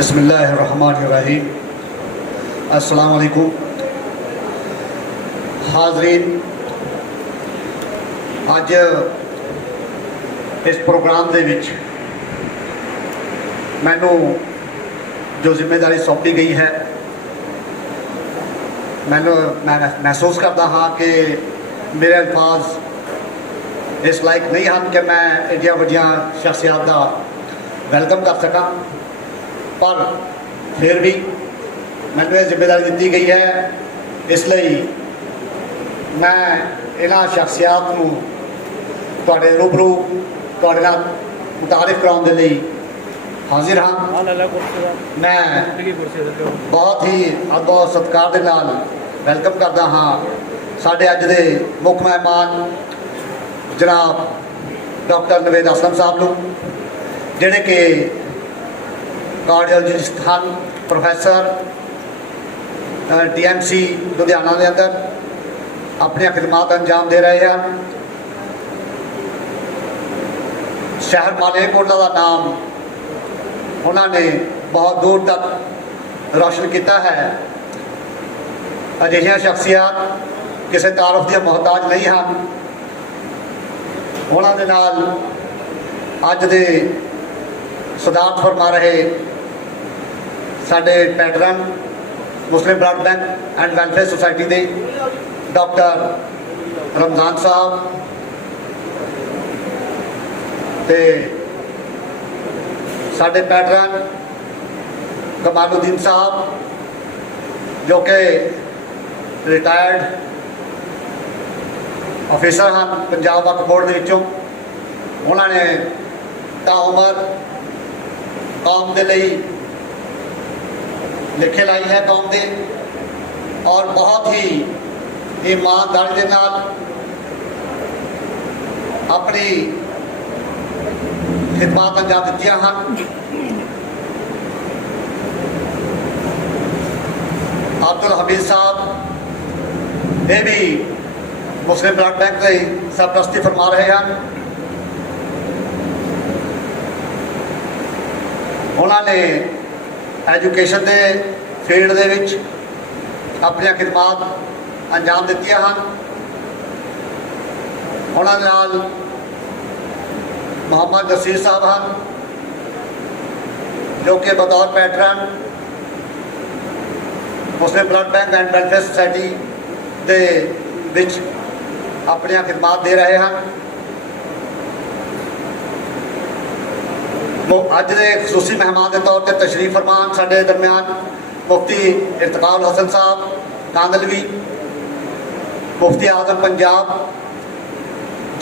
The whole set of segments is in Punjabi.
बिस्मिल्लाहिर्रहमानिर्रहीम। अस्सलाम वालेकुम हाज़रीन। अज इस प्रोग्राम दे विच मैनू जो जिम्मेदारी सौंपी गई है, मैं महसूस करता हाँ कि मेरे अल्फाज इस लायक नहीं हैं कि मैं एडिया वड्डियां शख्सियत का वेलकम कर सकां, पर फिर भी मैंने ये जिम्मेदारी दी गई है, इसलिए मैं इन्हां शख्सियत को तुहाडे रूबरू तुहाडे नाल मुतारिफ कराउण दे लई हाजिर हाँ। मैं बहुत ही अदब सत्कार दे नाल वेलकम करता हाँ साडे अज दे मुख मेहमान जनाब डॉक्टर नवेद असलम साहब नूं, जिहड़े कि कार्डियोलॉजिस्ट हैं, प्रोफैसर TMC लुधियाना के अंदर अपनी खिदमात अंजाम दे रहे हैं। शहर मालेरकोटला का नाम उन्होंने बहुत दूर तक रोशन किया है। अजिहियां शख्सियत किसी तारुफ की मोहताज नहीं हैं। उन्होंने नाल अज दे सदारत फरमा रहे साडे patron Muslim blood bank and welfare society के डॉक्टर रमजान साहब ते साडे पैटरन कमालुद्दीन साहब जो कि रिटायर्ड ऑफिसर हैं पंजाब वक्फ बोर्ड के विचों। उन्होंने ताउमर कौम के लिए लिखे लाई है कौम दे, और बहुत ही ईमानदारी के नाल अपनी खिदमत अंजाम दित्तियां हैं। अब्दुल हमीद साहब ये भी मुस्लिम ब्लड बैंक की सरपरस्ती फरमा रहे हैं। उन्होंने एजुकेशन के फील्ड के विच अपनी खिदमत अंजाम दित्तियां हैं। उन्होंने नाल मोहम्मद नसीर साहब हैं जो कि बतौर patron Muslim blood bank and welfare society के विच अपनी खिदमत दे रहे हैं। अज के खसूसी मेहमान के तौर पर तशरीफ फरमान साडे दरम्यान मुफ्ती इरतकाउल हसन साहब कांगलवी, मुफ्ती आजम पंजाब,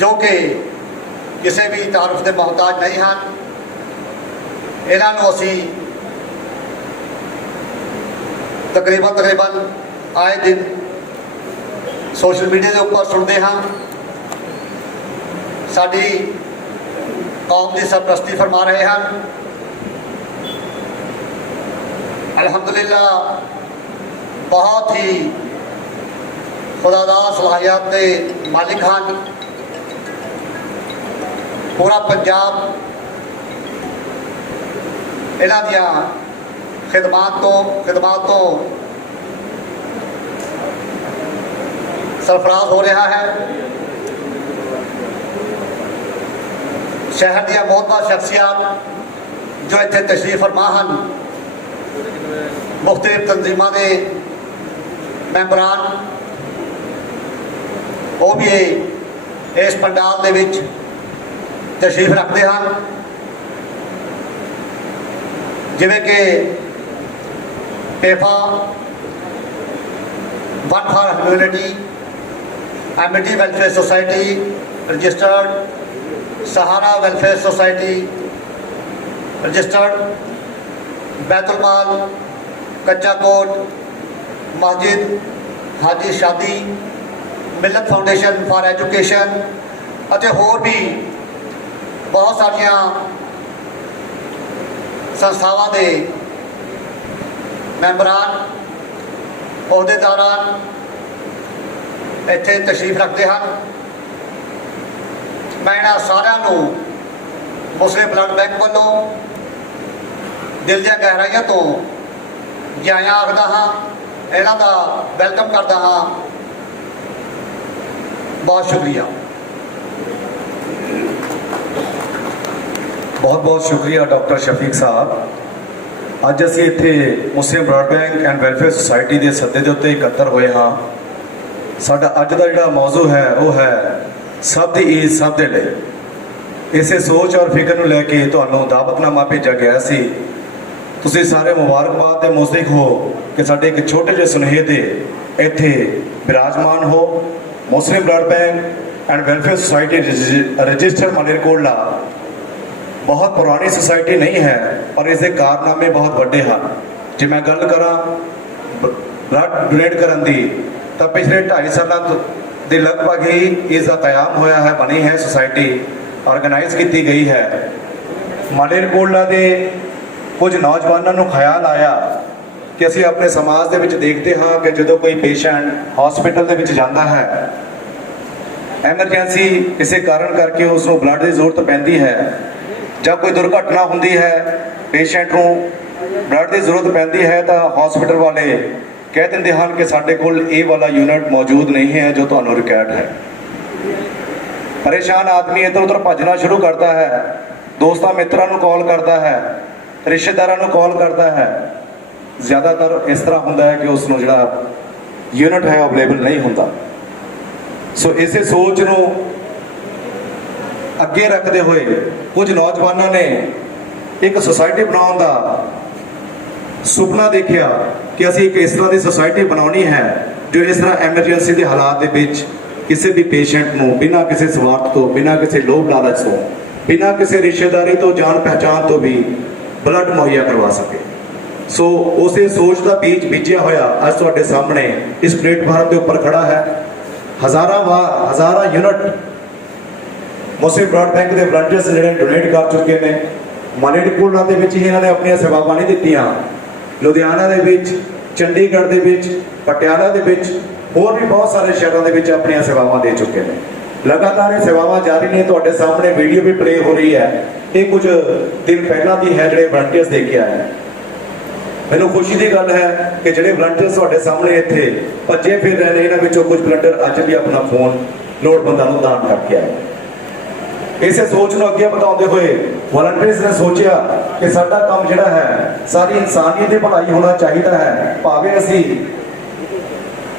जो कि किसी भी तारुफ के मोहताज नहीं हैं। इन्हों असी तकरीबन आए दिन सोशल मीडिया के ऊपर सुनते हाँ। साडी कौम की सरपरस्ती फरमा रहे हैं। अल्हम्दुलिल्लाह बहुत ही खुदादार सलाहियत के मालिक हैं। पूरा पंजाब इन्हां दियां खिदमात तो सरफराज हो रहा है। शहर दियां मोहतबर शख्सियत जो इत्थे तशरीफ फरमा हैं, मुख्तलिफ तंजीमां के मैंबरान, वो भी इस पंडाल दे विच तशरीफ रखते हैं। जिवें कि पेफा, one for humanity, amity welfare society registered, Sahara welfare society registered, बैतुल माल, कच्चा कोट, मस्जिद हाजी शादी, मिलत फाउंडेशन फॉर एजुकेशन और होर भी बहुत सारिया संस्थावां दे मैंबरान, अहदेदारान इत्थे तशरीफ रखते हैं। मैं इन्हां सारिआं नूं मुस्लिम ब्लड बैंक वालों ਦਿਲ ਦੀਆਂ ਗਹਿਰਾਈਆਂ ਤੋਂ ਜੀ ਆਇਆਂ ਆਖਦਾ ਹਾਂ, ਇਹਨਾਂ ਦਾ ਵੈਲਕਮ ਕਰਦਾ ਹਾਂ। ਬਹੁਤ ਸ਼ੁਕਰੀਆ। ਬਹੁਤ ਬਹੁਤ ਸ਼ੁਕਰੀਆ ਡਾਕਟਰ ਸ਼ਫੀਕ ਸਾਹਿਬ। ਅੱਜ ਅਸੀਂ ਇੱਥੇ Muslim blood bank and welfare society ਦੇ ਸੱਦੇ ਦੇ ਉੱਤੇ ਇਕੱਤਰ ਹੋਏ ਹਾਂ। ਸਾਡਾ ਅੱਜ ਦਾ ਜਿਹੜਾ ਮੌਜੂ ਹੈ ਉਹ ਹੈ ਸਭ ਦੀ ਈਦ ਸਭ ਦੇ ਲਈ। ਇਸੇ ਸੋਚ ਔਰ ਫਿਕਰ ਨੂੰ ਲੈ ਕੇ ਤੁਹਾਨੂੰ ਦਾਵਤਨਾਮਾ ਭੇਜਿਆ ਗਿਆ ਸੀ। ਤੁਸੀਂ ਸਾਰੇ ਮੁਬਾਰਕਬਾਦ ਦੇ ਮੁਸਤਹਿਕ ਹੋ ਕਿ ਸਾਡੇ ਇੱਕ ਛੋਟੇ ਜਿਹੇ ਸੁਨੇਹੇ ਦੇ ਇੱਥੇ ਬਿਰਾਜਮਾਨ ਹੋ। Muslim blood bank and welfare society registered Malerkotla ਬਹੁਤ ਪੁਰਾਣੀ ਸੁਸਾਇਟੀ ਨਹੀਂ ਹੈ, ਪਰ ਇਸ ਦੇ ਕਾਰਨਾਮੇ ਬਹੁਤ ਵੱਡੇ ਹਨ। ਜੇ ਮੈਂ ਗੱਲ ਕਰਾਂ ਬਲੱਡ ਡੋਨੇਟ ਕਰਨ ਦੀ, ਤਾਂ ਪਿਛਲੇ 2.5 ਸਾਲਾਂ ਦੇ ਲਗਭਗ ਹੀ ਇਸ ਦਾ ਕਿਆਮ ਹੋਇਆ ਹੈ, ਬਣੀ ਹੈ ਸੁਸਾਇਟੀ, ਆਰਗੇਨਾਈਜ਼ ਕੀਤੀ ਗਈ ਹੈ। ਮਾਲੇਰਕੋਟਲਾ ਦੇ ਕੁਝ ਨੌਜਵਾਨਾਂ ਨੂੰ ਖਿਆਲ ਆਇਆ ਕਿ ਅਸੀਂ ਆਪਣੇ ਸਮਾਜ ਦੇ ਵਿੱਚ ਦੇਖਦੇ ਹਾਂ ਕਿ ਜਦੋਂ ਕੋਈ ਪੇਸ਼ੈਂਟ ਹਸਪੀਟਲ ਦੇ ਵਿੱਚ ਜਾਂਦਾ ਹੈ, ਐਮਰਜੈਂਸੀ ਕਿਸੇ ਕਾਰਨ ਕਰਕੇ ਉਸ ਨੂੰ ਬਲੱਡ ਦੀ ਜ਼ਰੂਰਤ ਪੈਂਦੀ ਹੈ, ਜਾਂ ਕੋਈ ਦੁਰਘਟਨਾ ਹੁੰਦੀ ਹੈ, ਪੇਸ਼ੈਂਟ ਨੂੰ ਬਲੱਡ ਦੀ ਜ਼ਰੂਰਤ ਪੈਂਦੀ ਹੈ, ਤਾਂ ਹਸਪੀਟਲ ਵਾਲੇ ਕਹਿ ਦਿੰਦੇ ਹਨ ਕਿ ਸਾਡੇ ਕੋਲ ਇਹ ਵਾਲਾ ਯੂਨਿਟ ਮੌਜੂਦ ਨਹੀਂ ਹੈ ਜੋ ਤੁਹਾਨੂੰ ਰਿਕੁਆਇਰਡ ਹੈ। ਪਰੇਸ਼ਾਨ ਆਦਮੀ ਇੱਧਰ ਉੱਧਰ ਭੱਜਣਾ ਸ਼ੁਰੂ ਕਰਦਾ ਹੈ, ਦੋਸਤਾਂ ਮਿੱਤਰਾਂ ਨੂੰ ਕਾਲ ਕਰਦਾ ਹੈ, ਰਿਸ਼ਤੇਦਾਰਾਂ ਨੂੰ ਕਾਲ ਕਰਦਾ ਹੈ। ਜ਼ਿਆਦਾਤਰ ਇਸ ਤਰ੍ਹਾਂ ਹੁੰਦਾ ਹੈ ਕਿ ਉਸ ਨੂੰ ਜਿਹੜਾ ਯੂਨਿਟ ਹੈ ਅਵੇਲੇਬਲ ਨਹੀਂ ਹੁੰਦਾ। ਸੋ ਇਸੇ ਸੋਚ ਨੂੰ ਅੱਗੇ ਰੱਖਦੇ ਹੋਏ ਕੁਝ ਨੌਜਵਾਨਾਂ ਨੇ ਇੱਕ ਸੁਸਾਇਟੀ ਬਣਾਉਣ ਦਾ ਸੁਪਨਾ ਦੇਖਿਆ ਕਿ ਅਸੀਂ ਇੱਕ ਇਸ ਤਰ੍ਹਾਂ ਦੀ ਸੁਸਾਇਟੀ ਬਣਾਉਣੀ ਹੈ ਜੋ ਇਸ ਤਰ੍ਹਾਂ ਐਮਰਜੈਂਸੀ ਦੇ ਹਾਲਾਤ ਦੇ ਵਿੱਚ ਕਿਸੇ ਵੀ ਪੇਸ਼ੈਂਟ ਨੂੰ ਬਿਨਾਂ ਕਿਸੇ ਸਵਾਰਥ ਤੋਂ, ਬਿਨਾਂ ਕਿਸੇ ਲੋਭ ਲਾਲਚ ਤੋਂ, ਬਿਨਾਂ ਕਿਸੇ ਰਿਸ਼ਤੇਦਾਰੀ ਤੋਂ, ਜਾਣ ਪਹਿਚਾਣ ਤੋਂ ਵੀ ਬਲੱਡ ਮੁਹੱਈਆ ਕਰਵਾ ਸਕੇ। ਸੋ ਉਸੇ ਸੋਚ ਦਾ ਬੀਜ ਬੀਜਿਆ ਹੋਇਆ ਅੱਜ ਤੁਹਾਡੇ ਸਾਹਮਣੇ ਇਸ ਪਲੇਟਫਾਰਮ ਦੇ ਉੱਪਰ ਖੜਾ ਹੈ। ਹਜ਼ਾਰਾਂ ਯੂਨਿਟ ਮੁਸਲਿਮ ਬਲੱਡ ਬੈਂਕ ਦੇ ਵਲੰਟੀਅਰਸ ਜਿਹੜੇ ਡੋਨੇਟ ਕਰ ਚੁੱਕੇ ਨੇ। ਮਾਲੇਰਕੋਟਲਾ ਦੇ ਵਿੱਚ ਹੀ ਇਹਨਾਂ ਨੇ ਆਪਣੀਆਂ ਸੇਵਾਵਾਂ ਨਹੀਂ ਦਿੱਤੀਆਂ, ਲੁਧਿਆਣਾ ਦੇ ਵਿੱਚ, ਚੰਡੀਗੜ੍ਹ ਦੇ ਵਿੱਚ, ਪਟਿਆਲਾ ਦੇ ਵਿੱਚ, ਹੋਰ ਵੀ ਬਹੁਤ ਸਾਰੇ ਸ਼ਹਿਰਾਂ ਦੇ ਵਿੱਚ ਆਪਣੀਆਂ ਸੇਵਾਵਾਂ ਦੇ ਚੁੱਕੇ ਨੇ। ਲਗਾਤਾਰ ਇਹ ਸੇਵਾਵਾਂ ਜਾਰੀ ਨੇ। ਤੁਹਾਡੇ ਸਾਹਮਣੇ ਵੀਡੀਓ ਵੀ ਪਲੇ ਹੋ ਰਹੀ ਹੈ, ਇਹ ਕੁਝ ਦਿਨ ਪਹਿਲਾਂ ਦੀ ਹੈ ਜਿਹੜੇ ਵਲੰਟੀਅਰਸ ਦੇ ਕੇ ਆਏ। ਮੈਨੂੰ ਖੁਸ਼ੀ ਦੀ ਗੱਲ ਹੈ ਕਿ ਜਿਹੜੇ ਵਲੰਟੀਅਰਸ ਤੁਹਾਡੇ ਸਾਹਮਣੇ ਇੱਥੇ ਭੱਜੇ ਫਿਰ ਰਹੇ ਨੇ, ਇਹਨਾਂ ਵਿੱਚੋਂ ਕੁਝ ਵਲੰਟੀਅਰ ਅੱਜ ਵੀ ਆਪਣਾ ਫੋਨ ਲੋੜਵੰਦਾਂ ਨੂੰ ਦਾਨ ਕਰਕੇ ਆਏ। ਇਸੇ ਸੋਚ ਨੂੰ ਅੱਗੇ ਵਧਾਉਂਦੇ ਹੋਏ ਵਲੰਟੀਅਰਸ ਨੇ ਸੋਚਿਆ ਕਿ ਸਾਡਾ ਕੰਮ ਜਿਹੜਾ ਹੈ ਸਾਰੀ ਇਨਸਾਨੀਅਤ ਦੀ ਭਲਾਈ ਹੋਣਾ ਚਾਹੀਦਾ ਹੈ। ਭਾਵੇਂ ਅਸੀਂ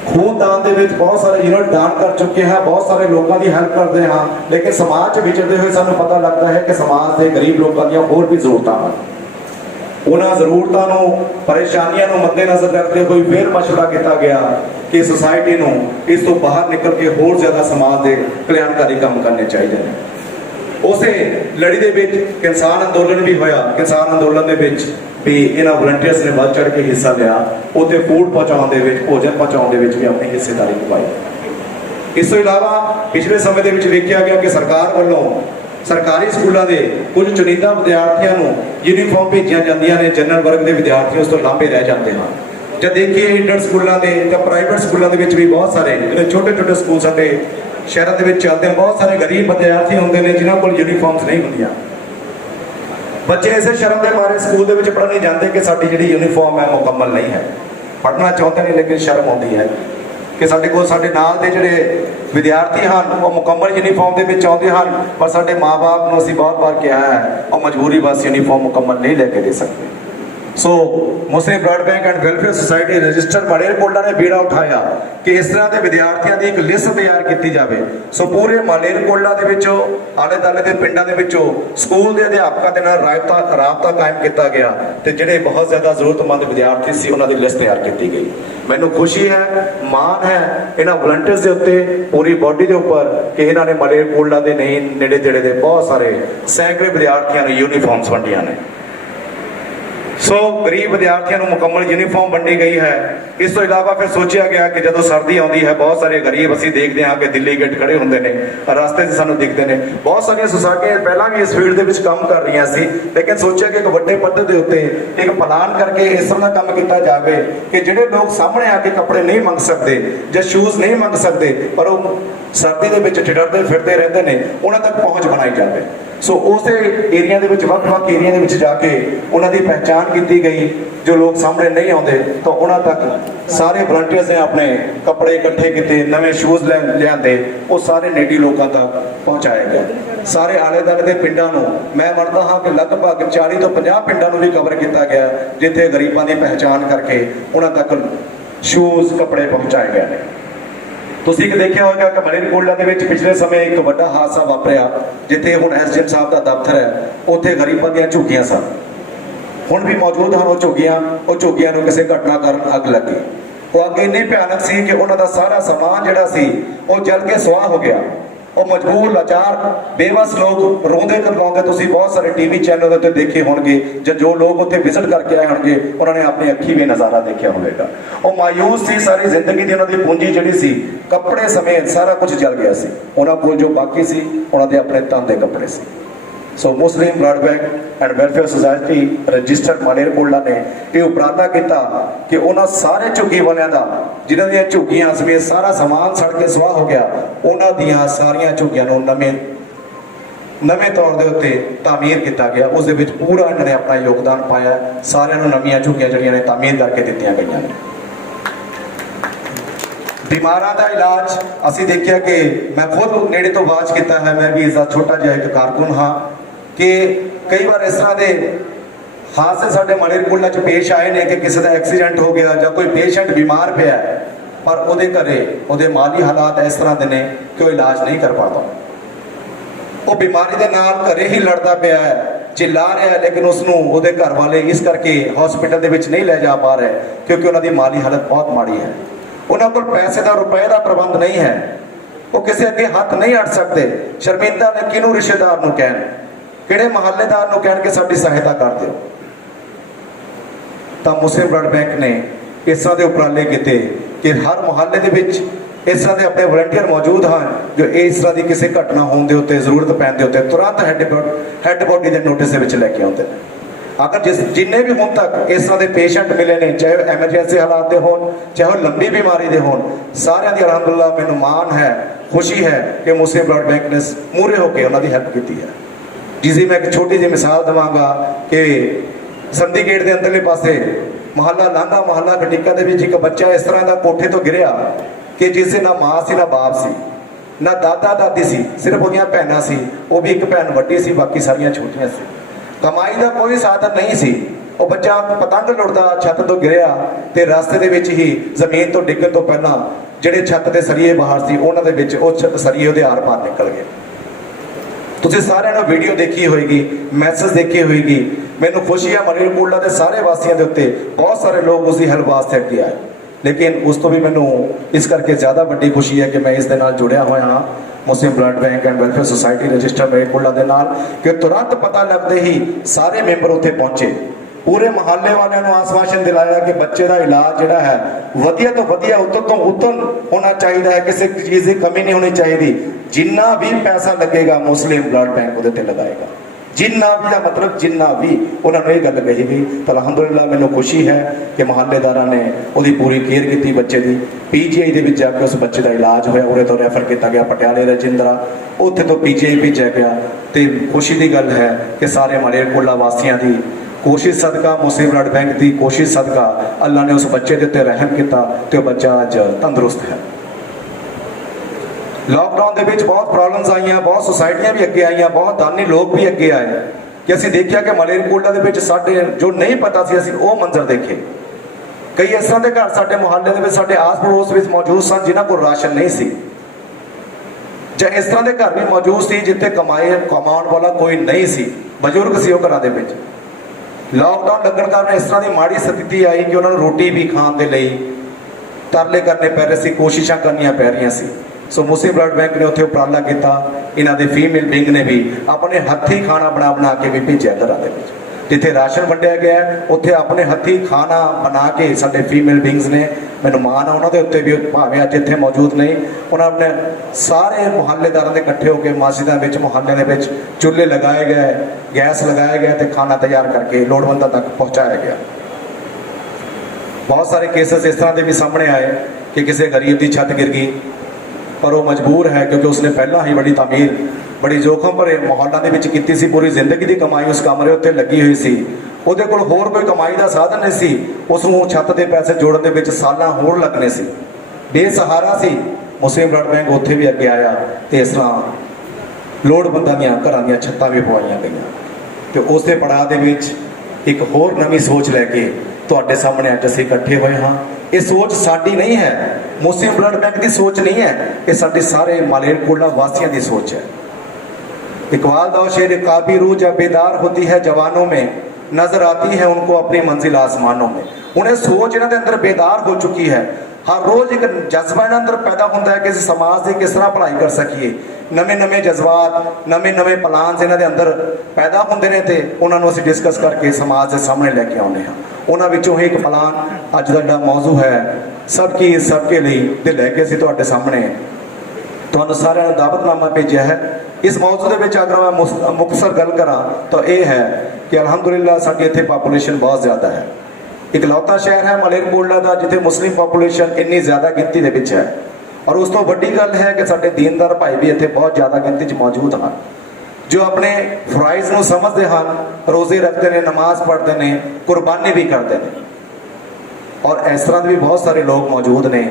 ਖੂਨਦਾਨ ਦੇ ਵਿੱਚ ਬਹੁਤ ਸਾਰੇ ਯੂਨਿਟ ਦਾਨ ਕਰ ਚੁੱਕੇ ਹਾਂ, ਬਹੁਤ ਸਾਰੇ ਲੋਕਾਂ ਦੀ ਹੈਲਪ ਕਰਦੇ ਹਾਂ, ਲੇਕਿਨ ਸਮਾਜ 'ਚ ਵਿਚਰਦੇ ਹੋਏ ਸਾਨੂੰ ਪਤਾ ਲੱਗਦਾ ਹੈ ਕਿ ਸਮਾਜ ਦੇ ਗਰੀਬ ਲੋਕਾਂ ਦੀਆਂ ਹੋਰ ਵੀ ਜ਼ਰੂਰਤਾਂ ਹਨ। ਉਹਨਾਂ ਜ਼ਰੂਰਤਾਂ ਨੂੰ, ਪਰੇਸ਼ਾਨੀਆਂ ਨੂੰ ਮੱਦੇਨਜ਼ਰ ਰੱਖਦੇ ਹੋਏ ਫਿਰ ਮਸ਼ਵਰਾ ਕੀਤਾ ਗਿਆ ਕਿ ਸੁਸਾਇਟੀ ਨੂੰ ਇਸ ਤੋਂ ਬਾਹਰ ਨਿਕਲ ਕੇ ਹੋਰ ਜ਼ਿਆਦਾ ਸਮਾਜ ਦੇ ਕਲਿਆਣਕਾਰੀ ਕੰਮ ਕਰਨੇ ਚਾਹੀਦੇ ਨੇ। ਉਸੇ ਲੜੀ ਦੇ ਵਿੱਚ ਕਿਸਾਨ ਅੰਦੋਲਨ ਵੀ ਹੋਇਆ। ਕਿਸਾਨ ਅੰਦੋਲਨ ਦੇ ਵਿੱਚ ਵੀ ਇਹਨਾਂ ਵਲੰਟੀਅਰਸ ਨੇ ਵੱਧ ਚੜ ਕੇ ਹਿੱਸਾ ਲਿਆ। ਉੱਥੇ ਫੂਡ ਪਹੁੰਚਾਉਣ ਦੇ ਵਿੱਚ, ਭੋਜਨ ਪਹੁੰਚਾਉਣ ਦੇ ਵਿੱਚ ਵੀ ਆਪਣੀ ਹਿੱਸੇਦਾਰੀ ਨਿਭਾਈ। ਇਸ ਤੋਂ ਇਲਾਵਾ ਪਿਛਲੇ ਸਮੇਂ ਦੇ ਵਿੱਚ ਵੇਖਿਆ ਗਿਆ ਕਿ ਸਰਕਾਰ ਵੱਲੋਂ ਸਰਕਾਰੀ ਸਕੂਲਾਂ ਦੇ ਕੁਝ ਚੁਣਿੰਦਾ ਵਿਦਿਆਰਥੀਆਂ ਨੂੰ ਯੂਨੀਫਾਰਮ ਭੇਜੀਆਂ ਜਾਂਦੀਆਂ ਨੇ। ਜਨਰਲ ਵਰਗ ਦੇ ਵਿਦਿਆਰਥੀ ਉਸ ਤੋਂ ਲਾਂਭੇ ਰਹਿ ਜਾਂਦੇ ਹਨ। ਜਦ ਦੇਖੀਏ ਏਡਡ ਸਕੂਲਾਂ ਦੇ ਜਾਂ ਪ੍ਰਾਈਵੇਟ ਸਕੂਲਾਂ ਦੇ ਵਿੱਚ ਵੀ ਬਹੁਤ ਸਾਰੇ ਜਿਹੜੇ ਛੋਟੇ ਸਕੂਲ ਸਾਡੇ ਸ਼ਹਿਰਾਂ ਦੇ ਵਿੱਚ ਚੱਲਦੇ ਹਨ, ਬਹੁਤ ਸਾਰੇ ਗਰੀਬ ਵਿਦਿਆਰਥੀ ਹੁੰਦੇ ਨੇ ਜਿਨ੍ਹਾਂ ਕੋਲ ਯੂਨੀਫਾਰਮਸ ਨਹੀਂ ਹੁੰਦੀਆਂ। ਬੱਚੇ ਇਸੇ ਸ਼ਰਮ ਦੇ ਮਾਰੇ ਸਕੂਲ ਦੇ ਵਿੱਚ ਪੜ੍ਹਨ ਨਹੀਂ ਜਾਂਦੇ ਕਿ ਸਾਡੀ ਜਿਹੜੀ ਯੂਨੀਫਾਰਮ ਹੈ ਮੁਕੰਮਲ ਨਹੀਂ ਹੈ। ਪੜ੍ਹਨਾ ਚਾਹੁੰਦੇ ਨੇ ਲੇਕਿਨ ਸ਼ਰਮ ਆਉਂਦੀ ਹੈ ਕਿ ਸਾਡੇ ਨਾਲ ਦੇ ਜਿਹੜੇ ਵਿਦਿਆਰਥੀ ਹਨ ਉਹ ਮੁਕੰਮਲ ਯੂਨੀਫਾਰਮ ਦੇ ਵਿੱਚ ਆਉਂਦੇ ਹਨ, ਪਰ ਸਾਡੇ ਮਾਂ-ਬਾਪ ਨੂੰ ਅਸੀਂ ਬਹੁਤ ਵਾਰ ਕਿਹਾ ਹੈ ਉਹ ਮਜਬੂਰੀ ਬਸ ਯੂਨੀਫਾਰਮ ਮੁਕੰਮਲ ਨਹੀਂ ਲੈ ਕੇ ਦੇ ਸਕਦੇ। So Muslim blood bank and welfare society registered Malerkotla ਨੇ ਬੀੜਾ ਉਠਾਇਆ ਕਿ ਇਸ ਤਰ੍ਹਾਂ ਦੇ ਵਿਦਿਆਰਥੀਆਂ ਦੀ ਇੱਕ ਲਿਸਟ ਤਿਆਰ ਕੀਤੀ ਜਾਵੇ। ਸੋ ਪੂਰੇ ਮਾਲੇਰਕੋਟਲਾ ਦੇ ਵਿੱਚੋਂ, ਆਲੇ-ਦੁਆਲੇ ਦੇ ਪਿੰਡਾਂ ਦੇ ਵਿੱਚੋਂ ਸਕੂਲ ਦੇ ਅਧਿਆਪਕਾਂ ਦੇ ਨਾਲ ਰਾਬਤਾ ਕਾਇਮ ਕੀਤਾ ਗਿਆ ਤੇ ਜਿਹੜੇ ਬਹੁਤ ਜ਼ਿਆਦਾ ਜ਼ਰੂਰਤਮੰਦ ਵਿਦਿਆਰਥੀ ਸੀ ਉਹਨਾਂ ਦੀ ਲਿਸਟ ਤਿਆਰ ਕੀਤੀ ਗਈ। ਮੈਨੂੰ ਖੁਸ਼ੀ ਹੈ, ਮਾਣ ਹੈ ਇਹਨਾਂ ਵਲੰਟੀਅਰਸ ਦੇ ਉੱਤੇ, ਪੂਰੀ ਬਾਡੀ ਦੇ ਉੱਪਰ ਕਿ ਇਹਨਾਂ ਨੇ ਮਾਲੇਰਕੋਟਲਾ ਦੇ ਨਹੀਂ ਨੇੜੇ ਤੇੜੇ ਦੇ ਬਹੁਤ ਸਾਰੇ ਸੈਂਕੜੇ ਵਿਦਿਆਰਥੀਆਂ ਨੂੰ ਯੂਨੀਫਾਰਮਸ ਵੰਡੀਆਂ ਨੇ। ਸੋ ਗਰੀਬ ਵਿਦਿਆਰਥੀਆਂ ਨੂੰ ਮੁਕੰਮਲ ਯੂਨੀਫਾਰਮ ਵੰਡੀ ਗਈ ਹੈ। ਇਸ ਤੋਂ ਇਲਾਵਾ ਫਿਰ ਸੋਚਿਆ ਗਿਆ ਕਿ ਜਦੋਂ ਸਰਦੀ ਆਉਂਦੀ ਹੈ ਬਹੁਤ ਸਾਰੇ ਗਰੀਬ ਅਸੀਂ ਦੇਖਦੇ ਹਾਂ ਕਿ ਦਿੱਲੀ ਗੇਟ ਖੜੇ ਹੁੰਦੇ ਨੇ, ਰਸਤੇ 'ਚ ਸਾਨੂੰ ਦਿਖਦੇ ਨੇ। ਬਹੁਤ ਸਾਰੀਆਂ ਸੁਸਾਇਟੀਆਂ ਪਹਿਲਾਂ ਵੀ ਇਸ ਫੀਲਡ ਦੇ ਵਿੱਚ ਕੰਮ ਕਰ ਰਹੀਆਂ ਸੀ, ਲੇਕਿਨ ਸੋਚਿਆ ਕਿ ਇੱਕ ਵੱਡੇ ਪੱਧਰ ਦੇ ਉੱਤੇ ਇੱਕ ਪਲਾਨ ਕਰਕੇ ਇਸ ਤਰ੍ਹਾਂ ਦਾ ਕੰਮ ਕੀਤਾ ਜਾਵੇ ਕਿ ਜਿਹੜੇ ਲੋਕ ਸਾਹਮਣੇ ਆ ਕੇ ਕੱਪੜੇ ਨਹੀਂ ਮੰਗ ਸਕਦੇ ਜਾਂ ਸ਼ੂਜ਼ ਨਹੀਂ ਮੰਗ ਸਕਦੇ, ਪਰ ਉਹ ਸਰਦੀ ਦੇ ਵਿੱਚ ਠਿਠਰਦੇ ਫਿਰਦੇ ਰਹਿੰਦੇ ਨੇ, ਉਹਨਾਂ ਤੱਕ ਪਹੁੰਚ ਬਣਾਈ ਜਾਵੇ। ਸੋ ਉਸੇ ਏਰੀਆ ਦੇ ਵਿੱਚ ਵੱਖ-ਵੱਖ ਏਰੀਆ ਦੇ ਵਿੱਚ ਜਾ ਕੇ ਉਹਨਾਂ ਦੀ ਪਹਿਚਾਣ ਕੀਤੀ ਗਈ। ਜੋ ਲੋਕ ਸਾਹਮਣੇ ਨਹੀਂ ਆਉਂਦੇ ਤਾਂ ਉਹਨਾਂ ਤੱਕ ਸਾਰੇ ਵਲੰਟੀਅਰਸ ਨੇ ਆਪਣੇ ਕੱਪੜੇ ਇਕੱਠੇ ਕੀਤੇ, ਨਵੇਂ ਸ਼ੂਜ਼ ਲਿਆਂਦੇ, ਉਹ ਸਾਰੇ ਨੇਡੀ ਲੋਕਾਂ ਤੱਕ ਪਹੁੰਚਾਏ ਗਏ। ਸਾਰੇ ਆਲੇ ਦੁਆਲੇ ਦੇ ਪਿੰਡਾਂ ਨੂੰ ਮੈਂ ਮੰਨਦਾ ਹਾਂ ਕਿ ਲਗਭਗ 40 ਤੋਂ 50 ਪਿੰਡਾਂ ਨੂੰ ਵੀ ਕਵਰ ਕੀਤਾ ਗਿਆ, ਜਿੱਥੇ ਗਰੀਬਾਂ ਦੀ ਪਹਿਚਾਣ ਕਰਕੇ ਉਹਨਾਂ ਤੱਕ ਸ਼ੂਜ਼ ਕੱਪੜੇ ਪਹੁੰਚਾਏ ਗਏ ਨੇ। ਤੁਸੀਂ ਇੱਕ ਦੇਖਿਆ ਹੋਵੇਗਾ ਕਿ ਮਲੇਰਕੋਟਲਾ ਦੇ ਵਿੱਚ ਪਿਛਲੇ ਸਮੇਂ ਇੱਕ ਵੱਡਾ ਹਾਦਸਾ ਵਾਪਰਿਆ, ਜਿੱਥੇ ਹੁਣ ਐਸਡੀਐਮ ਸਾਹਿਬ ਦਾ ਦਫ਼ਤਰ ਹੈ, ਉੱਥੇ ਗਰੀਬਾਂ ਦੀਆਂ ਝੁੱਗੀਆਂ ਸਨ, ਹੁਣ ਵੀ ਮੌਜੂਦ ਹਨ ਉਹ ਝੁੱਗੀਆਂ ਨੂੰ ਕਿਸੇ ਘਟਨਾ ਕਾਰਨ ਅੱਗ ਲੱਗੀ। ਉਹ ਅੱਗ ਇੰਨੀ ਭਿਆਨਕ ਸੀ ਕਿ ਉਹਨਾਂ ਦਾ ਸਾਰਾ ਸਮਾਨ ਜਿਹੜਾ ਸੀ ਉਹ ਜਲ ਕੇ ਸੁਆਹ ਹੋ ਗਿਆ। ਉਹ ਮਜਬੂਰ, ਲਾਚਾਰ, ਬੇਵਸ ਲੋਕ ਰੋਂਦੇ ਕਰਲਾਉਂਦੇ ਤੁਸੀਂ ਬਹੁਤ ਸਾਰੇ ਟੀਵੀ ਚੈਨਲ ਉੱਤੇ ਦੇਖੇ ਹੋਣਗੇ, ਜਾਂ ਜੋ ਲੋਕ ਉੱਥੇ ਵਿਜ਼ਿਟ ਕਰਕੇ ਆਏ ਹੋਣਗੇ ਉਹਨਾਂ ਨੇ ਆਪਣੀ ਅੱਖੀ ਵੀ ਨਜ਼ਾਰਾ ਦੇਖਿਆ ਹੋਵੇਗਾ। ਉਹ ਮਾਯੂਸ ਸੀ, ਸਾਰੀ ਜ਼ਿੰਦਗੀ ਦੀ ਉਹਨਾਂ ਦੀ ਪੂੰਜੀ ਜਿਹੜੀ ਸੀ, ਕੱਪੜੇ ਸਮੇਤ ਸਾਰਾ ਕੁਝ ਜਲ ਗਿਆ ਸੀ। ਉਹਨਾਂ ਕੋਲ ਜੋ ਬਾਕੀ ਸੀ ਉਹਨਾਂ ਦੇ ਆਪਣੇ ਤਨ ਦੇ ਕੱਪੜੇ ਸੀ। So Muslim blood bank and welfare society registered Malerkotla ਨੇ ਇਹ ਉਪਰਾਲਾ ਕੀਤਾ ਕਿ ਉਹਨਾਂ ਸਾਰੇ ਝੁੱਗੀ ਵਾਲਿਆਂ ਦਾ, ਜਿਨ੍ਹਾਂ ਦੀਆਂ ਝੁੱਗੀਆਂ ਸਮੇਤ ਸਾਰਾ ਸਮਾਨ ਸੜ ਕੇ ਸੁਆਹ ਹੋ ਗਿਆ, ਉਹਨਾਂ ਦੀਆਂ ਸਾਰੀਆਂ ਝੁੱਗੀਆਂ ਨੂੰ ਨਵੇਂ ਤੌਰ ਦੇ ਉੱਤੇ ਤਾਮੀਰ ਕੀਤਾ ਗਿਆ। ਉਸ ਦੇ ਵਿੱਚ ਪੂਰਾ ਇਹਨਾਂ ਨੇ ਆਪਣਾ ਯੋਗਦਾਨ ਪਾਇਆ। ਸਾਰਿਆਂ ਨੂੰ ਨਵੀਆਂ ਝੁੱਗੀਆਂ ਜਿਹੜੀਆਂ ਨੇ ਤਾਮੀਰ ਕਰਕੇ ਦਿੱਤੀਆਂ ਗਈਆਂ ਨੇ। ਬਿਮਾਰਾਂ ਦਾ ਇਲਾਜ ਅਸੀਂ ਦੇਖਿਆ ਕਿ ਮੈਂ ਖੁਦ ਨੇੜੇ ਤੋਂ ਵਾਚ ਕੀਤਾ ਹੈ, ਮੈਂ ਵੀ ਇਸ ਦਾ ਛੋਟਾ ਜਿਹਾ ਇੱਕ ਕਾਰਕੁਨ ਹਾਂ, ਕਿ ਕਈ ਵਾਰ ਇਸ ਤਰ੍ਹਾਂ ਦੇ ਹਾਦਸੇ ਸਾਡੇ ਮਲੇਰਕੋਟਲਾ 'ਚ ਪੇਸ਼ ਆਏ ਨੇ ਕਿ ਕਿਸੇ ਦਾ ਐਕਸੀਡੈਂਟ ਹੋ ਗਿਆ ਜਾਂ ਕੋਈ ਪੇਸ਼ੈਂਟ ਬਿਮਾਰ ਪਿਆ, ਪਰ ਉਹਦੇ ਘਰੇ ਉਹਦੇ ਮਾਲੀ ਹਾਲਾਤ ਇਸ ਤਰ੍ਹਾਂ ਦੇ ਨੇ ਕਿ ਉਹ ਇਲਾਜ ਨਹੀਂ ਕਰ ਪਾਉਂਦਾ। ਉਹ ਬਿਮਾਰੀ ਦੇ ਨਾਲ ਘਰੇ ਹੀ ਲੜਦਾ ਪਿਆ ਹੈ, ਚਿੱਲਾ ਰਿਹਾ, ਲੇਕਿਨ ਉਸਨੂੰ ਉਹਦੇ ਘਰ ਵਾਲੇ ਇਸ ਕਰਕੇ ਹਸਪੀਟਲ ਦੇ ਵਿੱਚ ਨਹੀਂ ਲੈ ਜਾ ਪਾ ਰਹੇ ਕਿਉਂਕਿ ਉਹਨਾਂ ਦੀ ਮਾਲੀ ਹਾਲਤ ਬਹੁਤ ਮਾੜੀ ਹੈ। ਉਹਨਾਂ ਕੋਲ ਪੈਸੇ ਦਾ, ਰੁਪਏ ਦਾ ਪ੍ਰਬੰਧ ਨਹੀਂ ਹੈ। ਉਹ ਕਿਸੇ ਅੱਗੇ ਹੱਥ ਨਹੀਂ ਅੜ ਸਕਦੇ। ਸ਼ਰਮਿੰਦਾ ਨੇ ਕਿਹਨੂੰ ਰਿਸ਼ਤੇਦਾਰ ਨੂੰ ਕਹਿਣ, ਕਿਹੜੇ ਮਹੱਲੇਦਾਰ ਨੂੰ ਕਹਿਣ ਕਿ ਸਾਡੀ ਸਹਾਇਤਾ ਕਰ ਦਿਓ। ਤਾਂ ਮੁਸਲਿਮ ਬਲੱਡ ਬੈਂਕ ਨੇ ਇਸ ਤਰ੍ਹਾਂ ਦੇ ਉਪਰਾਲੇ ਕੀਤੇ ਕਿ ਹਰ ਮੁਹੱਲੇ ਦੇ ਵਿੱਚ ਇਸ ਤਰ੍ਹਾਂ ਦੇ ਆਪਣੇ ਵਲੰਟੀਅਰ ਮੌਜੂਦ ਹਨ ਜੋ ਇਸ ਤਰ੍ਹਾਂ ਦੀ ਕਿਸੇ ਘਟਨਾ ਹੋਣ ਦੇ ਉੱਤੇ, ਜ਼ਰੂਰਤ ਪੈਣ ਦੇ ਉੱਤੇ ਤੁਰੰਤ ਹੈੱਡ ਬੋਡੀ ਦੇ ਨੋਟਿਸ ਦੇ ਵਿੱਚ ਲੈ ਕੇ ਆਉਂਦੇ ਨੇ। ਅਗਰ ਜਿੰਨੇ ਵੀ ਹੁਣ ਤੱਕ ਇਸ ਤਰ੍ਹਾਂ ਦੇ ਪੇਸ਼ੈਂਟ ਮਿਲੇ ਨੇ, ਚਾਹੇ ਉਹ ਐਮਰਜੈਂਸੀ ਹਾਲਾਤ ਦੇ ਹੋਣ, ਚਾਹੇ ਉਹ ਲੰਬੀ ਬਿਮਾਰੀ ਦੇ ਹੋਣ, ਸਾਰਿਆਂ ਦੀ ਅਲਹਮਦੁਲਿਲਾ ਮੈਨੂੰ ਮਾਣ ਹੈ, ਖੁਸ਼ੀ ਹੈ ਕਿ ਮੁਸਲਿਮ ਬਲੱਡ ਬੈਂਕ ਨੇ ਮੂਹਰੇ ਹੋ ਕੇ ਉਹਨਾਂ ਦੀ ਹੈਲਪ ਕੀਤੀ ਹੈ। ਜਿਸ ਦੀ ਮੈਂ ਇੱਕ ਛੋਟੀ ਜਿਹੀ ਮਿਸਾਲ ਦੇਵਾਂਗਾ ਕਿ ਸੰਧੀ ਗੇਟ ਦੇ ਅੰਦਰਲੇ ਪਾਸੇ ਮੁਹੱਲਾ ਲਾਂਘਾ, ਮੁਹੱਲਾ ਖਟੀਕਾ ਦੇ ਵਿੱਚ ਇੱਕ ਬੱਚਾ ਇਸ ਤਰ੍ਹਾਂ ਦਾ ਕੋਠੇ ਤੋਂ ਗਿਰਿਆ ਕਿ ਜਿਸ ਦੇ ਨਾ ਮਾਂ ਸੀ, ਨਾ ਬਾਪ ਸੀ, ਨਾ ਦਾਦਾ ਦਾਦੀ ਸੀ, ਸਿਰਫ ਉਹਦੀਆਂ ਭੈਣਾਂ ਸੀ। ਉਹ ਵੀ ਇੱਕ ਭੈਣ ਵੱਡੀ ਸੀ, ਬਾਕੀ ਸਾਰੀਆਂ ਛੋਟੀਆਂ ਸੀ। ਕਮਾਈ ਦਾ ਕੋਈ ਸਾਧਨ ਨਹੀਂ ਸੀ। ਉਹ ਬੱਚਾ ਪਤੰਗ ਲੁੱਟਦਾ ਛੱਤ ਤੋਂ ਗਿਰਿਆ ਤੇ ਰਸਤੇ ਦੇ ਵਿੱਚ ਹੀ ਜ਼ਮੀਨ ਤੋਂ ਡਿੱਗਣ ਤੋਂ ਪਹਿਲਾਂ ਜਿਹੜੇ ਛੱਤ ਦੇ ਸਰੀਏ ਬਾਹਰ ਸੀ, ਉਹਨਾਂ ਦੇ ਵਿੱਚ ਉਹ ਸਰੀਏ ਉਹਦੇ ਆਰ ਪਾਰ ਨਿਕਲ ਗਏ। ਤੁਸੀਂ ਸਾਰਿਆਂ ਨੇ ਵੀਡੀਓ ਦੇਖੀ ਹੋਏਗੀ, ਮੈਸੇਜ ਦੇਖੀ ਹੋਏਗੀ। ਮੈਨੂੰ ਖੁਸ਼ੀ ਹੈ ਮਲੇਰਕੋਟਲਾ ਦੇ ਸਾਰੇ ਵਾਸੀਆਂ ਦੇ ਉੱਤੇ ਬਹੁਤ ਸਾਰੇ ਲੋਕ ਉਸ ਦੀ ਹੈਲਪ ਵਾਸਤੇ ਅੱਗੇ ਆਏ, ਲੇਕਿਨ ਉਸ ਤੋਂ ਵੀ ਮੈਨੂੰ ਇਸ ਕਰਕੇ ਜ਼ਿਆਦਾ ਵੱਡੀ ਖੁਸ਼ੀ ਹੈ ਕਿ ਮੈਂ ਇਸ ਦੇ ਨਾਲ ਜੁੜਿਆ ਹੋਇਆ ਹਾਂ Muslim blood bank and welfare society registered Malerkotla ਦੇ ਨਾਲ, ਕਿ ਤੁਰੰਤ ਪਤਾ ਲੱਗਦੇ ਹੀ ਸਾਰੇ ਮੈਂਬਰ ਉੱਥੇ ਪਹੁੰਚੇ। ਪੂਰੇ ਮੁਹੱਲੇ ਵਾਲਿਆਂ ਨੂੰ ਆਸਵਾਸ਼ਨ ਦਿਲਾਇਆ ਕਿ ਬੱਚੇ ਦਾ ਇਲਾਜ ਜਿਹੜਾ ਹੈ ਵਧੀਆ ਤੋਂ ਵਧੀਆ, ਉੱਤਮ ਤੋਂ ਉੱਤਮ ਹੋਣਾ ਚਾਹੀਦਾ ਹੈ, ਕਿਸੇ ਚੀਜ਼ ਦੀ ਕਮੀ ਨਹੀਂ ਹੋਣੀ ਚਾਹੀਦੀ। ਜਿੰਨਾ ਵੀ ਪੈਸਾ ਲੱਗੇਗਾ ਮੁਸਲਿਮ ਬਲੱਡ ਬੈਂਕ ਉਹਦੇ ਤੇ ਲਗਾਏਗਾ, ਜਿੰਨਾ ਵੀ ਦਾ ਮਤਲਬ ਜਿੰਨਾ ਵੀ। ਉਹਨਾਂ ਨੂੰ ਇਹ ਗੱਲ ਕਹੀ ਗਈ ਤਾਂ ਅਲਹਮਦੁਲਿਲਾ ਮੈਨੂੰ ਖੁਸ਼ੀ ਹੈ ਕਿ ਮੁਹੱਲੇਦਾਰਾਂ ਨੇ ਉਹਦੀ ਪੂਰੀ ਕੇਅਰ ਕੀਤੀ ਬੱਚੇ ਦੀ। ਪੀਜੀਆਈ ਦੇ ਵਿੱਚ ਜਾ ਕੇ ਉਸ ਬੱਚੇ ਦਾ ਇਲਾਜ ਹੋਇਆ, ਉਰੇ ਤੋਂ ਰੈਫਰ ਕੀਤਾ ਗਿਆ ਪਟਿਆਲੇ ਰਜਿੰਦਰਾ, ਉੱਥੇ ਤੋਂ ਪੀਜੀਆਈ ਭੇਜਿਆ ਗਿਆ। ਤੇ ਖੁਸ਼ੀ ਦੀ ਗੱਲ ਹੈ ਕਿ ਸਾਰੇ ਮਲੇਰਕੋਟਲਾ ਵਾਸੀਆਂ ਦੀ ਕੋਸ਼ਿਸ਼ ਸਦਕਾ, ਮੁਸਲਿਮ ਬਲੱਡ ਬੈਂਕ ਦੀ ਕੋਸ਼ਿਸ਼ ਸਦਕਾ ਅੱਲਾ ਨੇ ਉਸ ਬੱਚੇ ਦੇ ਉੱਤੇ ਰਹਿਮ ਕੀਤਾ ਤੇ ਉਹ ਬੱਚਾ ਅੱਜ ਤੰਦਰੁਸਤ ਹੈ। ਲਾਕਡਾਊਨ ਦੇ ਵਿੱਚ ਬਹੁਤ ਪ੍ਰੋਬਲਮਸ ਆਈਆਂ, ਬਹੁਤ ਸੁਸਾਇਟੀਆਂ ਵੀ ਅੱਗੇ ਆਈਆਂ, ਬਹੁਤ ਦਾਨੀ ਲੋਕ ਵੀ ਅੱਗੇ ਆਏ ਕਿ ਅਸੀਂ ਦੇਖਿਆ ਕਿ ਮਲੇਰਕੋਟਲਾ ਦੇ ਵਿੱਚ ਸਾਡੇ ਜੋ ਨਹੀਂ ਪਤਾ ਸੀ ਅਸੀਂ ਉਹ ਮੰਜ਼ਰ ਦੇਖੇ। ਕਈ ਇਸ ਤਰ੍ਹਾਂ ਦੇ ਘਰ ਸਾਡੇ ਮੁਹੱਲੇ ਦੇ ਵਿੱਚ, ਸਾਡੇ ਆਸ ਪੜੋਸ ਵਿੱਚ ਮੌਜੂਦ ਸਨ ਜਿਨ੍ਹਾਂ ਕੋਲ ਰਾਸ਼ਨ ਨਹੀਂ ਸੀ, ਜਾਂ ਇਸ ਤਰ੍ਹਾਂ ਦੇ ਘਰ ਵੀ ਮੌਜੂਦ ਸੀ ਜਿੱਥੇ ਕਮਾਉਣ ਵਾਲਾ ਕੋਈ ਨਹੀਂ ਸੀ, ਬਜ਼ੁਰਗ ਸੀ ਉਹ ਘਰਾਂ ਦੇ ਵਿੱਚ। ਲਾਕਡਾਊਨ ਲੱਗਣ ਕਾਰਨ ਇਸ ਤਰ੍ਹਾਂ ਦੀ ਮਾੜੀ ਸਥਿਤੀ ਆਈ ਕਿ ਉਹਨਾਂ ਨੂੰ ਰੋਟੀ ਵੀ ਖਾਣ ਦੇ ਲਈ ਤਰਲੇ ਕਰਨੇ ਪੈ ਰਹੇ ਸੀ, ਕੋਸ਼ਿਸ਼ਾਂ ਕਰਨੀਆਂ ਪੈ ਰਹੀਆਂ ਸੀ। ਸੋ ਮੁਸਲਿਮ ਬਲੱਡ ਬੈਂਕ ਨੇ ਉੱਥੇ ਉਪਰਾਲਾ ਕੀਤਾ। ਇਹਨਾਂ ਦੇ ਫੀਮੇਲ ਵਿੰਗ ਨੇ ਵੀ ਆਪਣੇ ਹੱਥੀਂ ਖਾਣਾ ਬਣਾ ਕੇ ਵੀ ਭੇਜਿਆ ਘਰਾਂ ਦੇ ਵਿੱਚ। ਜਿੱਥੇ ਰਾਸ਼ਨ ਵੰਡਿਆ ਗਿਆ ਉੱਥੇ ਆਪਣੇ ਹੱਥੀਂ ਖਾਣਾ ਬਣਾ ਕੇ ਸਾਡੇ ਫੀਮੇਲ ਵਿੰਗਸ ਨੇ, ਮੈਨੂੰ ਮਾਣ ਆ ਉਹਨਾਂ ਦੇ ਉੱਤੇ ਵੀ, ਭਾਵੇਂ ਅੱਜ ਇੱਥੇ ਮੌਜੂਦ ਨਹੀਂ, ਉਹਨਾਂ ਨੇ ਸਾਰੇ ਮੁਹੱਲੇਦਾਰਾਂ ਦੇ ਇਕੱਠੇ ਹੋ ਕੇ ਮਸਜਿਦਾਂ ਵਿੱਚ, ਮੁਹੱਲੇ ਦੇ ਵਿੱਚ ਚੁੱਲ੍ਹੇ ਲਗਾਏ ਗਏ, ਗੈਸ ਲਗਾਇਆ ਗਿਆ ਤੇ ਖਾਣਾ ਤਿਆਰ ਕਰਕੇ ਲੋੜਵੰਦਾਂ ਤੱਕ ਪਹੁੰਚਾਇਆ ਗਿਆ। ਬਹੁਤ ਸਾਰੇ ਕੇਸਸ ਇਸ ਤਰ੍ਹਾਂ ਦੇ ਵੀ ਸਾਹਮਣੇ ਆਏ ਕਿ ਕਿਸੇ ਗਰੀਬ ਦੀ ਛੱਤ ਗਿਰ ਗਈ, ਪਰ ਉਹ ਮਜਬੂਰ ਹੈ ਕਿਉਂਕਿ ਉਸਨੇ ਪਹਿਲਾਂ ਹੀ ਬੜੀ ਤਾਮੀਰ ਬੜੀ ਜੋਖਮ ਭਰੇ ਮਾਹੌਲਾਂ ਦੇ ਵਿੱਚ ਕੀਤੀ ਸੀ। ਪੂਰੀ ਜ਼ਿੰਦਗੀ ਦੀ ਕਮਾਈ ਉਸ ਕਮਰੇ ਉੱਤੇ ਲੱਗੀ ਹੋਈ ਸੀ। ਉਹਦੇ ਕੋਲ ਹੋਰ ਕੋਈ ਕਮਾਈ ਦਾ ਸਾਧਨ ਨਹੀਂ ਸੀ। ਉਸ ਨੂੰ ਛੱਤ ਦੇ ਪੈਸੇ ਜੋੜਨ ਦੇ ਵਿੱਚ ਸਾਲਾਂ ਹੋਰ ਲੱਗਣੇ ਸੀ। ਬੇਸਹਾਰਾ ਸੀ। ਮੁਸਲਿਮ ਬਲੱਡ ਬੈਂਕ ਉੱਥੇ ਵੀ ਅੱਗੇ ਆਇਆ ਤੇ ਇਸ ਤਰ੍ਹਾਂ ਲੋੜਵੰਦਾਂ ਦੀਆਂ ਘਰਾਂ ਦੀਆਂ ਛੱਤਾਂ ਵੀ ਪਵਾਈਆਂ ਗਈਆਂ। ਤੇ ਉਸ ਦੇ ਪੜਾਅ ਦੇ ਵਿੱਚ ਇੱਕ ਹੋਰ ਨਵੀਂ ਸੋਚ ਲੈ ਕੇ ਤੁਹਾਡੇ ਸਾਹਮਣੇ ਅੱਜ ਅਸੀਂ ਇਕੱਠੇ ਹੋਏ ਹਾਂ। ਇਹ ਸੋਚ ਸਾਡੀ ਨਹੀਂ ਹੈ, ਮੁਸਲਿਮ ਬਲੱਡ ਬੈਂਕ ਦੀ ਸੋਚ ਨਹੀਂ ਹੈ, ਇਹ ਸਾਡੇ ਸਾਰੇ ਮਾਲੇਰਕੋਟਲਾ ਵਾਸੀਆਂ ਦੀ ਸੋਚ ਹੈ। इकबाल दा शेर काबी रूह जब बेदार होती है जवानों में नजर आती है उनको अपनी मंजिल आसमानों में। उन्हें सोच इन्हां दे अंदर बेदार हो चुकी है। हर रोज एक जज्बा इन्हां अंदर पैदा होता है कि इस समाज की किस तरह भलाई कर सकीए। नवे नवे जज्बात नवे नवे प्लान इन्हां दे अंदर पैदा होंदे ने ते उन्हां नूं असीं डिस्कस करके समाज के सामने लैके आउंदे हां। उन्हां विचों एक प्लान अज दा जिहड़ा मौजू है सबकी सबके लिए ते लैके असीं तुहाडे सामने ਤੁਹਾਨੂੰ ਸਾਰਿਆਂ ਨੂੰ ਦਾਵਤਨਾਮਾ ਭੇਜਿਆ ਹੈ। ਇਸ ਮੌਜੂ ਦੇ ਵਿੱਚ ਅਗਰ ਮੈਂ ਮੁਖਤਸਰ ਗੱਲ ਕਰਾਂ ਤਾਂ ਇਹ ਹੈ ਕਿ ਅਲਹਮਦੁਲਿਲਾ ਸਾਡੀ ਇੱਥੇ ਪਾਪੂਲੇਸ਼ਨ ਬਹੁਤ ਜ਼ਿਆਦਾ ਹੈ। ਇਕਲੌਤਾ ਸ਼ਹਿਰ ਹੈ ਮਾਲੇਰਕੋਟਲਾ ਦਾ ਜਿੱਥੇ ਮੁਸਲਿਮ ਪਾਪੂਲੇਸ਼ਨ ਇੰਨੀ ਜ਼ਿਆਦਾ ਗਿਣਤੀ ਦੇ ਵਿੱਚ ਹੈ। ਔਰ ਉਸ ਤੋਂ ਵੱਡੀ ਗੱਲ ਹੈ ਕਿ ਸਾਡੇ ਦੀਨਦਾਰ ਭਾਈ ਵੀ ਇੱਥੇ ਬਹੁਤ ਜ਼ਿਆਦਾ ਗਿਣਤੀ 'ਚ ਮੌਜੂਦ ਹਨ ਜੋ ਆਪਣੇ ਫਰਾਈਜ਼ ਨੂੰ ਸਮਝਦੇ ਹਨ, ਰੋਜ਼ੇ ਰੱਖਦੇ ਨੇ, ਨਮਾਜ਼ ਪੜ੍ਹਦੇ ਨੇ, ਕੁਰਬਾਨੀ ਵੀ ਕਰਦੇ ਨੇ। ਔਰ ਇਸ ਤਰ੍ਹਾਂ ਦੇ ਵੀ ਬਹੁਤ ਸਾਰੇ ਲੋਕ ਮੌਜੂਦ ਨੇ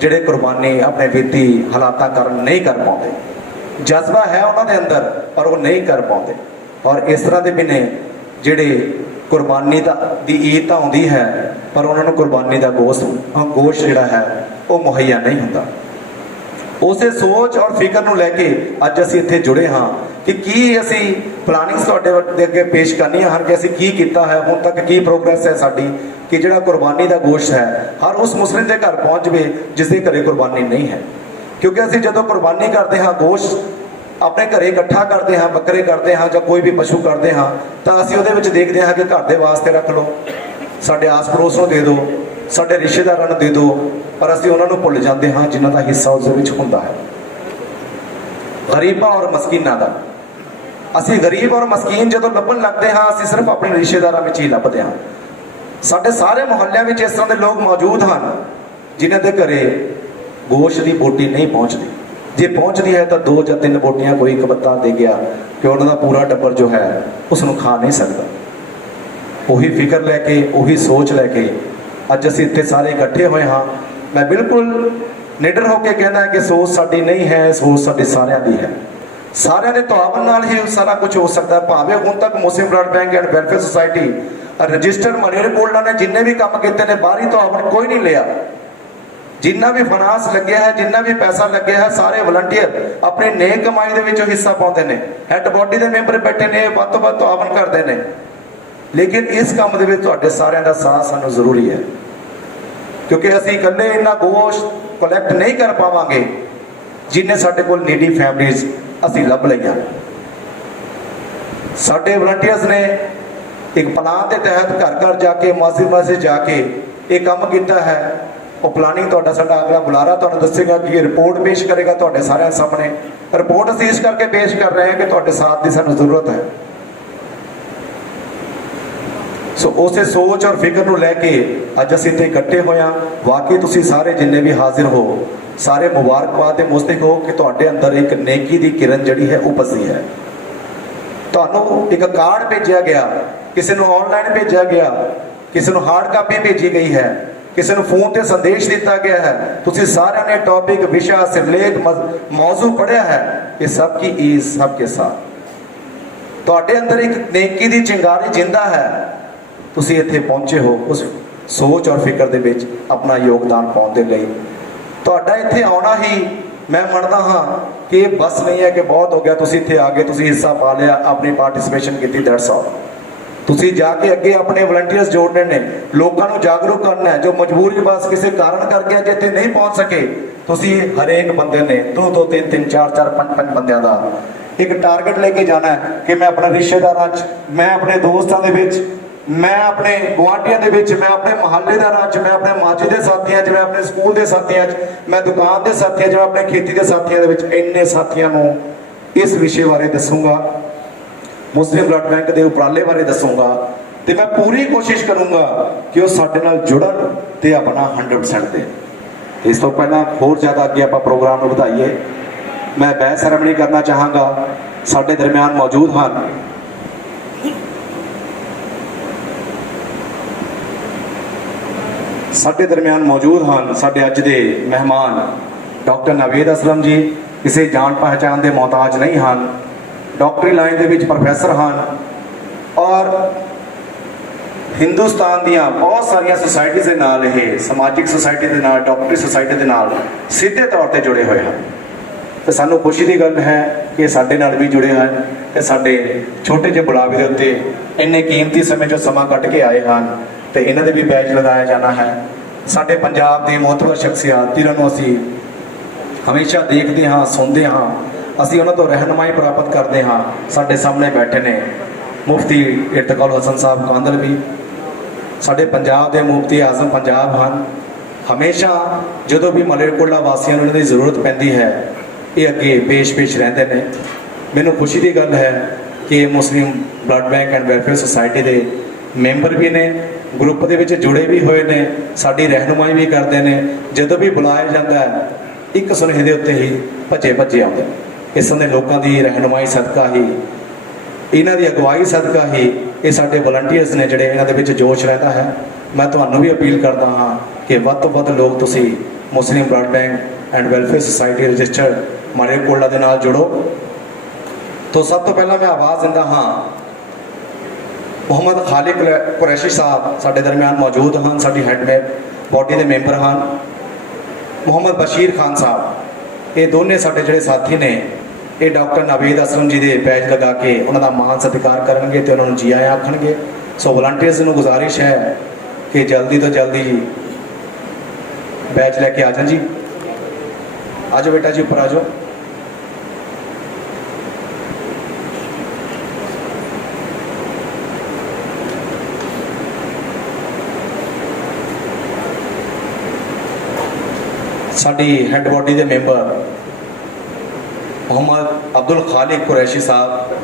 ਜਿਹੜੇ ਕੁਰਬਾਨੀ ਆਪਣੇ ਵਿੱਤੀ ਹਾਲਾਤਾਂ ਕਾਰਨ ਨਹੀਂ ਕਰ ਪਾਉਂਦੇ। ਜਜ਼ਬਾ ਹੈ ਉਹਨਾਂ ਦੇ ਅੰਦਰ ਪਰ ਉਹ ਨਹੀਂ ਕਰ ਪਾਉਂਦੇ। ਔਰ ਇਸ ਤਰ੍ਹਾਂ ਦੇ ਵੀ ਨੇ ਜਿਹੜੇ ਕੁਰਬਾਨੀ ਦੀ ਈਦ ਤਾਂ ਆਉਂਦੀ ਹੈ ਪਰ ਉਹਨਾਂ ਨੂੰ ਕੁਰਬਾਨੀ ਦਾ ਗੋਸ਼ਤ ਜਿਹੜਾ ਹੈ ਉਹ ਮੁਹੱਈਆ ਨਹੀਂ ਹੁੰਦਾ। ਉਸੇ ਸੋਚ ਔਰ ਫਿਕਰ ਨੂੰ ਲੈ ਕੇ ਅੱਜ ਅਸੀਂ ਇੱਥੇ ਜੁੜੇ ਹਾਂ ਕਿ ਕੀ ਅਸੀਂ ਪਲਾਨਿੰਗਸ ਤੁਹਾਡੇ ਅੱਗੇ ਪੇਸ਼ ਕਰਨੀਆਂ ਹਨ ਕਿ ਅਸੀਂ ਕੀ ਕੀਤਾ ਹੈ ਹੁਣ ਤੱਕ, ਕੀ ਪ੍ਰੋਗਰੈਸ ਹੈ ਸਾਡੀ ਕਿ ਜਿਹੜਾ ਕੁਰਬਾਨੀ ਦਾ ਗੋਸ਼ਤ ਹੈ ਹਰ ਉਸ ਮੁਸਲਿਮ ਦੇ ਘਰ ਪਹੁੰਚ ਜਾਵੇ ਜਿਸ ਦੇ ਘਰੇ ਕੁਰਬਾਨੀ ਨਹੀਂ ਹੈ। ਕਿਉਂਕਿ ਅਸੀਂ ਜਦੋਂ ਕੁਰਬਾਨੀ ਕਰਦੇ ਹਾਂ, ਗੋਸ਼ਤ ਆਪਣੇ ਘਰੇ ਇਕੱਠਾ ਕਰਦੇ ਹਾਂ, ਬੱਕਰੇ ਕਰਦੇ ਹਾਂ ਜਾਂ ਕੋਈ ਵੀ ਪਸ਼ੂ ਕਰਦੇ ਹਾਂ ਤਾਂ ਅਸੀਂ ਉਹਦੇ ਵਿੱਚ ਦੇਖਦੇ ਹਾਂ ਕਿ ਘਰ ਦੇ ਵਾਸਤੇ ਰੱਖ ਲਓ, ਸਾਡੇ ਆਸ ਪੜੋਸ ਨੂੰ ਦੇ ਦਿਓ, ਸਾਡੇ ਰਿਸ਼ਤੇਦਾਰਾਂ ਨੂੰ ਦੇ ਦਿਓ, ਪਰ ਅਸੀਂ ਉਹਨਾਂ ਨੂੰ ਭੁੱਲ ਜਾਂਦੇ ਹਾਂ ਜਿਨ੍ਹਾਂ ਦਾ ਹਿੱਸਾ ਉਸ ਦੇ ਵਿੱਚ ਹੁੰਦਾ ਹੈ। ਗਰੀਬਾਂ ਔਰ ਮਸਕੀਨਾਂ ਦਾ ਅਸੀਂ ਗਰੀਬ ਔਰ ਮਸਕੀਨ ਜਦੋਂ ਲੱਭਣ ਲੱਗਦੇ ਹਾਂ ਅਸੀਂ ਸਿਰਫ ਆਪਣੇ ਰਿਸ਼ਤੇਦਾਰਾਂ ਵਿੱਚ ਹੀ ਲੱਭਦੇ ਹਾਂ। ਸਾਡੇ ਸਾਰੇ ਮੁਹੱਲਿਆਂ ਵਿੱਚ ਇਸ ਤਰ੍ਹਾਂ ਦੇ ਲੋਕ ਮੌਜੂਦ ਹਨ ਜਿਨ੍ਹਾਂ ਦੇ ਘਰੇ ਗੋਸ਼ਤ ਦੀ ਬੋਟੀ ਨਹੀਂ ਪਹੁੰਚਦੀ। ਜੇ ਪਹੁੰਚਦੀ ਹੈ ਤਾਂ 2 ਜਾਂ 3 ਬੋਟੀਆਂ ਕੋਈ ਇੱਕ ਬੱਤਾ ਦੇ ਗਿਆ ਕਿ ਉਹਨਾਂ ਦਾ ਪੂਰਾ ਟੱਬਰ ਜੋ ਹੈ ਉਸ ਨੂੰ ਖਾ ਨਹੀਂ ਸਕਦਾ। ਉਹੀ ਫਿਕਰ ਲੈ ਕੇ, ਉਹੀ ਸੋਚ ਲੈ ਕੇ ਅੱਜ ਅਸੀਂ ਇੱਥੇ ਸਾਰੇ ਇਕੱਠੇ ਹੋਏ ਹਾਂ। ਮੈਂ ਬਿਲਕੁਲ ਨਿਡਰ ਹੋ ਕੇ ਕਹਿੰਦਾ ਕਿ ਸੋਚ ਸਾਡੀ ਨਹੀਂ ਹੈ, ਸੋਚ ਸਾਡੀ ਸਾਰਿਆਂ ਦੀ ਹੈ। ਸਾਰਿਆਂ ਦੇ ਤਾਵਨ ਨਾਲ ਹੀ ਸਾਰਾ ਕੁਝ ਹੋ ਸਕਦਾ। ਭਾਵੇਂ ਹੁਣ ਤੱਕ Muslim blood bank and welfare society registered Malerkotla ਨੇ ਜਿੰਨੇ ਵੀ ਕੰਮ ਕੀਤੇ ਨੇ ਬਾਹਰੀ ਤਾਵਨ ਕੋਈ ਨਹੀਂ ਲਿਆ। ਜਿੰਨਾ ਵੀ ਫਾਈਨਾਂਸ ਲੱਗਿਆ ਹੈ, ਜਿੰਨਾ ਵੀ ਪੈਸਾ ਲੱਗਿਆ ਹੈ, ਸਾਰੇ ਵਲੰਟੀਅਰ ਆਪਣੀ ਨੇਕ ਕਮਾਈ ਦੇ ਵਿੱਚੋਂ ਹਿੱਸਾ ਪਾਉਂਦੇ ਨੇ। ਹੈੱਡ ਬਾਡੀ ਦੇ ਮੈਂਬਰ ਬੈਠੇ ਨੇ, ਵੱਧ ਤੋਂ ਵੱਧ ਤਾਵਨ ਕਰਦੇ ਨੇ। ਲੇਕਿਨ ਇਸ ਕੰਮ ਦੇ ਵਿੱਚ ਤੁਹਾਡੇ ਸਾਰਿਆਂ ਦਾ ਸਾਥ ਸਾਨੂੰ ਜ਼ਰੂਰੀ ਹੈ ਕਿਉਂਕਿ ਅਸੀਂ ਇਕੱਲੇ ਇੰਨਾ ਗੋਸ਼ਤ ਕਲੈਕਟ ਨਹੀਂ ਕਰ ਪਾਵਾਂਗੇ ਜਿੰਨੇ ਸਾਡੇ ਕੋਲ ਨੀਡੀ ਫੈਮਲੀਜ਼ ਅਸੀਂ ਲੱਭ ਲਈਆਂ। ਸਾਡੇ ਵਲੰਟੀਅਰਸ ਨੇ ਇੱਕ ਪਲਾਨ ਦੇ ਤਹਿਤ ਘਰ ਘਰ ਜਾ ਕੇ ਮਸਜਿਦ ਜਾ ਕੇ ਇਹ ਕੰਮ ਕੀਤਾ ਹੈ। ਉਹ ਪਲਾਨਿੰਗ ਤੁਹਾਡਾ ਸਾਡਾ ਅਗਲਾ ਬੁਲਾਰਾ ਤੁਹਾਨੂੰ ਦੱਸੇਗਾ ਕਿ ਇਹ ਰਿਪੋਰਟ ਪੇਸ਼ ਕਰੇਗਾ ਤੁਹਾਡੇ ਸਾਰਿਆਂ ਸਾਹਮਣੇ। ਰਿਪੋਰਟ ਅਸੀਂ ਇਸ ਕਰਕੇ ਪੇਸ਼ ਕਰ ਰਹੇ ਹਾਂ ਕਿ ਤੁਹਾਡੇ ਸਾਥ ਦੀ ਸਾਨੂੰ ਜ਼ਰੂਰਤ ਹੈ। ਸੋ ਉਸੇ ਸੋਚ ਔਰ ਫਿਕਰ ਨੂੰ ਲੈ ਕੇ ਅੱਜ ਅਸੀਂ ਇੱਥੇ ਇਕੱਠੇ ਹੋਏ ਹਾਂ। ਵਾਕਈ ਤੁਸੀਂ ਸਾਰੇ ਜਿੰਨੇ ਵੀ ਹਾਜ਼ਰ ਹੋ ਸਾਰੇ ਮੁਬਾਰਕਬਾਦ ਦੇ ਮੁਸਤਹਿਕ ਹੋ ਕਿ ਤੁਹਾਡੇ ਅੰਦਰ ਇੱਕ ਨੇਕੀ ਦੀ ਕਿਰਨ ਜਿਹੜੀ ਹੈ ਉਪਜੀ ਹੈ। ਤੁਹਾਨੂੰ ਇੱਕ ਕਾਰਡ ਭੇਜਿਆ ਗਿਆ, ਕਿਸੇ ਨੂੰ ਆਨਲਾਈਨ ਭੇਜਿਆ ਗਿਆ, ਕਿਸੇ ਨੂੰ ਹਾਰਡ ਕਾਪੀ ਭੇਜੀ ਗਈ ਹੈ, ਕਿਸੇ ਨੂੰ ਫੋਨ ਤੇ ਸੰਦੇਸ਼ ਦਿੱਤਾ ਗਿਆ ਹੈ। ਤੁਸੀਂ ਸਾਰਿਆਂ ਨੇ ਟੌਪਿਕ, ਵਿਸ਼ਾ, ਸਿਰਲੇਖ, ਮੌਜੂ ਪੜ੍ਹਿਆ ਹੈ ਕਿ ਸਭ ਕੀ ਈਦ ਸਭ ਕੇ ਸਾਥ। ਤੁਹਾਡੇ ਅੰਦਰ ਇੱਕ ਨੇਕੀ ਦੀ ਚਿੰਗਾਰੀ ਜਿੰਦਾ ਹੈ। ਤੁਸੀਂ ਇੱਥੇ ਪਹੁੰਚੇ ਹੋ ਉਸ ਸੋਚ ਔਰ ਫਿਕਰ ਦੇ ਵਿੱਚ ਆਪਣਾ ਯੋਗਦਾਨ ਪਾਉਣ ਦੇ ਲਈ। ਤੁਹਾਡਾ ਇੱਥੇ ਆਉਣਾ ਹੀ ਮੈਂ ਮੰਨਦਾ ਹਾਂ ਕਿ ਇਹ ਬਸ ਨਹੀਂ ਹੈ ਕਿ ਬਹੁਤ ਹੋ ਗਿਆ ਤੁਸੀਂ ਇੱਥੇ ਆ ਗਏ, ਤੁਸੀਂ ਹਿੱਸਾ ਪਾ ਲਿਆ, ਆਪਣੀ ਪਾਰਟਿਸਿਪੇਸ਼ਨ ਕੀਤੀ, ਦੈਟਸ ਆਲ। ਤੁਸੀਂ ਜਾ ਕੇ ਅੱਗੇ ਆਪਣੇ ਵਲੰਟੀਅਰਸ ਜੋੜਨੇ ਨੇ, ਲੋਕਾਂ ਨੂੰ ਜਾਗਰੂਕ ਕਰਨਾ ਹੈ। ਜੋ ਮਜਬੂਰੀ ਬਸ ਕਿਸੇ ਕਾਰਨ ਕਰਕੇ ਅੱਜ ਇੱਥੇ ਨਹੀਂ ਪਹੁੰਚ ਸਕੇ, ਤੁਸੀਂ ਹਰੇਕ ਬੰਦੇ ਨੇ 2-2, 3-3, 4-4, 5-5 ਬੰਦਿਆਂ ਦਾ ਇੱਕ ਟਾਰਗੇਟ ਲੈ ਕੇ ਜਾਣਾ ਹੈ ਕਿ ਮੈਂ ਆਪਣੇ ਰਿਸ਼ਤੇਦਾਰਾਂ 'ਚ, ਮੈਂ ਆਪਣੇ ਦੋਸਤਾਂ ਦੇ ਵਿੱਚ, ਮੈਂ ਆਪਣੇ ਗੁਆਂਢੀਆਂ ਦੇ ਵਿੱਚ, ਮੈਂ ਆਪਣੇ ਮੁਹੱਲੇਦਾਰਾਂ 'ਚ, ਮੈਂ ਆਪਣੇ ਮਾਝੇ ਦੇ ਸਾਥੀਆਂ 'ਚ, ਮੈਂ ਆਪਣੇ ਸਕੂਲ ਦੇ ਸਾਥੀਆਂ 'ਚ, ਮੈਂ ਦੁਕਾਨ ਦੇ ਸਾਥੀਆਂ 'ਚ, ਮੈਂ ਆਪਣੇ ਖੇਤੀ ਦੇ ਸਾਥੀਆਂ ਦੇ ਵਿੱਚ ਇੰਨੇ ਸਾਥੀਆਂ ਨੂੰ ਇਸ ਵਿਸ਼ੇ ਬਾਰੇ ਦੱਸੂਗਾ, ਮੁਸਲਿਮ ਬਲੱਡ ਬੈਂਕ ਦੇ ਉਪਰਾਲੇ ਬਾਰੇ ਦੱਸੂਗਾ ਤੇ ਮੈਂ ਪੂਰੀ ਕੋਸ਼ਿਸ਼ ਕਰੂੰਗਾ ਕਿ ਉਹ ਸਾਡੇ ਨਾਲ ਜੁੜਨ ਤੇ ਆਪਣਾ 100% ਦੇ। ਇਸ ਤੋਂ ਪਹਿਲਾਂ ਹੋਰ ਜ਼ਿਆਦਾ ਅੱਗੇ ਆਪਾਂ ਪ੍ਰੋਗਰਾਮ ਨੂੰ ਵਧਾਈਏ। ਮੈਂ ਬਹਿਸ ਸੈਰੇਮਨੀ ਕਰਨਾ ਚਾਹਾਂਗਾ ਸਾਡੇ ਦਰਮਿਆਨ ਮੌਜੂਦ ਹਨ। ਸਾਡੇ ਦਰਮਿਆਨ ਮੌਜੂਦ ਹਨ ਸਾਡੇ ਅੱਜ ਦੇ ਮਹਿਮਾਨ ਡਾਕਟਰ ਨਾਵੇਦ ਅਸਲਮ ਜੀ। ਕਿਸੇ ਜਾਣ ਪਹਿਚਾਣ ਦੇ ਮੁਹਤਾਜ ਨਹੀਂ ਹਨ, ਡਾਕਟਰੀ ਲਾਈਨ ਦੇ ਵਿੱਚ ਪ੍ਰੋਫੈਸਰ ਹਨ ਔਰ ਹਿੰਦੁਸਤਾਨ ਦੀਆਂ ਬਹੁਤ ਸਾਰੀਆਂ ਸੁਸਾਇਟੀਆਂ ਦੇ ਨਾਲ, ਇਹ ਸਮਾਜਿਕ ਸੁਸਾਇਟੀ ਦੇ ਨਾਲ, ਡਾਕਟਰੀ ਸੁਸਾਇਟੀ ਦੇ ਨਾਲ ਸਿੱਧੇ ਤੌਰ ਤੇ ਜੁੜੇ ਹੋਏ ਹਨ। ਤੇ ਸਾਨੂੰ ਖੁਸ਼ੀ ਦੀ ਗੱਲ ਹੈ ਕਿ ਸਾਡੇ ਨਾਲ ਵੀ ਜੁੜੇ ਹਨ ਤੇ ਸਾਡੇ ਛੋਟੇ ਜਿਹੇ ਬੁਲਾਵੇ ਦੇ ਉੱਤੇ ਇੰਨੇ ਕੀਮਤੀ ਸਮੇਂ 'ਚੋਂ ਸਮਾਂ ਕੱਢ ਕੇ ਆਏ ਹਨ ਤੇ ਇਹਨਾਂ ਦੇ ਵੀ ਬੈਚ ਲਗਾਇਆ ਜਾਣਾ ਹੈ। ਸਾਡੇ ਪੰਜਾਬ ਦੇ ਮੋਹਤਵਰ ਸ਼ਖਸੀਅਤ ਜਿਨ੍ਹਾਂ ਨੂੰ ਅਸੀਂ ਹਮੇਸ਼ਾ ਦੇਖਦੇ ਹਾਂ, ਸੁਣਦੇ ਹਾਂ, ਅਸੀਂ ਉਹਨਾਂ ਤੋਂ ਰਹਿਨੁਮਾਈ ਪ੍ਰਾਪਤ ਕਰਦੇ ਹਾਂ। ਸਾਡੇ ਸਾਹਮਣੇ ਬੈਠੇ ਨੇ ਮੁਫਤੀ ਇਰਤਕਾਲ ਹਸਨ ਸਾਹਿਬ ਕਾਂਦਲਵੀ, ਸਾਡੇ ਪੰਜਾਬ ਦੇ ਮੁਫਤੀ ਆਜ਼ਮ ਪੰਜਾਬ ਹਨ। ਹਮੇਸ਼ਾ ਜਦੋਂ ਵੀ ਮਲੇਰਕੋਟਲਾ ਵਾਸੀਆਂ ਨੂੰ ਇਹਨਾਂ ਦੀ ਜ਼ਰੂਰਤ ਪੈਂਦੀ ਹੈ ਇਹ ਅੱਗੇ ਪੇਸ਼ ਰਹਿੰਦੇ ਨੇ। ਮੈਨੂੰ ਖੁਸ਼ੀ ਦੀ ਗੱਲ ਹੈ ਕਿ Muslim blood bank and welfare society ਦੇ ਮੈਂਬਰ ਵੀ ਨੇ, ਗਰੁੱਪ ਦੇ ਵਿੱਚ ਜੁੜੇ ਵੀ ਹੋਏ ਨੇ, ਸਾਡੀ ਰਹਿਨੁਮਾਈ ਵੀ ਕਰਦੇ ਨੇ। ਜਦੋਂ ਵੀ ਬੁਲਾਇਆ ਜਾਂਦਾ ਹੈ ਇੱਕ ਸੁਨੇਹੇ ਦੇ ਉੱਤੇ ਹੀ ਭੱਜੇ ਆਉਂਦੇ। ਇਸ ਦੇ ਲੋਕਾਂ ਦੀ ਰਹਿਨੁਮਾਈ ਸਦਕਾ ਹੀ, ਇਹਨਾਂ ਦੀ ਅਗਵਾਈ ਸਦਕਾ ਹੀ ਇਹ ਸਾਡੇ ਵਲੰਟੀਅਰਸ ਨੇ ਜਿਹੜੇ ਇਹਨਾਂ ਦੇ ਵਿੱਚ ਜੋਸ਼ ਰਹਿੰਦਾ ਹੈ। ਮੈਂ ਤੁਹਾਨੂੰ ਵੀ ਅਪੀਲ ਕਰਦਾ ਹਾਂ ਕਿ ਵੱਧ ਤੋਂ ਵੱਧ ਲੋਕ ਤੁਸੀਂ Muslim blood bank and welfare society registered Malerkotla ਦੇ ਨਾਲ ਜੁੜੋ। ਤੋਂ ਸਭ ਤੋਂ ਪਹਿਲਾਂ ਮੈਂ ਆਵਾਜ਼ ਦਿੰਦਾ ਹਾਂ ਮੁਹੰਮਦ ਖਾਲਿਕ ਕੁਰੈਸ਼ੀ ਸਾਹਿਬ ਸਾਡੇ ਦਰਮਿਆਨ ਮੌਜੂਦ ਹਨ, ਸਾਡੀ ਹੈਡ ਬੋਡੀ ਦੇ ਮੈਂਬਰ ਹਨ। ਮੁਹੰਮਦ ਬਸ਼ੀਰ ਖਾਨ ਸਾਹਿਬ, ਇਹ ਦੋਨੇ ਸਾਡੇ ਜਿਹੜੇ ਸਾਥੀ ਨੇ ਇਹ ਡਾਕਟਰ ਨਾਵੇਦ ਅਸਲਮ ਜੀ ਦੇ ਬੈਚ ਲਗਾ ਕੇ ਉਹਨਾਂ ਦਾ ਮਾਣ ਸਤਿਕਾਰ ਕਰਨਗੇ ਤੇ ਉਹਨਾਂ ਨੂੰ ਜੀ ਆਇਆਂ ਆਖਣਗੇ। ਸੋ ਵਲੰਟੀਅਰਸ ਨੂੰ ਗੁਜ਼ਾਰਿਸ਼ ਹੈ ਕਿ ਜਲਦੀ ਤੋਂ ਜਲਦੀ ਜੀ ਬੈਚ ਲੈ ਕੇ ਆ ਜਾਣ ਜੀ। ਆ ਜਾਓ ਬੇਟਾ ਜੀ, ਉੱਪਰ ਆ ਜਾਓ। ਸਾਡੀ ਹੈਡ ਬੋਡੀ ਦੇ ਮੈਂਬਰ ਮੁਹੰਮਦ ਅਬਦੁਲ ਖਾਲਿਕ ਕੁਰੈਸ਼ੀ ਸਾਹਿਬ,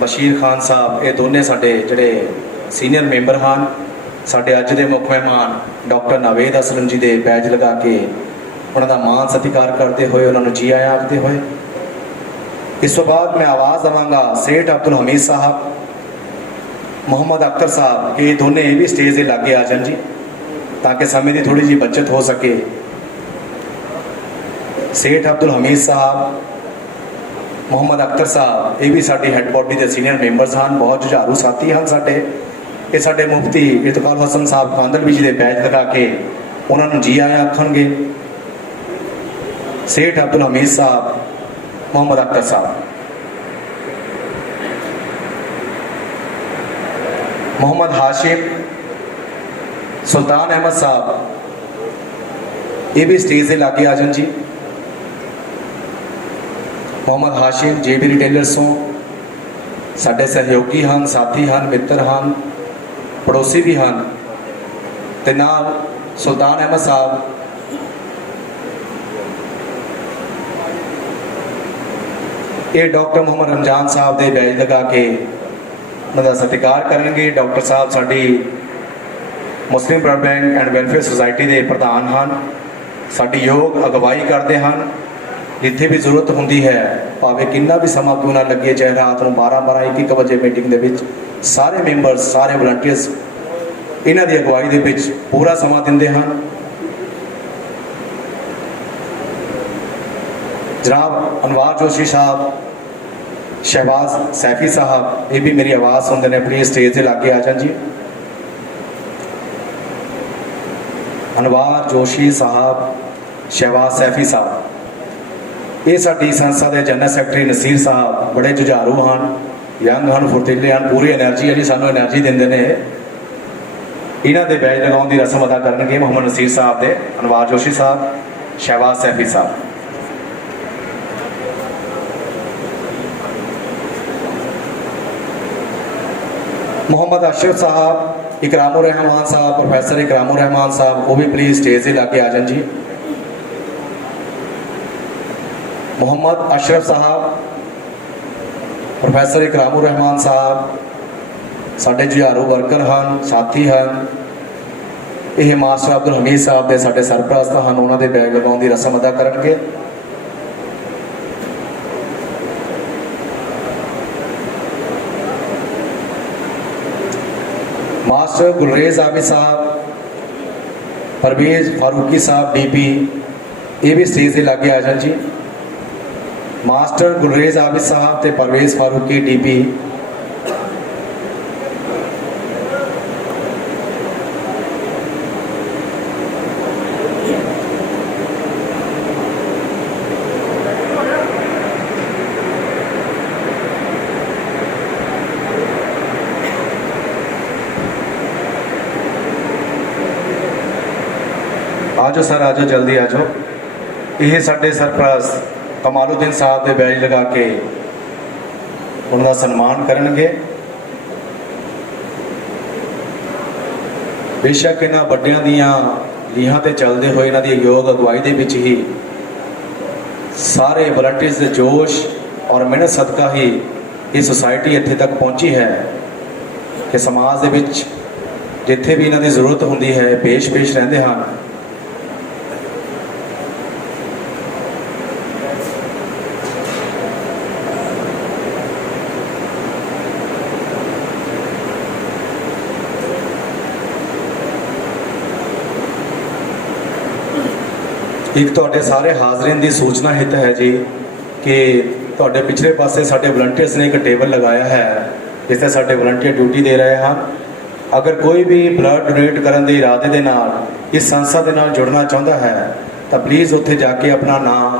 ਬਸ਼ੀਰ ਖਾਨ ਸਾਹਿਬ, ਇਹ ਦੋਨੇ ਸਾਡੇ ਜਿਹੜੇ ਸੀਨੀਅਰ ਮੈਂਬਰ ਹਨ। ਸਾਡੇ ਅੱਜ ਦੇ ਮੁੱਖ ਮਹਿਮਾਨ ਡਾਕਟਰ ਨਾਵੇਦ ਅਸਲਮ ਜੀ ਦੇ ਬੈਜ ਲਗਾ ਕੇ ਉਹਨਾਂ ਦਾ ਮਾਣ ਸਤਿਕਾਰ ਕਰਦੇ ਹੋਏ ਉਹਨਾਂ ਨੂੰ ਜੀ ਆਇਆਂ ਆਖਦੇ ਹੋਏ, ਇਸ ਤੋਂ ਬਾਅਦ ਮੈਂ ਆਵਾਜ਼ ਦੇਵਾਂਗਾ ਸੇਠ ਅਬਦੁਲ ਹਮੀਦ ਸਾਹਿਬ, ਮੁਹੰਮਦ ਅਖਤਰ ਸਾਹਿਬ, ਇਹ ਦੋਨੇ ਇਹ ਵੀ ਸਟੇਜ ਦੇ ਲਾਗੇ ਆ ਜਾਣ ਜੀ ਤਾਂ ਕਿ ਸਮੇਂ ਦੀ ਥੋੜੀ ਜਿਹੀ ਬੱਚਤ ਹੋ ਸਕੇ। ਸੇਠ ਅਬਦੁਲ ਹਮੀਦ ਸਾਹਿਬ, ਮੁਹੰਮਦ ਅਖਤਰ ਸਾਹਿਬ, ਇਹ ਵੀ ਸਾਡੀ ਹੈਡ ਬੋਡੀ ਦੇ ਸੀਨੀਅਰ ਮੈਂਬਰਸ ਹਨ, ਬਹੁਤ ਜੁਝਾਰੂ ਸਾਥੀ ਹਨ ਸਾਡੇ। ਇਹ ਸਾਡੇ ਮੁਫਤੀ ਇਰਤਕਾਲ ਹਸਨ ਸਾਹਿਬ ਕਾਂਦਲਵੀ ਜੀ ਦੇ ਬੈਚ ਲਗਾ ਕੇ ਉਹਨਾਂ ਨੂੰ ਜੀ ਆਇਆਂ ਆਖਣਗੇ। ਸੇਠ ਅਬਦੁਲ ਹਮੀਦ ਸਾਹਿਬ, ਮੁਹੰਮਦ ਅਖਤਰ ਸਾਹਿਬ, ਮੁਹੰਮਦ ਹਾਸ਼ਿਮ, ਸੁਲਤਾਨ ਅਹਿਮਦ ਸਾਹਿਬ, ਇਹ ਵੀ ਸਟੇਜ ਦੇ ਲਾਗੇ ਆ ਜਾਣ ਜੀ। ਮੁਹੰਮਦ ਹਾਸ਼ਿਮ JB ਰਿਟੇਲਰਸ ਤੋਂ ਸਾਡੇ ਸਹਿਯੋਗੀ ਹਨ, ਸਾਥੀ ਹਨ, ਮਿੱਤਰ ਹਨ, ਪੜੋਸੀ ਵੀ ਹਨ। ਤੇ ਨਾਲ ਸੁਲਤਾਨ ਅਹਿਮਦ ਸਾਹਿਬ, ਇਹ ਡਾਕਟਰ ਮੁਹੰਮਦ ਰਮਜ਼ਾਨ ਸਾਹਿਬ ਦੇ ਬੈਜ ਲਗਾ ਕੇ ਉਹਨਾਂ ਦਾ ਸਤਿਕਾਰ ਕਰਨਗੇ। ਡਾਕਟਰ ਸਾਹਿਬ ਸਾਡੀ Muslim blood bank and welfare society ਦੇ ਪ੍ਰਧਾਨ ਹਨ, ਸਾਡੀ ਯੋਗ ਅਗਵਾਈ ਕਰਦੇ ਹਨ। ਜਿੱਥੇ ਵੀ ਜ਼ਰੂਰਤ ਹੁੰਦੀ ਹੈ, ਭਾਵੇਂ ਕਿੰਨਾ ਵੀ ਸਮਾਂ ਕਿਉਂ ਨਾ ਲੱਗੇ, ਚਾਹੇ ਰਾਤ ਨੂੰ 12 1 ਵਜੇ ਮੀਟਿੰਗ ਦੇ ਵਿੱਚ ਸਾਰੇ ਮੈਂਬਰਸ, ਸਾਰੇ ਵਲੰਟੀਅਰਸ ਇਹਨਾਂ ਦੀ ਅਗਵਾਈ ਦੇ ਵਿੱਚ ਪੂਰਾ ਸਮਾਂ ਦਿੰਦੇ ਹਨ। ਜਨਾਬ ਅਨਵਾਰ ਜੋਸ਼ੀ ਸਾਹਿਬ, ਸ਼ਹਿਬਾਜ਼ ਸੈਫੀ ਸਾਹਿਬ, ਇਹ ਵੀ ਮੇਰੀ ਆਵਾਜ਼ ਸੁਣਦੇ ਨੇ, ਪਲੀਜ਼ ਸਟੇਜ ਦੇ ਲਾਗੇ ਆ ਜਾਣ ਜੀ। ਅਨਵਾਰ ਜੋਸ਼ੀ ਸਾਹਿਬ, ਸ਼ਹਿਬਾਜ਼ ਸੈਫੀ ਸਾਹਿਬ, ਇਹ ਸਾਡੀ ਸੰਸਥਾ ਦੇ ਜਨਰਲ ਸੈਕਟਰੀ ਨਸੀਰ ਸਾਹਿਬ, ਬੜੇ ਜੁਝਾਰੂ ਹਨ, ਯੰਗ ਹਨ, ਫੁਰਤੀਲੇ ਹਨ, ਪੂਰੀ એનર્ਜੀ ਵਾਲੀ ਸਾਨੂੰ એનર્ਜੀ ਦਿੰਦੇ ਨੇ। ਇਹਨਾਂ ਦੇ ਬੈਜ ਲਗਾਉਣ ਦੀ ਰਸਮ ਅਦਾ ਕਰਨਗੇ ਮੁਹੰਮਦ ਨਸੀਰ ਸਾਹਿਬ ਦੇ ਅਨਵਾਰ ਜੋਸ਼ੀ ਸਾਹਿਬ, ਸ਼ਹਿਬਾਜ਼ ਸੈਫੀ ਸਾਹਿਬ। ਮੁਹੰਮਦ ਅਸ਼ਰਫ ਸਾਹਿਬ, ਇਕਰਾਮੁਰ ਰਹਿਮਾਨ ਸਾਹਿਬ, ਪ੍ਰੋਫੈਸਰ ਇਕਰਾਮੁਰ ਰਹਿਮਾਨ ਸਾਹਿਬ, ਉਹ ਵੀ ਪਲੀਜ਼ ਸਟੇਜ ਦੇ ਲਾਗੇ ਆ ਜਾਣ ਜੀ। ਮੁਹੰਮਦ ਅਸ਼ਰਫ ਸਾਹਿਬ, ਪ੍ਰੋਫੈਸਰ ਇਕਰਾਮੁਰ ਰਹਿਮਾਨ ਸਾਹਿਬ, ਸਾਡੇ ਜੁਝਾਰੂ ਵਰਕਰ ਹਨ, ਸਾਥੀ ਹਨ। ਇਹ ਮਾਸਟਰ ਅਬਦੁਲ ਹਮੀਦ ਸਾਹਿਬ ਦੇ ਸਾਡੇ ਸਰਪ੍ਰਸਤ ਹਨ, ਉਹਨਾਂ ਦੇ ਬੈਗ ਲਗਾਉਣ ਦੀ ਰਸਮ ਅਦਾ ਕਰਨਗੇ। मास्टर गुलरेज आबिद साहब, परवेज फारूकी साहब DP, ये भी स्टेज के लागे आ जान जी। मास्टर गुलरेज आबिद साहब ते परवेज फारूकी DP। आजो सर, आजो जल्दी आजो। ये साडे सरपरस्त कमालुद्दीन साहब दे बैज लगा के उनका सन्मान करनगे। बेशक इन्हां वड्डियां दियां लीहां ते चलदे होए इन्हां दी योग अगवाई दे विच ही सारे वलंटियर्स दे जोश और मेहनत सदका ही ये सोसाइटी इत्थे तक पहुंची है कि समाज दे विच जिथे भी इन्हां दी जरूरत हुंदी है पेश रहिंदे हन। एक ਤੁਹਾਡੇ ਸਾਰੇ ਹਾਜ਼ਰੀਨ ਦੀ ਸੂਚਨਾ ਹਿੱਤ ਹੈ ਜੀ ਕਿ ਤੁਹਾਡੇ ਪਿਛਲੇ ਪਾਸੇ ਸਾਡੇ ਵਲੰਟੀਅਰਸ ਨੇ ਇੱਕ ਟੇਬਲ ਲਗਾਇਆ ਹੈ ਜਿਸ ਤੇ ਸਾਡੇ ਵਲੰਟੀਅਰ ਡਿਊਟੀ ਦੇ ਰਹੇ ਹਨ। ਅਗਰ ਕੋਈ ਵੀ ਬਲੱਡ ਡੋਨੇਟ ਕਰਨ ਦੇ ਇਰਾਦੇ ਦੇ ਨਾਲ ਇਸ ਸੰਸਥਾ ਦੇ ਨਾਲ ਜੁੜਨਾ ਚਾਹੁੰਦਾ ਹੈ ਤਾਂ ਪਲੀਜ਼ ਉੱਥੇ ਜਾ ਕੇ ਆਪਣਾ ਨਾਮ,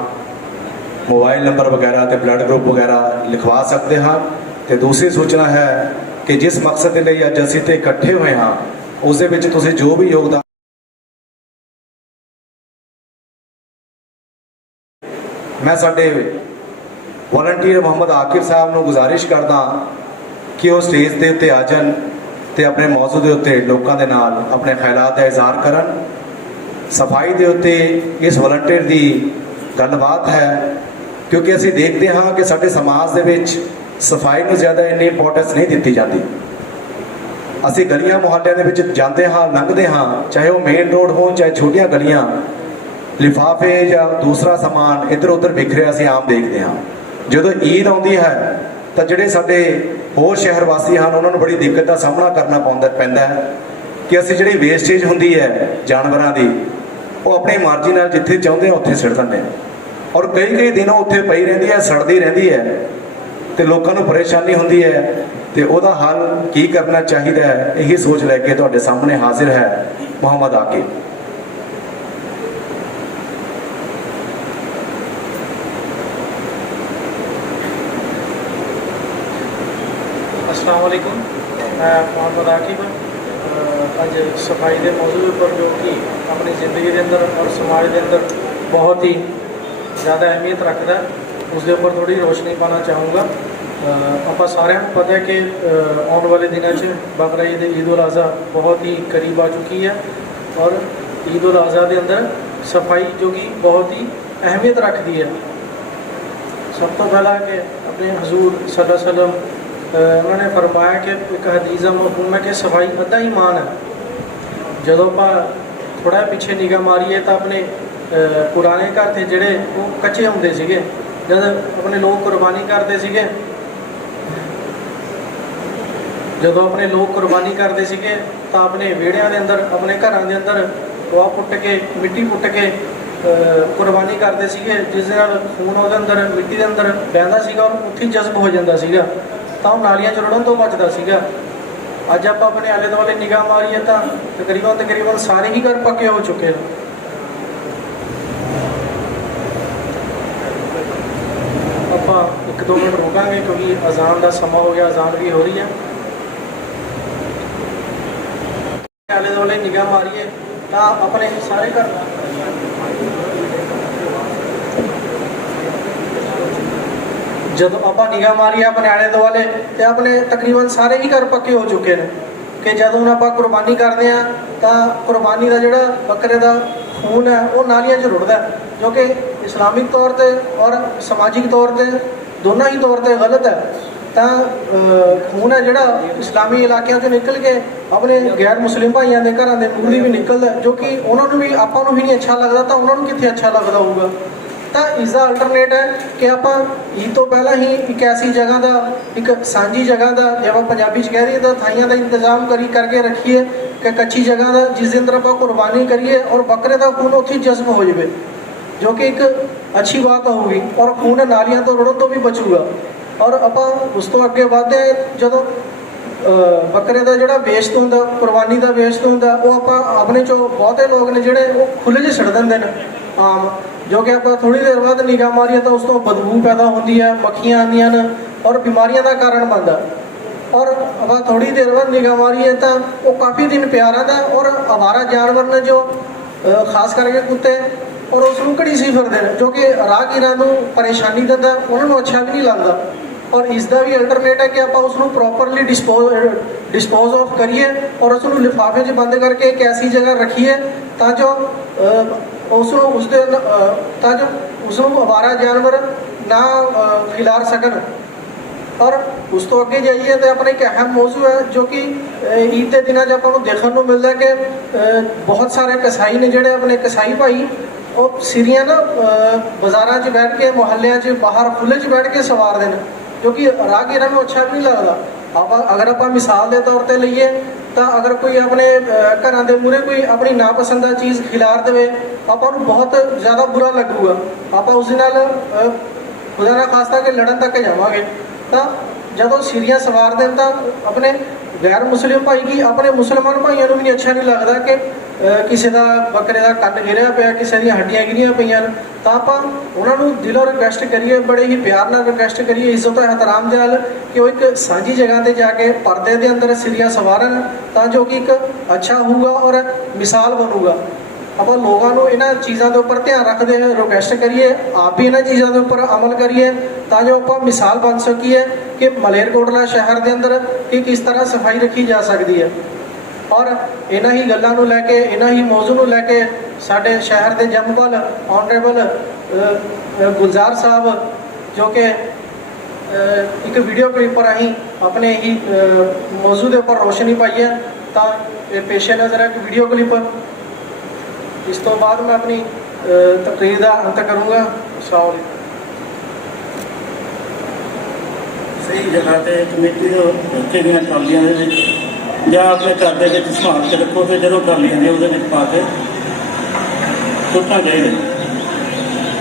ਮੋਬਾਈਲ ਨੰਬਰ ਵਗੈਰਾ ਤੇ ਬਲੱਡ ਗਰੁੱਪ ਵਗੈਰਾ ਲਿਖਵਾ ਸਕਦੇ ਹਨ। ਤੇ ਦੂਸਰੀ ਸੂਚਨਾ ਹੈ ਕਿ ਜਿਸ ਮਕਸਦ ਦੇ ਲਈ ਅੱਜ ਅਸੀਂ ਤੇ ਇਕੱਠੇ ਹੋਏ ਹਾਂ ਉਸ ਦੇ ਵਿੱਚ ਤੁਸੀਂ ਜੋ ਵੀ ਯੋਗਦਾਨ मैं साडे वॉलंटियर मोहम्मद आकिब साहब को गुजारिश करदा कि वो स्टेज के उत्ते आ जान ते अपने मौजू के उत्ते लोगों के नाल अपने ख्यालात का इजहार करन। सफाई के उत्ते इस वॉलंटियर की गलबात है क्योंकि असी देखते हाँ कि साडे समाज दे विच सफाई को ज़्यादा इन्नी इंपोर्टेंस नहीं दी जाती। असी गलियां मुहल्लियां दे विच जाते हाँ, लंघते हाँ, चाहे वो मेन रोड हो चाहे छोटियां गलियां, लिफाफे या दूसरा समान इधर उधर बिखरिया असीं आम देखते हाँ। ਜਦੋਂ ईद आउंदी है तो ਜਿਹੜੇ ਸਾਡੇ ਹੋਰ ਸ਼ਹਿਰ ਵਾਸੀ ਹਨ ਉਹਨਾਂ ਨੂੰ ਬੜੀ ਦਿੱਕਤ ਦਾ ਸਾਹਮਣਾ ਕਰਨਾ ਪੈਂਦਾ ਹੈ ਕਿ ਅਸੀਂ ਜਿਹੜੀ ਵੇਸਟੇਜ ਹੁੰਦੀ ਹੈ ਜਾਨਵਰਾਂ ਦੀ ਉਹ ਆਪਣੀ ਮਰਜ਼ੀ ਨਾਲ ਜਿੱਥੇ ਚਾਹੁੰਦੇ ਆ ਉੱਥੇ ਸਿੱਟ ਦਿੰਦੇ ਆ ਔਰ ਕਈ ਦਿਨ ਉੱਥੇ ਪਈ ਰਹਿੰਦੀ ਹੈ, ਸੜਦੀ ਰਹਿੰਦੀ ਹੈ ਤੇ ਲੋਕਾਂ ਨੂੰ ਪਰੇਸ਼ਾਨੀ ਹੁੰਦੀ ਹੈ ਤੇ ਉਹਦਾ ਹੱਲ ਕੀ ਕਰਨਾ ਚਾਹੀਦਾ ਹੈ ਇਹੀ ਸੋਚ ਲੈ ਕੇ ਤੁਹਾਡੇ ਸਾਹਮਣੇ ਹਾਜ਼ਰ ਹੈ ਮੁਹੰਮਦ ਆਕਿਬ। अस्सलाम वालेकुम, मैं मोहम्मद आकिब अज सफाई के मौजू पर जो कि अपनी ज़िंदगी के अंदर और समाज के अंदर बहुत ही ज़्यादा अहमियत रखता है उसके ऊपर थोड़ी रोशनी पाना चाहूँगा। आप सारे पता है कि आने वाले दिनों में बकरा ईद, ईद उल अज़हा बहुत ही करीब आ चुकी है और ईद उल अज़हा के अंदर सफाई जो कि बहुत ही अहमियत रखती है। सब तो पहला कि अपने हजूर सल्लल्लाहु अलैहि वसल्लम उन्होंने फरमाया कि एक हदीस मफहूम है कि सफाई अद्धा ईमान है। जो आप थोड़ा पिछे निगाह मारीए तो अपने पुराने घर थे जोड़े वो कच्चे होंगे सीगे, जब अपने लोग कुर्बानी करते सीगे, जब अपने लोग कुर्बानी करते सीगे तो अपने वेड़िया के अंदर अपने घर के अंदर गोहा पुट के मिट्टी पुट के कुर्बानी करते सीगे जिस नाल खून वो अंदर मिट्टी के अंदर बहता सीगा और उत्थे जज्ब हो जाता सीगा तो नालियां च रुड़न तो बचता सीगा। अज आप अपने आले दुआले निगाह मारीए तो तकरीबन सारे ही घर पक्के हो चुके हैं। आप 1-2 मिनट रुकांगे क्योंकि अजान का समा हो गया, अजान भी हो रही है। आले दुआले निगाह मारीए तो अपने सारे घर जब आप निगाह मारी अपने आले दुआले तो अपने तकरीबन सारे ही घर पक्के हो चुके हैं कि जब हम आप कुर्बानी करते हैं तो कुर्बानी का जोड़ा बकरे का खून है वो नालियां च रुड़ता है जो कि इस्लामिक तौर पर और समाजिक तौर पर दोनों ही तौर पर गलत है। तो खून है जोड़ा इस्लामी इलाकों से निकल के अपने गैर मुस्लिम भाइयों के घर के मूल भी निकलता है जो कि उन्होंने भी आपको भी नहीं अच्छा लगता तो उन्होंने कितने अच्छा लगता होगा। ਤਾਂ ਇਸ ਦਾ ਅਲਟਰਨੇਟ ਹੈ ਕਿ ਆਪਾਂ ਈਦ ਤੋਂ ਪਹਿਲਾਂ ਹੀ ਇੱਕ ਐਸੀ ਜਗ੍ਹਾ ਦਾ, ਇੱਕ ਸਾਂਝੀ ਜਗ੍ਹਾ ਦਾ, ਜੇ ਆਪਾਂ ਪੰਜਾਬੀ 'ਚ ਕਹਿ ਦਈਏ ਤਾਂ ਥਾਈਆਂ ਦਾ ਇੰਤਜ਼ਾਮ ਕਰਕੇ ਰੱਖੀਏ ਕਿ ਕੱਚੀ ਜਗ੍ਹਾ ਦਾ, ਜਿਸ ਦੇ ਅੰਦਰ ਆਪਾਂ ਕੁਰਬਾਨੀ ਕਰੀਏ ਔਰ ਬੱਕਰੇ ਦਾ ਖੂਨ ਉੱਥੇ ਜਜ਼ਬ ਹੋ ਜਾਵੇ, ਜੋ ਕਿ ਇੱਕ ਅੱਛੀ ਬਾਤ ਹੋਊਗੀ ਔਰ ਖੂਨ ਨਾਲੀਆਂ ਤੋਂ ਰੁੜਨ ਤੋਂ ਵੀ ਬਚੂਗਾ। ਔਰ ਆਪਾਂ ਉਸ ਤੋਂ ਅੱਗੇ ਵਧਦੇ ਜਦੋਂ ਬੱਕਰੇ ਦਾ ਜਿਹੜਾ ਵੇਸਟ ਹੁੰਦਾ, ਕੁਰਬਾਨੀ ਦਾ ਵੇਸਟ ਹੁੰਦਾ, ਉਹ ਆਪਾਂ ਆਪਣੇ 'ਚੋਂ ਬਹੁਤੇ ਲੋਕ ਨੇ ਜਿਹੜੇ ਉਹ ਖੁੱਲ੍ਹੇ 'ਚ ਛੱਡ ਦਿੰਦੇ ਨੇ ਆਮ, ਜੋ ਕਿ ਆਪਾਂ ਥੋੜ੍ਹੀ ਦੇਰ ਬਾਅਦ ਨਿਗਾਹ ਮਾਰੀਏ ਤਾਂ ਉਸ ਤੋਂ ਬਦਬੂ ਪੈਦਾ ਹੁੰਦੀ ਹੈ, ਮੱਖੀਆਂ ਆਉਂਦੀਆਂ ਨੇ ਔਰ ਬਿਮਾਰੀਆਂ ਦਾ ਕਾਰਨ ਬਣਦਾ। ਔਰ ਆਪਾਂ ਥੋੜ੍ਹੀ ਦੇਰ ਬਾਅਦ ਨਿਗਾਹ ਮਾਰੀਏ ਤਾਂ ਉਹ ਕਾਫੀ ਦਿਨ ਪਿਆ ਰਹਿੰਦਾ ਔਰ ਅਵਾਰਾ ਜਾਨਵਰ ਨੇ ਜੋ ਖਾਸ ਕਰਕੇ ਕੁੱਤੇ ਔਰ ਉਸ ਨੂੰ ਘੜੀਸੀ ਫਿਰਦੇ ਨੇ, ਜੋ ਕਿ ਰਾਹਗੀਰਾਂ ਨੂੰ ਪਰੇਸ਼ਾਨੀ ਦਿੰਦਾ, ਉਹਨਾਂ ਨੂੰ ਅੱਛਾ ਵੀ ਨਹੀਂ ਲੱਗਦਾ। ਔਰ ਇਸ ਦਾ ਵੀ ਅਲਟਰਨੇਟ ਹੈ ਕਿ ਆਪਾਂ ਉਸ ਨੂੰ ਪ੍ਰੋਪਰਲੀ ਡਿਸਪੋਜ਼ ਆਫ ਕਰੀਏ ਔਰ ਉਸ ਨੂੰ ਲਿਫਾਫੇ 'ਚ ਬੰਦ ਕਰਕੇ ਇੱਕ ਐਸੀ ਜਗ੍ਹਾ ਰੱਖੀਏ ਤਾਂ ਜੋ ਉਸ ਨੂੰ ਅਵਾਰਾ ਜਾਨਵਰ ਨਾ ਖਿਲਾਰ ਸਕਣ। ਔਰ ਉਸ ਤੋਂ ਅੱਗੇ ਜਾਈਏ ਤਾਂ ਆਪਣਾ ਇੱਕ ਅਹਿਮ ਮੌਜੂ ਹੈ ਜੋ ਕਿ ਈਦ ਦੇ ਦਿਨਾਂ 'ਚ ਆਪਾਂ ਨੂੰ ਦੇਖਣ ਨੂੰ ਮਿਲਦਾ ਕਿ ਬਹੁਤ ਸਾਰੇ ਕਸਾਈ ਨੇ, ਜਿਹੜੇ ਆਪਣੇ ਕਸਾਈ ਭਾਈ, ਉਹ ਸਿਰੀਆਂ ਨਾ ਬਾਜ਼ਾਰਾਂ 'ਚ ਬੈਠ ਕੇ, ਮੁਹੱਲਿਆਂ 'ਚ ਬਾਹਰ ਖੁੱਲ੍ਹੇ 'ਚ ਬੈਠ ਕੇ ਸਵਾਰਦੇ ਨੇ, ਜੋ ਕਿ ਰਾਹਗੀਰਾਂ ਨੂੰ ਅੱਛਾ ਵੀ ਨਹੀਂ ਲੱਗਦਾ। ਅਗਰ ਆਪਾਂ ਮਿਸਾਲ ਦੇ ਤੌਰ 'ਤੇ ਲਈਏ ਤਾਂ ਅਗਰ ਕੋਈ ਆਪਣੇ ਘਰਾਂ ਦੇ ਮੂਹਰੇ ਕੋਈ ਆਪਣੀ ਨਾਪਸੰਦਾ ਚੀਜ਼ ਖਿਲਾਰ ਦੇਵੇ, ਆਪਾਂ ਨੂੰ ਬਹੁਤ ਜ਼ਿਆਦਾ ਬੁਰਾ ਲੱਗੂਗਾ। ਆਪਾਂ ਉਸ ਦੇ ਨਾਲ ਖੁਦਾ ਨਾ ਖਾਸਤਾ ਕਿ ਲੜਨ ਤੱਕ ਜਾਵਾਂਗੇ। ਤਾਂ ਜਦੋਂ ਸਿਰੀਆਂ ਸਵਾਰਦੇ ਤਾਂ ਆਪਣੇ ਗੈਰ ਮੁਸਲਿਮ ਭਾਈ ਕੀ ਆਪਣੇ ਮੁਸਲਮਾਨ ਭਾਈਆਂ ਨੂੰ ਵੀ ਅੱਛਾ ਨਹੀਂ ਲੱਗਦਾ ਕਿ ਕਿਸੇ ਦਾ ਬੱਕਰੇ ਦਾ ਕੰਨ ਗਿਰਿਆ ਪਿਆ, ਕਿਸੇ ਦੀਆਂ ਹੱਡੀਆਂ ਗਿਰੀਆਂ ਪਈਆਂ ਨੇ। ਤਾਂ ਆਪਾਂ ਉਹਨਾਂ ਨੂੰ ਦਿਲੋਂ ਰਿਕੁਐਸਟ ਕਰੀਏ, ਬੜੇ ਹੀ ਪਿਆਰ ਨਾਲ ਰਿਕੁਐਸਟ ਕਰੀਏ, ਇੱਜ਼ਤ ਇਹਤਰਾਮ ਦੇ ਨਾਲ, ਕਿ ਉਹ ਇੱਕ ਸਾਂਝੀ ਜਗ੍ਹਾ 'ਤੇ ਜਾ ਕੇ ਪਰਦੇ ਦੇ ਅੰਦਰ ਸਿਰੀਆਂ ਸਵਾਰਨ, ਤਾਂ ਜੋ ਕਿ ਇੱਕ ਅੱਛਾ ਹੋਊਗਾ ਔਰ ਮਿਸਾਲ ਬਣੂਗਾ। ਆਪਾਂ ਲੋਕਾਂ ਨੂੰ ਇਹਨਾਂ ਚੀਜ਼ਾਂ ਦੇ ਉੱਪਰ ਧਿਆਨ ਰੱਖਦੇ ਹੋਏ ਰਿਕੁਐਸਟ ਕਰੀਏ, ਆਪ ਵੀ ਇਹਨਾਂ ਚੀਜ਼ਾਂ ਦੇ ਉੱਪਰ ਅਮਲ ਕਰੀਏ, ਤਾਂ ਜੋ ਆਪਾਂ ਮਿਸਾਲ ਬਣ ਸਕੀਏ ਕਿ ਮਲੇਰਕੋਟਲਾ ਸ਼ਹਿਰ ਦੇ ਅੰਦਰ ਕਿ ਕਿਸ ਤਰ੍ਹਾਂ ਸਫਾਈ ਰੱਖੀ ਜਾ ਸਕਦੀ ਹੈ। ਔਰ ਇਹਨਾਂ ਹੀ ਗੱਲਾਂ ਨੂੰ ਲੈ ਕੇ, ਇਹਨਾਂ ਹੀ ਮੌਜੂ ਨੂੰ ਲੈ ਕੇ ਸਾਡੇ ਸ਼ਹਿਰ ਦੇ ਜੰਮਪਲ ਆਨਰੇਬਲ ਗੁਲਜ਼ਾਰ ਸਾਹਿਬ, ਜੋ ਕਿ ਇੱਕ ਵੀਡੀਓ ਕਲਿੱਪ ਰਾਹੀਂ ਆਪਣੇ ਹੀ ਮੌਜੂ ਦੇ ਉੱਪਰ ਰੋਸ਼ਨੀ ਪਾਈ ਹੈ, ਤਾਂ ਇਹ ਪੇਸ਼ੇ ਨਜ਼ਰ ਹੈ ਕਿ ਵੀਡੀਓ ਕਲਿੱਪ। ਇਸ ਤੋਂ ਬਾਅਦ ਮੈਂ ਆਪਣੀ ਤਕਰੀਰ ਦਾ ਅੰਤ ਕਰੂੰਗਾ। ਸ਼ਾਮ ਸਹੀ ਜਗ੍ਹਾ ਤੇ ਕਮੇਟੀ ਦੇ ਰੱਖੇ ਗਈਆਂ ਟਰਾਲੀਆਂ ਦੇ ਵਿੱਚ ਜਾਂ ਆਪਣੇ ਘਰ ਦੇ ਵਿੱਚ ਸੰਭਾਲ ਕੇ ਰੱਖੋ, ਤੇ ਜਦੋਂ ਟਰਾਲੀਆਂ ਨੇ ਉਹਦੇ ਵਿੱਚ ਪਾ ਕੇ ਸੁੱਟਣਾ ਚਾਹੀਦਾ।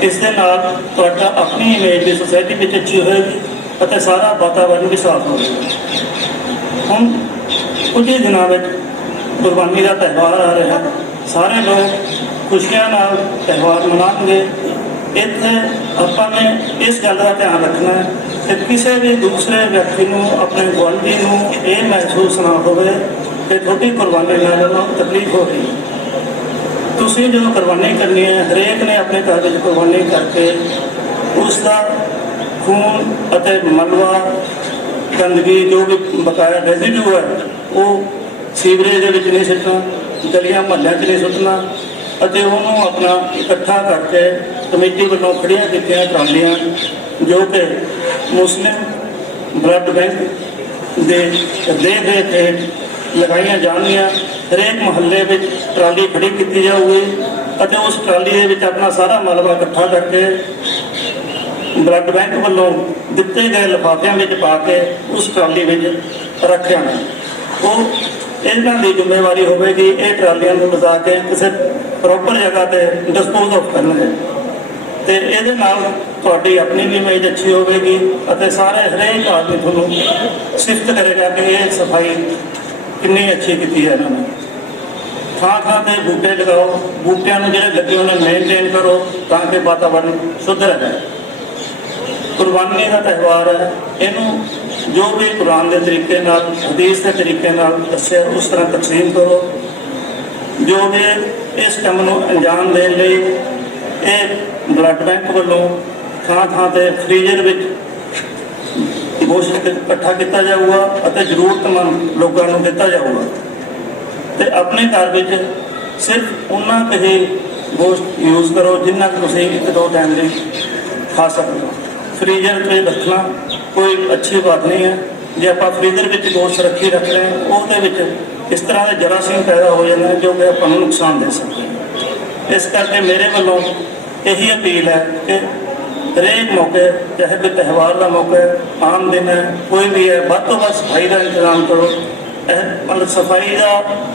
ਇਸ ਦੇ ਨਾਲ ਤੁਹਾਡਾ ਆਪਣੀ ਇਮੇਜ ਦੀ ਸੁਸਾਇਟੀ ਵਿੱਚ ਅੱਛੀ ਹੋਏਗੀ ਅਤੇ ਸਾਰਾ ਵਾਤਾਵਰਨ ਵੀ ਸਾਫ਼ ਹੋਵੇਗਾ। ਹੁਣ ਕੁਝ ਹੀ ਦਿਨਾਂ ਵਿੱਚ ਕੁਰਬਾਨੀ ਦਾ ਤਿਉਹਾਰ ਆ ਰਿਹਾ, ਸਾਰੇ ਲੋਕ ਖੁਸ਼ੀਆਂ ਨਾਲ ਤਿਉਹਾਰ ਮਨਾਉਣਗੇ। ਇੱਥੇ ਆਪਾਂ ਨੇ ਇਸ ਗੱਲ ਦਾ ਧਿਆਨ ਰੱਖਣਾ ਹੈ ਕਿ ਕਿਸੇ ਵੀ ਦੂਸਰੇ ਵਿਅਕਤੀ ਨੂੰ, ਆਪਣੇ ਗੁਆਂਢੀ ਨੂੰ ਇਹ ਮਹਿਸੂਸ ਨਾ ਹੋਵੇ ਕਿ ਤੁਹਾਡੀ ਕੁਰਬਾਨੀ ਨਾਲ ਉਹਨੂੰ ਤਕਲੀਫ ਹੋ ਰਹੀ। ਤੁਸੀਂ ਜਦੋਂ ਕੁਰਬਾਨੀ ਕਰਨੀ ਹੈ, ਹਰੇਕ ਨੇ ਆਪਣੇ ਘਰ ਵਿੱਚ ਕੁਰਬਾਨੀ ਕਰਕੇ ਉਸ ਦਾ ਖੂਨ ਅਤੇ ਮਲਵਾ, ਗੰਦਗੀ, ਜੋ ਵੀ ਬਕਾਇਆ ਰੈਜ਼ੀਡਿਊ ਹੈ, ਉਹ ਸੀਵਰੇਜ ਦੇ ਵਿੱਚ ਨਹੀਂ ਸੁੱਟਣਾ, ਗਲੀਆਂ ਮੁਹੱਲਿਆਂ 'ਚ ਨਹੀਂ ਸੁੱਟਣਾ, ਅਤੇ ਉਹਨੂੰ ਆਪਣਾ ਇਕੱਠਾ ਕਰਕੇ ਕਮੇਟੀ ਵੱਲੋਂ ਖੜੀਆਂ ਕੀਤੀਆਂ ਟਰਾਲੀਆਂ, ਜੋ ਕਿ ਮੁਸਲਿਮ ਬਲੱਡ ਬੈਂਕ ਦੇ ਦੇਖ ਹੇਠ ਲਗਾਈਆਂ ਜਾਣਗੀਆਂ। ਹਰੇਕ ਮੁਹੱਲੇ ਵਿੱਚ ਟਰਾਲੀ ਖੜੀ ਕੀਤੀ ਜਾਊਗੀ ਅਤੇ ਉਸ ਟਰਾਲੀ ਦੇ ਵਿੱਚ ਆਪਣਾ ਸਾਰਾ ਮਲਬਾ ਇਕੱਠਾ ਕਰਕੇ ਬਲੱਡ ਬੈਂਕ ਵੱਲੋਂ ਦਿੱਤੇ ਗਏ ਲਿਫਾਫਿਆਂ ਵਿੱਚ ਪਾ ਕੇ ਉਸ ਟਰਾਲੀ ਵਿੱਚ ਰੱਖਿਆ ਜਾਣਾ। ਉਹ ਇਹਨਾਂ ਦੀ ਜ਼ਿੰਮੇਵਾਰੀ ਹੋਵੇਗੀ ਇਹ ਟਰਾਲੀਆਂ ਨੂੰ ਲਿਜਾ ਕੇ ਕਿਸੇ ਪ੍ਰੋਪਰ ਜਗ੍ਹਾ 'ਤੇ ਡਿਸਪੋਜ਼ ਆਫ ਕਰਨਗੇ, ਤੇ ਇਹਦੇ ਨਾਲ ਤੁਹਾਡੀ ਆਪਣੀ ਵੀ ਇਮੇਜ ਅੱਛੀ ਹੋਵੇਗੀ ਅਤੇ ਸਾਰੇ ਹਰੇਕ ਆਦਮੀ ਤੁਹਾਨੂੰ ਸਿਫਤ ਕਰੇਗਾ ਕਿ ਇਹ ਸਫਾਈ ਕਿੰਨੀ ਅੱਛੀ ਕੀਤੀ ਹੈ ਇਹਨਾਂ ਨੇ। ਥਾਂ ਥਾਂ 'ਤੇ ਬੂਟੇ ਲਗਾਓ, ਬੂਟਿਆਂ ਨੂੰ ਜਿਹੜੇ ਲੱਗੇ ਉਹਨਾਂ ਨੂੰ ਮੇਨਟੇਨ ਕਰੋ ਤਾਂ ਕਿ ਵਾਤਾਵਰਨ ਸ਼ੁੱਧ ਰਹੇ। ਕੁਰਬਾਨੀ ਦਾ ਤਿਉਹਾਰ ਹੈ, ਇਹਨੂੰ ਜੋ ਵੀ ਕੁਰਾਨ ਦੇ ਤਰੀਕੇ ਨਾਲ, ਹਦੀਸ ਦੇ ਤਰੀਕੇ ਨਾਲ ਦੱਸਿਆ ਉਸ ਤਰ੍ਹਾਂ ਤਕਸੀਮ ਕਰੋ। ਜੋ ਵੀ ਇਸ ਕੰਮ ਨੂੰ ਅੰਜਾਮ ਦੇਣ ਲਈ ਇਹ ਬਲੱਡ ਬੈਂਕ ਵੱਲੋਂ ਥਾਂ ਥਾਂ 'ਤੇ ਫਰੀਜ਼ਰ ਵਿੱਚ ਗੋਸ਼ਤ ਇਕੱਠਾ ਕੀਤਾ ਜਾਊਗਾ ਅਤੇ ਜ਼ਰੂਰਤਮੰਦ ਲੋਕਾਂ ਨੂੰ ਦਿੱਤਾ ਜਾਊਗਾ। ਤੇ ਆਪਣੇ ਘਰ ਵਿੱਚ ਸਿਰਫ ਉਹਨਾਂ ਕੁ ਹੀ ਗੋਸ਼ਤ ਯੂਜ਼ ਕਰੋ ਜਿੰਨਾ ਕੁ ਤੁਸੀਂ 1-2 ਟਾਈਮ ਲਈ ਖਾ ਸਕਦੇ ਹੋ। ਫਰੀਜ਼ਰ 'ਤੇ ਰੱਖਣਾ ਕੋਈ ਅੱਛੀ ਬਾਤ ਨਹੀਂ ਹੈ। ਜੇ ਆਪਾਂ ਫਰੀਜ਼ਰ ਵਿੱਚ ਗੋਸ਼ਤ ਰੱਖ ਰਹੇ ਹਾਂ, ਉਹਦੇ ਵਿੱਚ ਇਸ ਤਰ੍ਹਾਂ ਦੇ ਜਰਾਸੀਮ ਪੈਦਾ ਹੋ ਜਾਂਦੇ ਨੇ ਜੋ ਕਿ ਆਪਾਂ ਨੂੰ ਨੁਕਸਾਨ ਦੇ ਸਕਦੇ। ਇਸ ਕਰਕੇ ਮੇਰੇ ਵੱਲੋਂ ਇਹੀ ਅਪੀਲ ਹੈ ਕਿ ਹਰੇਕ ਮੌਕੇ, ਚਾਹੇ ਕੋਈ ਤਿਉਹਾਰ ਦਾ ਮੌਕਾ ਹੈ, ਆਮ ਦਿਨ ਹੈ, ਕੋਈ ਵੀ ਹੈ, ਵੱਧ ਤੋਂ ਵੱਧ ਸਫਾਈ ਦਾ ਇੰਤਜ਼ਾਮ ਕਰੋ। ਮਤਲਬ ਸਫਾਈ ਦਾ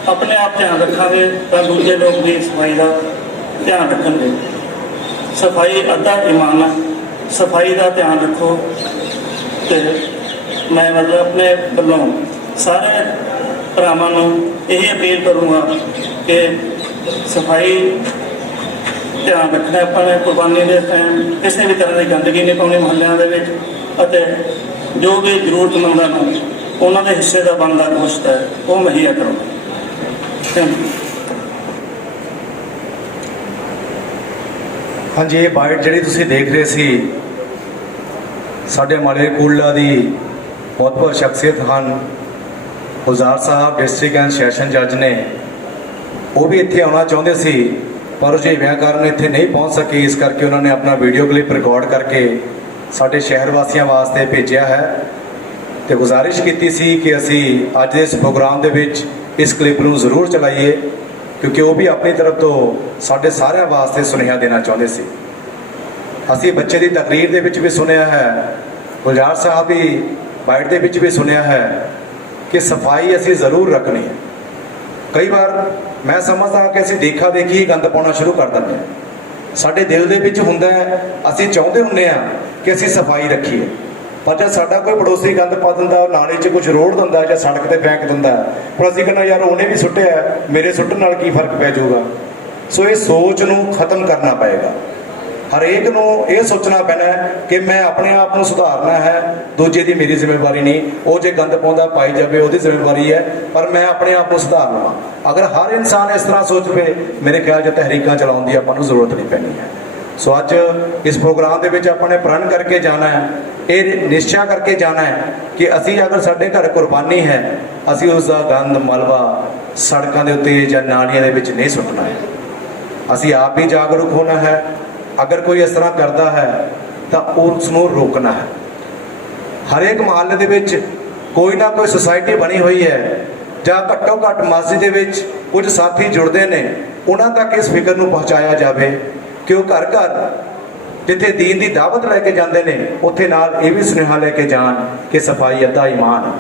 ਆਪਣੇ ਆਪ ਧਿਆਨ ਰੱਖਾਂਗੇ ਤਾਂ ਦੂਜੇ ਲੋਕ ਵੀ ਸਫਾਈ ਦਾ ਧਿਆਨ ਰੱਖਣਗੇ। ਸਫਾਈ ਅੱਧਾ ਈਮਾਨ ਹੈ, ਸਫਾਈ ਦਾ ਧਿਆਨ ਰੱਖੋ। ਤੇ ਮੈਂ ਮਤਲਬ ਆਪਣੇ ਵੱਲੋਂ ਸਾਰੇ ਭਰਾਵਾਂ ਨੂੰ ਇਹੀ ਅਪੀਲ ਕਰੂੰਗਾ ਕਿ ਸਫਾਈ ਧਿਆਨ ਰੱਖਣਾ ਆਪਾਂ ਨੇ। ਕੁਰਬਾਨੀ ਦੇ ਟਾਈਮ ਕਿਸੇ ਵੀ ਤਰ੍ਹਾਂ ਦੀ ਗੰਦਗੀ ਨਹੀਂ ਪਾਉਣੀ ਮੁਹੱਲਿਆਂ ਦੇ ਵਿੱਚ, ਅਤੇ ਜੋ ਵੀ ਜ਼ਰੂਰਤਮੰਦਾਂ ਨੂੰ ਉਹਨਾਂ ਦੇ ਹਿੱਸੇ ਦਾ ਬਣਦਾ ਗੋਸ਼ਤ ਹੈ ਉਹ ਮੁਹੱਈਆ ਕਰੋ। Thank you. ਹਾਂਜੀ, ਇਹ ਬਾਈਟ ਜਿਹੜੀ ਤੁਸੀਂ ਦੇਖ ਰਹੇ ਸੀ, ਸਾਡੇ ਮਾਲੇਰਕੋਟਲਾ ਦੀ ਬਹੁਤ ਬਹੁਤ ਸ਼ਖਸੀਅਤ ਹਨ ਗੁਲਜ਼ਾਰ ਸਾਹਿਬ, ਡਿਸਟ੍ਰਿਕਟ ਐਂਡ ਸੈਸ਼ਨ ਜੱਜ ਨੇ। ਉਹ ਵੀ ਇੱਥੇ ਆਉਣਾ ਚਾਹੁੰਦੇ ਸੀ ਪਰ ਰੁਝੇਵਿਆਂ ਕਾਰਨ ਇੱਥੇ ਨਹੀਂ ਪਹੁੰਚ ਸਕੇ, ਇਸ ਕਰਕੇ ਉਹਨਾਂ ਨੇ ਆਪਣਾ ਵੀਡੀਓ ਕਲਿੱਪ ਰਿਕਾਰਡ ਕਰਕੇ ਸਾਡੇ ਸ਼ਹਿਰ ਵਾਸੀਆਂ ਵਾਸਤੇ ਭੇਜਿਆ ਹੈ ਤੇ ਗੁਜ਼ਾਰਿਸ਼ ਕੀਤੀ ਸੀ ਕਿ ਅਸੀਂ ਅੱਜ ਦੇ ਇਸ ਪ੍ਰੋਗਰਾਮ ਦੇ ਵਿੱਚ ਇਸ ਕਲਿੱਪ ਨੂੰ ਜ਼ਰੂਰ ਚਲਾਈਏ, ਕਿਉਂਕਿ ਉਹ ਵੀ ਆਪਣੀ ਤਰਫ ਤੋਂ ਸਾਡੇ ਸਾਰਿਆਂ ਵਾਸਤੇ ਸੁਨੇਹਾ ਦੇਣਾ ਚਾਹੁੰਦੇ ਸੀ। ਅਸੀਂ ਬੱਚੇ ਦੀ ਤਕਰੀਰ ਦੇ ਵਿੱਚ ਵੀ ਸੁਣਿਆ ਹੈ, ਗੁਲਜ਼ਾਰ ਸਾਹਿਬ ਦੀ ਬਾਈਟ ਦੇ ਵਿੱਚ ਵੀ ਸੁਣਿਆ ਹੈ ਕਿ ਸਫਾਈ ਅਸੀਂ ਜ਼ਰੂਰ ਰੱਖਣੀ ਹੈ। ਕਈ ਵਾਰ ਮੈਂ ਸਮਝਦਾ ਕਿ ਅਸੀਂ ਦੇਖਾ ਦੇਖੀ ਹੀ ਗੰਦ ਪਾਉਣਾ ਸ਼ੁਰੂ ਕਰ ਦਿੰਦੇ ਹਾਂ। ਸਾਡੇ ਦਿਲ ਦੇ ਵਿੱਚ ਹੁੰਦਾ ਹੈ, ਅਸੀਂ ਚਾਹੁੰਦੇ ਹੁੰਦੇ ਹਾਂ ਕਿ ਅਸੀਂ ਸਫਾਈ ਰੱਖੀਏ, ਪਰ ਜਦ ਸਾਡਾ ਕੋਈ ਪੜੋਸੀ ਗੰਦ ਪਾ ਦਿੰਦਾ, ਨਾਲੇ 'ਚ ਕੁਝ ਰੋੜ ਦਿੰਦਾ ਜਾਂ ਸੜਕ ਤੇ ਫੈਂਕ ਦਿੰਦਾ, ਪਰ ਅਸੀਂ ਕਹਿੰਦੇ ਯਾਰ ਉਹਨੇ ਵੀ ਸੁੱਟਿਆ, ਮੇਰੇ ਸੁੱਟਣ ਨਾਲ ਕੀ ਫਰਕ ਪੈ ਜਾਊਗਾ। ਸੋ ਇਹ ਸੋਚ ਨੂੰ ਖਤਮ ਕਰਨਾ ਪਏਗਾ। ਹਰੇਕ ਨੂੰ ਇਹ ਸੋਚਣਾ ਪੈਣਾ ਕਿ ਮੈਂ ਆਪਣੇ ਆਪ ਨੂੰ ਸੁਧਾਰਨਾ ਹੈ, ਦੂਜੇ ਦੀ ਮੇਰੀ ਜ਼ਿੰਮੇਵਾਰੀ ਨਹੀਂ। ਉਹ ਜੇ ਗੰਦ ਪਾਉਂਦਾ ਪਾਈ ਜਾਵੇ, ਉਹਦੀ ਜ਼ਿੰਮੇਵਾਰੀ ਹੈ, ਪਰ ਮੈਂ ਆਪਣੇ ਆਪ ਨੂੰ ਸੁਧਾਰ ਲਵਾਂ। ਅਗਰ ਹਰ ਇਨਸਾਨ ਇਸ ਤਰ੍ਹਾਂ ਸੋਚ ਪਏ, ਮੇਰੇ ਖਿਆਲ 'ਚ ਤਹਿਰੀਕਾਂ ਚਲਾਉਣ ਦੀ ਆਪਾਂ ਨੂੰ ਜ਼ਰੂਰਤ ਨਹੀਂ ਪੈਣੀ ਹੈ। ਸੋ ਅੱਜ ਇਸ ਪ੍ਰੋਗਰਾਮ ਦੇ ਵਿੱਚ ਆਪਾਂ ਨੇ ਪ੍ਰਣ ਕਰਕੇ ਜਾਣਾ ਹੈ, ਇਹ ਨਿਸ਼ਚਾ ਕਰਕੇ ਜਾਣਾ ਹੈ ਕਿ ਅਸੀਂ ਅਗਰ ਸਾਡੇ ਘਰ ਕੁਰਬਾਨੀ ਹੈ, ਅਸੀਂ ਉਸ ਦਾ ਗੰਦ ਮਲਬਾ ਸੜਕਾਂ ਦੇ ਉੱਤੇ ਜਾਂ ਨਾਲੀਆਂ ਦੇ ਵਿੱਚ ਨਹੀਂ ਸੁੱਟਣਾ ਹੈ। ਅਸੀਂ ਆਪ ਵੀ ਜਾਗਰੂਕ ਹੋਣਾ ਹੈ। ਅਗਰ ਕੋਈ ਇਸ ਤਰ੍ਹਾਂ ਕਰਦਾ ਹੈ ਤਾਂ ਉਸ ਨੂੰ ਰੋਕਣਾ ਹੈ। ਹਰੇਕ ਮੁਹੱਲੇ ਦੇ ਵਿੱਚ ਕੋਈ ਨਾ ਕੋਈ ਸੁਸਾਇਟੀ ਬਣੀ ਹੋਈ ਹੈ, ਜਾਂ ਘੱਟੋ ਘੱਟ ਮਸਜਿਦ ਦੇ ਵਿੱਚ ਕੁਝ ਸਾਥੀ ਜੁੜਦੇ ਨੇ, ਉਹਨਾਂ ਤੱਕ ਇਸ ਫਿਕਰ ਨੂੰ ਪਹੁੰਚਾਇਆ ਜਾਵੇ ਕਿ ਉਹ ਘਰ ਘਰ ਜਿੱਥੇ ਦੀਨ ਦੀ ਦਾਵਤ ਲੈ ਕੇ ਜਾਂਦੇ ਨੇ, ਉੱਥੇ ਨਾਲ ਇਹ ਵੀ ਸੁਨੇਹਾ ਲੈ ਕੇ ਜਾਣ ਕਿ ਸਫਾਈ ਅੱਧਾ ਈਮਾਨ ਹੈ।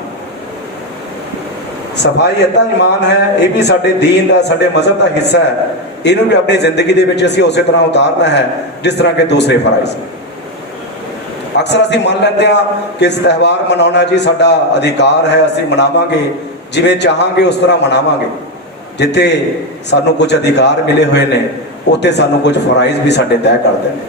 ਸਫਾਈ ਅੱਧਾ ਈਮਾਨ ਹੈ, ਇਹ ਵੀ ਸਾਡੇ ਦੀਨ ਦਾ, ਸਾਡੇ ਮਜ਼ਹਬ ਦਾ ਹਿੱਸਾ ਹੈ। ਇਹਨੂੰ ਵੀ ਆਪਣੀ ਜ਼ਿੰਦਗੀ ਦੇ ਵਿੱਚ ਅਸੀਂ ਉਸੇ ਤਰ੍ਹਾਂ ਉਤਾਰਨਾ ਹੈ ਜਿਸ ਤਰ੍ਹਾਂ ਕਿ ਦੂਸਰੇ ਫਰਾਇਜ਼। ਅਕਸਰ ਅਸੀਂ ਮੰਨ ਲੈਂਦੇ ਹਾਂ ਕਿ ਇਸ ਤਿਉਹਾਰ ਮਨਾਉਣਾ ਜੀ ਸਾਡਾ ਅਧਿਕਾਰ ਹੈ, ਅਸੀਂ ਮਨਾਵਾਂਗੇ ਜਿਵੇਂ ਚਾਹਾਂਗੇ ਉਸ ਤਰ੍ਹਾਂ ਮਨਾਵਾਂਗੇ। ਜਿੱਥੇ ਸਾਨੂੰ ਕੁਝ ਅਧਿਕਾਰ ਮਿਲੇ ਹੋਏ ਨੇ, ਉੱਥੇ ਸਾਨੂੰ ਕੁਝ ਫਰਾਇਜ਼ ਵੀ ਸਾਡੇ ਤੈਅ ਕਰਦੇ ਨੇ।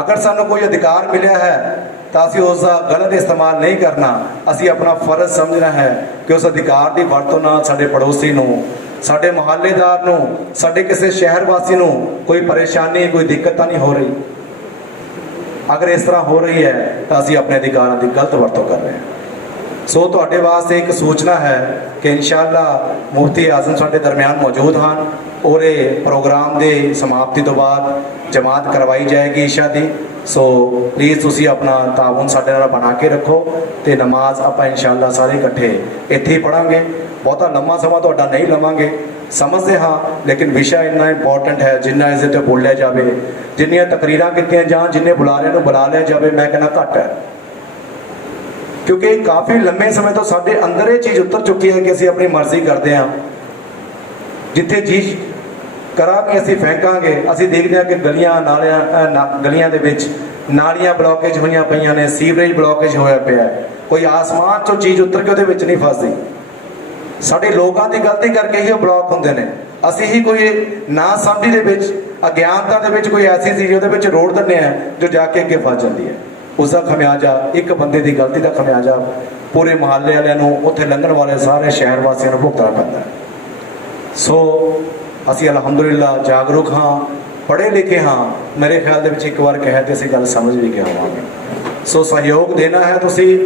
ਅਗਰ ਸਾਨੂੰ ਕੋਈ ਅਧਿਕਾਰ ਮਿਲਿਆ ਹੈ ਤਾਂ ਅਸੀਂ ਉਸ ਦਾ ਗਲਤ ਇਸਤੇਮਾਲ ਨਹੀਂ ਕਰਨਾ। ਅਸੀਂ ਆਪਣਾ ਫਰਜ਼ ਸਮਝਣਾ ਹੈ ਕਿ ਉਸ ਅਧਿਕਾਰ ਦੀ ਵਰਤੋਂ ਨਾਲ ਸਾਡੇ ਪੜੋਸੀ ਨੂੰ, ਸਾਡੇ ਮੁਹੱਲੇਦਾਰ ਨੂੰ, ਸਾਡੇ ਕਿਸੇ ਸ਼ਹਿਰ ਵਾਸੀ ਨੂੰ ਕੋਈ ਪਰੇਸ਼ਾਨੀ, ਕੋਈ ਦਿੱਕਤ ਤਾਂ ਨਹੀਂ ਹੋ ਰਹੀ। ਅਗਰ ਇਸ ਤਰ੍ਹਾਂ ਹੋ ਰਹੀ ਹੈ ਤਾਂ ਅਸੀਂ ਆਪਣੇ ਅਧਿਕਾਰਾਂ ਦੀ ਗਲਤ ਵਰਤੋਂ ਕਰ ਰਹੇ ਹਾਂ। ਸੋ ਤੁਹਾਡੇ ਵਾਸਤੇ ਇੱਕ ਸੂਚਨਾ ਹੈ ਕਿ ਇਨਸ਼ਾਅੱਲਾ ਮੁਫਤੀ ਆਜ਼ਮ ਸਾਡੇ ਦਰਮਿਆਨ ਮੌਜੂਦ ਹਨ ਔਰ ਇਹ ਪ੍ਰੋਗਰਾਮ ਦੇ ਸਮਾਪਤੀ ਤੋਂ ਬਾਅਦ ਜਮਾਤ ਕਰਵਾਈ ਜਾਏਗੀ ਇਸ਼ਾ ਦੀ। ਸੋ ਪਲੀਜ਼ ਤੁਸੀਂ ਆਪਣਾ ਤਾਵੁਨ ਸਾਡੇ ਨਾਲ ਬਣਾ ਕੇ ਰੱਖੋ ਤੇ ਨਮਾਜ਼ ਆਪਾਂ ਇਨਸ਼ਾਅੱਲਾ ਸਾਰੇ ਇਕੱਠੇ ਇੱਥੇ ਹੀ ਪੜਾਂਗੇ। ਬਹੁਤਾ ਲੰਮਾ ਸਮਾਂ ਤੁਹਾਡਾ ਨਹੀਂ ਲਵਾਂਗੇ, ਸਮਝਦੇ ਹਾਂ, ਲੇਕਿਨ ਵਿਸ਼ਾ ਇੰਨਾ ਇੰਪੋਰਟੈਂਟ ਹੈ ਜਿੰਨਾ ਇਸ 'ਤੇ ਬੋਲਿਆ ਜਾਵੇ, ਜਿੰਨੀਆਂ ਤਕਰੀਰਾਂ ਕੀਤੀਆਂ ਜਾਂ ਜਿੰਨੇ ਬੁਲਾਰਿਆਂ ਨੂੰ ਬੁਲਾ ਲਿਆ ਜਾਵੇ, ਮੈਂ ਕਹਿੰਦਾ ਘੱਟ ਹੈ। ਕਿਉਂਕਿ ਕਾਫੀ ਲੰਮੇ ਸਮੇਂ ਤੋਂ ਸਾਡੇ ਅੰਦਰ ਇਹ ਚੀਜ਼ ਉਤਰ ਚੁੱਕੀ ਹੈ ਕਿ ਅਸੀਂ ਆਪਣੀ ਮਰਜ਼ੀ ਕਰਦੇ ਹਾਂ, ਜਿੱਥੇ ਚੀਜ਼ ਕਰਾਂਗੇ ਅਸੀਂ ਫੈਂਕਾਂਗੇ। ਅਸੀਂ ਦੇਖਦੇ ਹਾਂ ਕਿ ਗਲੀਆਂ ਦੇ ਵਿੱਚ ਨਾਲੀਆਂ ਬਲੌਕੇਜ ਹੋਈਆਂ ਪਈਆਂ ਨੇ, ਸੀਵਰੇਜ ਬਲੌਕੇਜ ਹੋਇਆ ਪਿਆ। ਕੋਈ ਆਸਮਾਨ 'ਚੋਂ ਚੀਜ਼ ਉਤਰ ਕੇ ਉਹਦੇ ਵਿੱਚ ਨਹੀਂ ਫਸਦੀ। ਸਾਡੇ ਲੋਕਾਂ ਦੀ ਗਲਤੀ ਕਰਕੇ ਹੀ ਉਹ ਬਲੌਕ ਹੁੰਦੇ ਨੇ। ਅਸੀਂ ਹੀ ਕੋਈ ਨਾ ਸਮਝੀ ਦੇ ਵਿੱਚ, ਅਗਿਆਨਤਾ ਦੇ ਵਿੱਚ ਕੋਈ ਐਸੀ ਚੀਜ਼ ਉਹਦੇ ਵਿੱਚ ਰੋੜ ਦਿੰਦੇ ਆ ਜੋ ਜਾ ਕੇ ਅੱਗੇ ਫਸ ਜਾਂਦੀ ਹੈ। ਉਸ ਦਾ ਖਮਿਆਜਾ, ਇੱਕ ਬੰਦੇ ਦੀ ਗਲਤੀ ਦਾ ਖਮਿਆਜਾ ਪੂਰੇ ਮੁਹੱਲੇ ਵਾਲਿਆਂ ਨੂੰ, ਉੱਥੇ ਲੰਘਣ ਵਾਲੇ ਸਾਰੇ ਸ਼ਹਿਰ ਵਾਸੀਆਂ ਨੂੰ ਭੁਗਤਣਾ ਪੈਂਦਾ ਹੈ। ਸੋ ਅਸੀਂ ਅਲਹਮਦੁਲਿਲਾ ਜਾਗਰੂਕ ਹਾਂ, ਪੜ੍ਹੇ ਲਿਖੇ ਹਾਂ। ਮੇਰੇ ਖਿਆਲ ਦੇ ਵਿੱਚ ਇੱਕ ਵਾਰ ਕਹਿ ਤੇ ਅਸੀਂ ਗੱਲ ਸਮਝ ਵੀ ਗਏ ਹੋਵਾਂਗੇ। ਸੋ ਸਹਿਯੋਗ ਦੇਣਾ ਹੈ ਤੁਸੀਂ।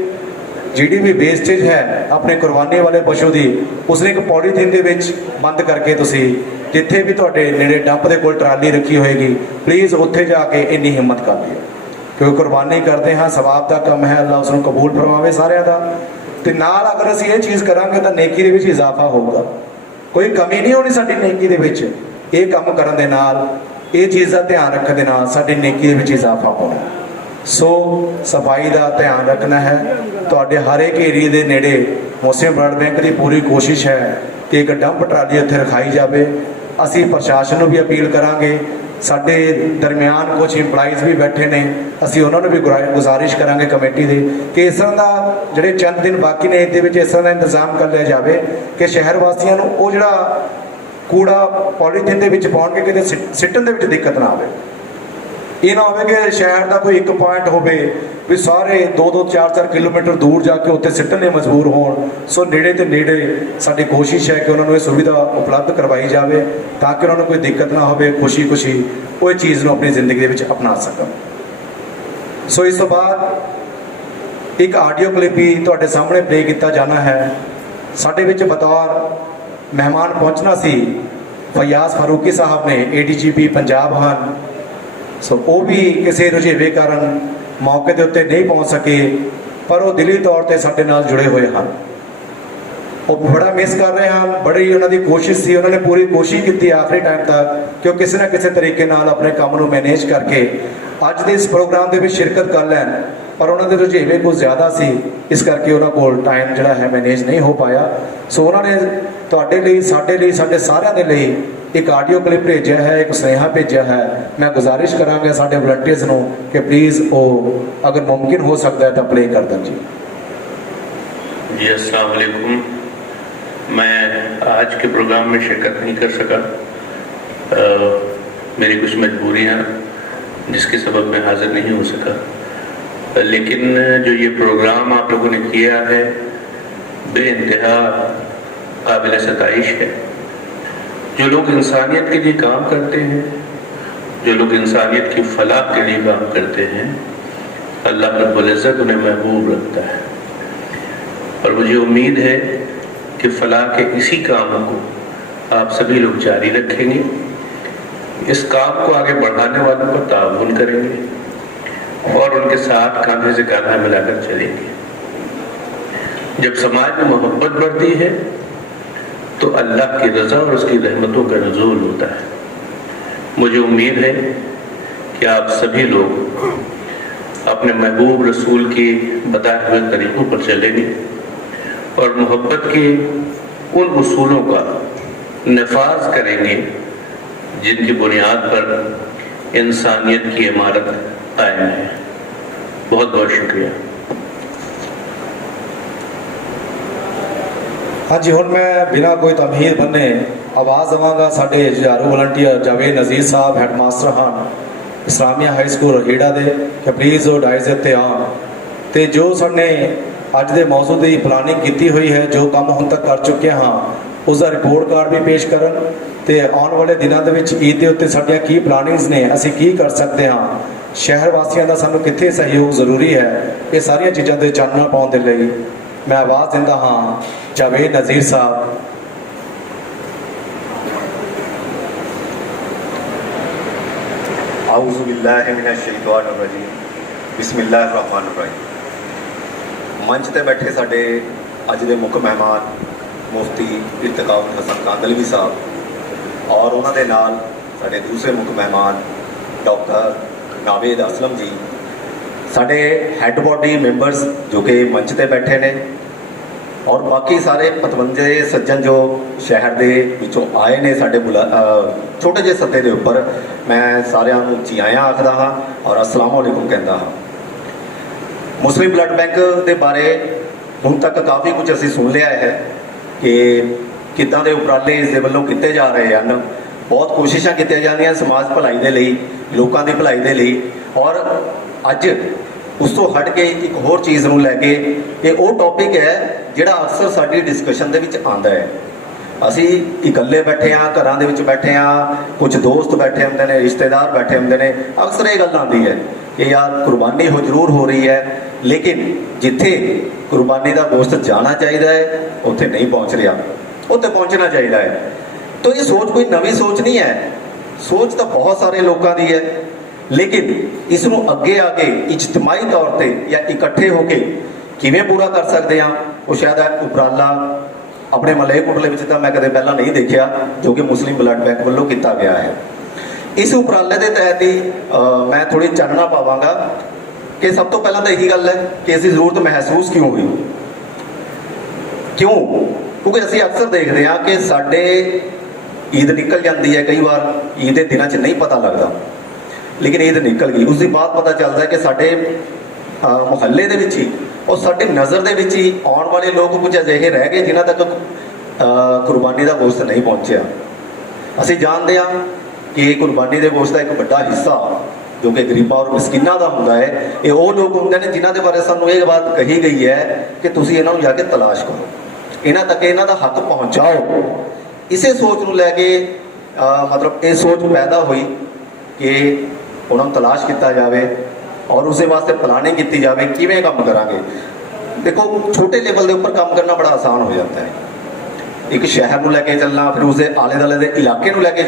GDP ਵੇਸਟੇਜ ਹੈ ਆਪਣੇ ਕੁਰਬਾਨੀ ਵਾਲੇ ਪਸ਼ੂ ਦੀ, ਉਸਨੇ ਇੱਕ ਪੋਲੀਥੀਨ ਦੇ ਵਿੱਚ ਬੰਦ ਕਰਕੇ ਤੁਸੀਂ ਜਿੱਥੇ ਵੀ ਤੁਹਾਡੇ ਨੇੜੇ ਡੰਪ ਦੇ ਕੋਲ ਟਰਾਲੀ ਰੱਖੀ ਹੋਏਗੀ, ਪਲੀਜ਼ ਉੱਥੇ ਜਾ ਕੇ ਇੰਨੀ ਹਿੰਮਤ ਕਰ ਲਿਓ, ਕਿਉਂਕਿ ਕੁਰਬਾਨੀ ਕਰਦੇ ਹਾਂ, ਸਵਾਬ ਦਾ ਕੰਮ ਹੈ, ਅੱਲਾਹ ਉਸ ਨੂੰ ਕਬੂਲ ਫਰਮਾਵੇ ਸਾਰਿਆਂ ਦਾ। ਤੇ ਨਾਲ ਅਗਰ ਅਸੀਂ ਇਹ ਚੀਜ਼ ਕਰਾਂਗੇ ਤਾਂ ਨੇਕੀ ਦੇ ਵਿੱਚ ਇਜ਼ਾਫਾ ਹੋਊਗਾ, ਕੋਈ ਕਮੀ ਨਹੀਂ ਹੋਣੀ ਸਾਡੀ ਨੇਕੀ ਦੇ ਵਿੱਚ। ਇਹ ਕੰਮ ਕਰਨ ਦੇ ਨਾਲ ਇਹ ਚੀਜ਼ ਦਾ ਧਿਆਨ ਰੱਖਣ ਦੇ ਨਾਲ ਸਾਡੀ ਨੇਕੀ ਦੇ ਵਿੱਚ ਇਜ਼ਾਫਾ ਹੋਣਾ। ਸੋ ਸਫਾਈ ਦਾ ਧਿਆਨ ਰੱਖਣਾ ਹੈ। ਤੁਹਾਡੇ ਹਰ ਇੱਕ ਏਰੀਏ ਦੇ ਨੇੜੇ ਮੁਸਲਿਮ ਬਲੱਡ ਬੈਂਕ ਦੀ ਪੂਰੀ ਕੋਸ਼ਿਸ਼ ਹੈ ਕਿ ਇੱਕ ਡੰਪ ਟਰਾਲੀ ਉੱਥੇ ਰਖਾਈ ਜਾਵੇ। ਅਸੀਂ ਪ੍ਰਸ਼ਾਸਨ ਨੂੰ ਵੀ ਅਪੀਲ ਕਰਾਂਗੇ, ਸਾਡੇ ਦਰਮਿਆਨ ਕੁਝ ਇੰਪਲਾਈਜ਼ ਵੀ ਬੈਠੇ ਨੇ, ਅਸੀਂ ਉਹਨਾਂ ਨੂੰ ਵੀ ਗੁਜ਼ਾਰਿਸ਼ ਕਰਾਂਗੇ ਕਮੇਟੀ ਦੇ ਕਿ ਇਸ ਤਰ੍ਹਾਂ ਦਾ ਜਿਹੜੇ ਚੰਦ ਦਿਨ ਬਾਕੀ ਨੇ ਇਹਦੇ ਵਿੱਚ ਇਸ ਤਰ੍ਹਾਂ ਦਾ ਇੰਤਜ਼ਾਮ ਕਰ ਲਿਆ ਜਾਵੇ ਕਿ ਸ਼ਹਿਰ ਵਾਸੀਆਂ ਨੂੰ ਉਹ ਜਿਹੜਾ ਕੂੜਾ ਪੋਲੀਥੀਨ ਦੇ ਵਿੱਚ ਪਾਉਣ ਕੇ ਕਿਤੇ ਸਿੱਟਣ ਦੇ ਵਿੱਚ ਦਿੱਕਤ ਨਾ ਆਵੇ। ਇਹ ਨਾ ਹੋਵੇ ਕਿ ਸ਼ਹਿਰ ਦਾ ਕੋਈ ਇੱਕ ਪੁਆਇੰਟ ਹੋਵੇ ਵੀ ਸਾਰੇ 2-2 4-4 ਕਿਲੋਮੀਟਰ ਦੂਰ ਜਾ ਕੇ ਉੱਥੇ ਸਿੱਟਣ ਲਈ ਮਜਬੂਰ ਹੋਣ। ਸੋ ਨੇੜੇ ਤੇ ਨੇੜੇ ਸਾਡੀ ਕੋਸ਼ਿਸ਼ ਹੈ ਕਿ ਉਹਨਾਂ ਨੂੰ ਇਹ ਸੁਵਿਧਾ ਉਪਲਬਧ ਕਰਵਾਈ ਜਾਵੇ ਤਾਂ ਕਿ ਉਹਨਾਂ ਨੂੰ ਕੋਈ ਦਿੱਕਤ ਨਾ ਹੋਵੇ, ਖੁਸ਼ੀ ਉਹ ਇਹ ਚੀਜ਼ ਨੂੰ ਆਪਣੀ ਜ਼ਿੰਦਗੀ ਦੇ ਵਿੱਚ ਅਪਣਾ ਸਕਣ। ਸੋ ਇਸ ਤੋਂ ਬਾਅਦ ਇੱਕ ਆਡੀਓ ਕਲਿੱਪ ਵੀ ਤੁਹਾਡੇ ਸਾਹਮਣੇ ਪਲੇ ਕੀਤਾ ਜਾਣਾ ਹੈ। ਸਾਡੇ ਵਿੱਚ ਬਤੌਰ ਮਹਿਮਾਨ ਪਹੁੰਚਣਾ ਸੀ ਫਯਾਜ਼ ਫਾਰੂਕੀ ਸਾਹਿਬ ਨੇ, ADGP ਪੰਜਾਬ ਹਨ। ਸੋ ਉਹ ਵੀ ਕਿਸੇ ਰੁਝੇਵੇ ਕਾਰਨ ਮੌਕੇ ਦੇ ਉੱਤੇ ਨਹੀਂ ਪਹੁੰਚ ਸਕੇ, ਪਰ ਉਹ ਦਿਲੀ ਤੌਰ ਤੇ ਸਾਡੇ ਨਾਲ ਜੁੜੇ ਹੋਏ ਹਨ। ਉਹ ਬੜਾ ਮਿਸ ਕਰ ਰਹੇ ਹਨ। ਬੜੀ ਉਹਨਾਂ ਦੀ ਕੋਸ਼ਿਸ਼ ਸੀ, ਉਹਨਾਂ ਨੇ ਪੂਰੀ ਕੋਸ਼ਿਸ਼ ਕੀਤੀ ਆਖਰੀ ਟਾਈਮ ਤੱਕ ਕਿ ਉਹ ਕਿਸੇ ਨਾ ਕਿਸੇ ਤਰੀਕੇ ਨਾਲ ਆਪਣੇ ਕੰਮ ਨੂੰ ਮੈਨੇਜ ਕਰਕੇ ਅੱਜ ਦੇ ਇਸ ਪ੍ਰੋਗਰਾਮ ਦੇ ਵਿੱਚ ਸ਼ਿਰਕਤ ਕਰ ਲੈਣ, ਪਰ ਉਹਨਾਂ ਦੇ ਰੁਝੇਵੇ ਕੁਝ ਜ਼ਿਆਦਾ ਸੀ, ਇਸ ਕਰਕੇ ਉਹਨਾਂ ਕੋਲ ਟਾਈਮ ਜਿਹੜਾ ਹੈ ਮੈਨੇਜ ਨਹੀਂ ਹੋ ਪਾਇਆ। ਸੋ ਉਹਨਾਂ ਨੇ ਤੁਹਾਡੇ ਲਈ, ਸਾਡੇ ਲਈ, ਸਾਡੇ ਸਾਰਿਆਂ ਦੇ ਲਈ ਇੱਕ ਆਡੀਓ ਕਲਿੱਪ ਭੇਜਿਆ ਹੈ, ਇੱਕ ਸੁਨੇਹਾ ਭੇਜਿਆ ਹੈ। ਮੈਂ ਗੁਜ਼ਾਰਿਸ਼ ਕਰਾਂਗਾ ਸਾਡੇ ਵਲੰਟੀਅਰਸ ਨੂੰ कि प्लीज़ वो अगर मुमकिन हो सकता है तो प्ले कर दें। जी अस्सलाम वालेकुम। मैं आज के प्रोग्राम में शिरकत नहीं कर सका, मेरी कुछ मजबूरियाँ जिसके सबब मैं हाज़िर नहीं हो सका, लेकिन जो ये प्रोग्राम आप लोगों ने किया है बेइंतहा काबिल सताइश है। जो लोग इंसानियत के लिए काम करते हैं, जो लोग इंसानियत की फलाह के लिए काम करते हैं, अल्लाह रब्बुल इज़्ज़त उन्हें महबूब रखता है। और मुझे उम्मीद है कि फलाह के इसी काम को आप सभी लोग जारी रखेंगे, इस काम को आगे बढ़ाने वालों पर ताउन करेंगे और उनके साथ कांधे से कांधा मिलाकर चलेंगे। जब समाज में मोहब्बत बढ़ती है तो अल्लाह की रज़ा और उसकी रहमतों का नुज़ूल होता है। मुझे उम्मीद है कि आप सभी लोग अपने महबूब रसूल के बताए हुए तरीक़ों पर चलेंगे और मोहब्बत के उन उसूलों का नफाज करेंगे जिनकी बुनियाद पर इंसानियत की इमारत कायम है। बहुत बहुत शुक्रिया। हाँ जी, हुण मैं बिना कोई तमहीर बने आवाज़ देवांगा साडे जुझारू वलंटियर जावेद नज़ीर साहब हैडमास्टर हैं इस्लामिया हाई स्कूल रहीड़ा दे कि प्लीज़ वो डाइज उत्ते आउण ते जो साडे अज दे मौजू की प्लानिंग की हुई है, जो काम हुण तक कर चुके हाँ उसका रिपोर्ट कार्ड भी पेश करन ते आने वाले दिनों के विच ईद के उत्ते साडियां की प्लानिंग्स ने, असीं की कर सकते हाँ, शहर वासियों का सानूं कित्थे सहयोग जरूरी है, ये सारियां चीज़ां ते चानना पाउण दे लई मैं आवाज़ दिंदा हाँ जावेद नज़ीर साहब। आऊज़ु बिल्लाहि मिनश शैतानिर रजीम, बिस्मिल्लाहिर रहमानिर रहीम। मंच ते बैठे साडे अज दे मुख मेहमान मुफ्ती इरतिकाउल हसन कांदलवी साहब और उन्हां दे नाल साडे दूसरे मुख मेहमान डॉक्टर नावेद असलम जी, साडे हैड बॉडी मैंबर्स जो कि मंच ते बैठे ने और बाकी सारे पतवंजे सज्जन जो शहर के विचों आए ने साडे छोटे जे सत्ते के उपर, मैं सारिਆਂ ਨੂੰ जी आया आखदा हाँ और अस्सलाम वालेकुम कहता हाँ। मुस्लिम ब्लड बैंक के बारे हुण तक काफ़ी कुछ असीं सुन लिया है कि किद्दां दे उपराले इस दे वल्लों कीते जा रहे हैं, बहुत कोशिशां कीतियां जांदियां समाज भलाई दे लई, लोकां दी भलाई दे लई। और अज उस तो हट के एक होर चीज़ नूं लैके ये वो टॉपिक है जिहड़ा अक्सर साडी डिस्कशन दे विच आंदा है। असीं इकल्ले बैठे हाँ, घरां दे विच बैठे हाँ, कुछ दोस्त बैठे होंदे ने, रिश्तेदार बैठे होंदे ने, अक्सर ये गल आंदी है कि यार कुर्बानी हो जरूर हो रही है, लेकिन जिथे कुर्बानी का गोश्त जाना चाहिए है उत्थे नहीं पहुँच रहा, उत्थे पहुँचना चाहिए है। तो ये सोच कोई नवी सोच नहीं है, सोच तो बहुत सारे लोगों की है, लेकिन इसनों अगे आके इज्तमाही तौर पर या इकट्ठे होके किवें पूरा कर सकते हैं, वो शायद उपराला अपने मलयकोटले में तो मैं कदे पहला नहीं देखा जो कि मुस्लिम ब्लड बैंक वालों किया गया है। ਇਸ ਉਪਰਾਲੇ ਦੇ ਤਹਿਤ ਹੀ ਮੈਂ ਥੋੜੀ ਚਾਨਣਾ ਪਾਵਾਂਗਾ ਕਿ ਸਭ ਤੋਂ ਪਹਿਲਾਂ ਤਾਂ ਇਹੀ ਗੱਲ ਹੈ ਕਿ ਅਸੀਂ ਜ਼ਰੂਰਤ ਮਹਿਸੂਸ ਕਿਉਂ ਹੋਈ। ਕਿਉਂ? ਕਿਉਂਕਿ ਅਸੀਂ ਅਕਸਰ ਦੇਖਦੇ ਹਾਂ ਕਿ ਸਾਡੇ ਈਦ ਨਿਕਲ ਜਾਂਦੀ ਹੈ, ਕਈ ਵਾਰ ਈਦ ਦੇ ਦਿਨਾਂ 'ਚ ਨਹੀਂ ਪਤਾ ਲੱਗਦਾ, ਲੇਕਿਨ ਈਦ ਨਿਕਲ ਗਈ, ਉਸ ਦੀ ਬਾਅਦ ਪਤਾ ਚੱਲਦਾ ਕਿ ਸਾਡੇ ਮੁਹੱਲੇ ਦੇ ਵਿੱਚ ਹੀ ਔਰ ਸਾਡੀ ਨਜ਼ਰ ਦੇ ਵਿੱਚ ਹੀ ਆਉਣ ਵਾਲੇ ਲੋਕ ਕੁਝ ਅਜਿਹੇ ਰਹਿ ਗਏ ਜਿਨ੍ਹਾਂ ਤੱਕ ਕੁਰਬਾਨੀ ਦਾ ਗੋਸ਼ਤ ਨਹੀਂ ਪਹੁੰਚਿਆ। ਅਸੀਂ ਜਾਣਦੇ ਹਾਂ ਕਿ ਕੁਰਬਾਨੀ ਦੇ ਗੋਸ਼ਤ ਦਾ ਇੱਕ ਵੱਡਾ ਹਿੱਸਾ ਜੋ ਕਿ ਗਰੀਬਾਂ ਔਰ ਮਿਸਕੀਨਾਂ ਦਾ ਹੁੰਦਾ ਹੈ, ਇਹ ਉਹ ਲੋਕ ਹੁੰਦੇ ਨੇ ਜਿਨ੍ਹਾਂ ਦੇ ਬਾਰੇ ਸਾਨੂੰ ਇਹ ਬਾਤ ਕਹੀ ਗਈ ਹੈ ਕਿ ਤੁਸੀਂ ਇਹਨਾਂ ਨੂੰ ਜਾ ਕੇ ਤਲਾਸ਼ ਕਰੋ, ਇਹਨਾਂ ਤੱਕ ਇਹਨਾਂ ਦਾ ਹੱਕ ਪਹੁੰਚਾਓ। ਇਸੇ ਸੋਚ ਨੂੰ ਲੈ ਕੇ ਮਤਲਬ ਇਹ ਸੋਚ ਪੈਦਾ ਹੋਈ ਕਿ ਉਹਨਾਂ ਨੂੰ ਤਲਾਸ਼ ਕੀਤਾ ਜਾਵੇ ਔਰ ਉਸੇ ਵਾਸਤੇ ਪਲਾਨਿੰਗ ਕੀਤੀ ਜਾਵੇ ਕਿਵੇਂ ਕੰਮ ਕਰਾਂਗੇ। ਦੇਖੋ, ਛੋਟੇ ਲੈਵਲ ਦੇ ਉੱਪਰ ਕੰਮ ਕਰਨਾ ਬੜਾ ਆਸਾਨ ਹੋ ਜਾਂਦਾ ਹੈ। ਇੱਕ ਸ਼ਹਿਰ ਨੂੰ ਲੈ ਕੇ ਚੱਲਣਾ, ਫਿਰ ਉਸਦੇ ਆਲੇ ਦੁਆਲੇ ਦੇ ਇਲਾਕੇ ਨੂੰ ਲੈ ਕੇ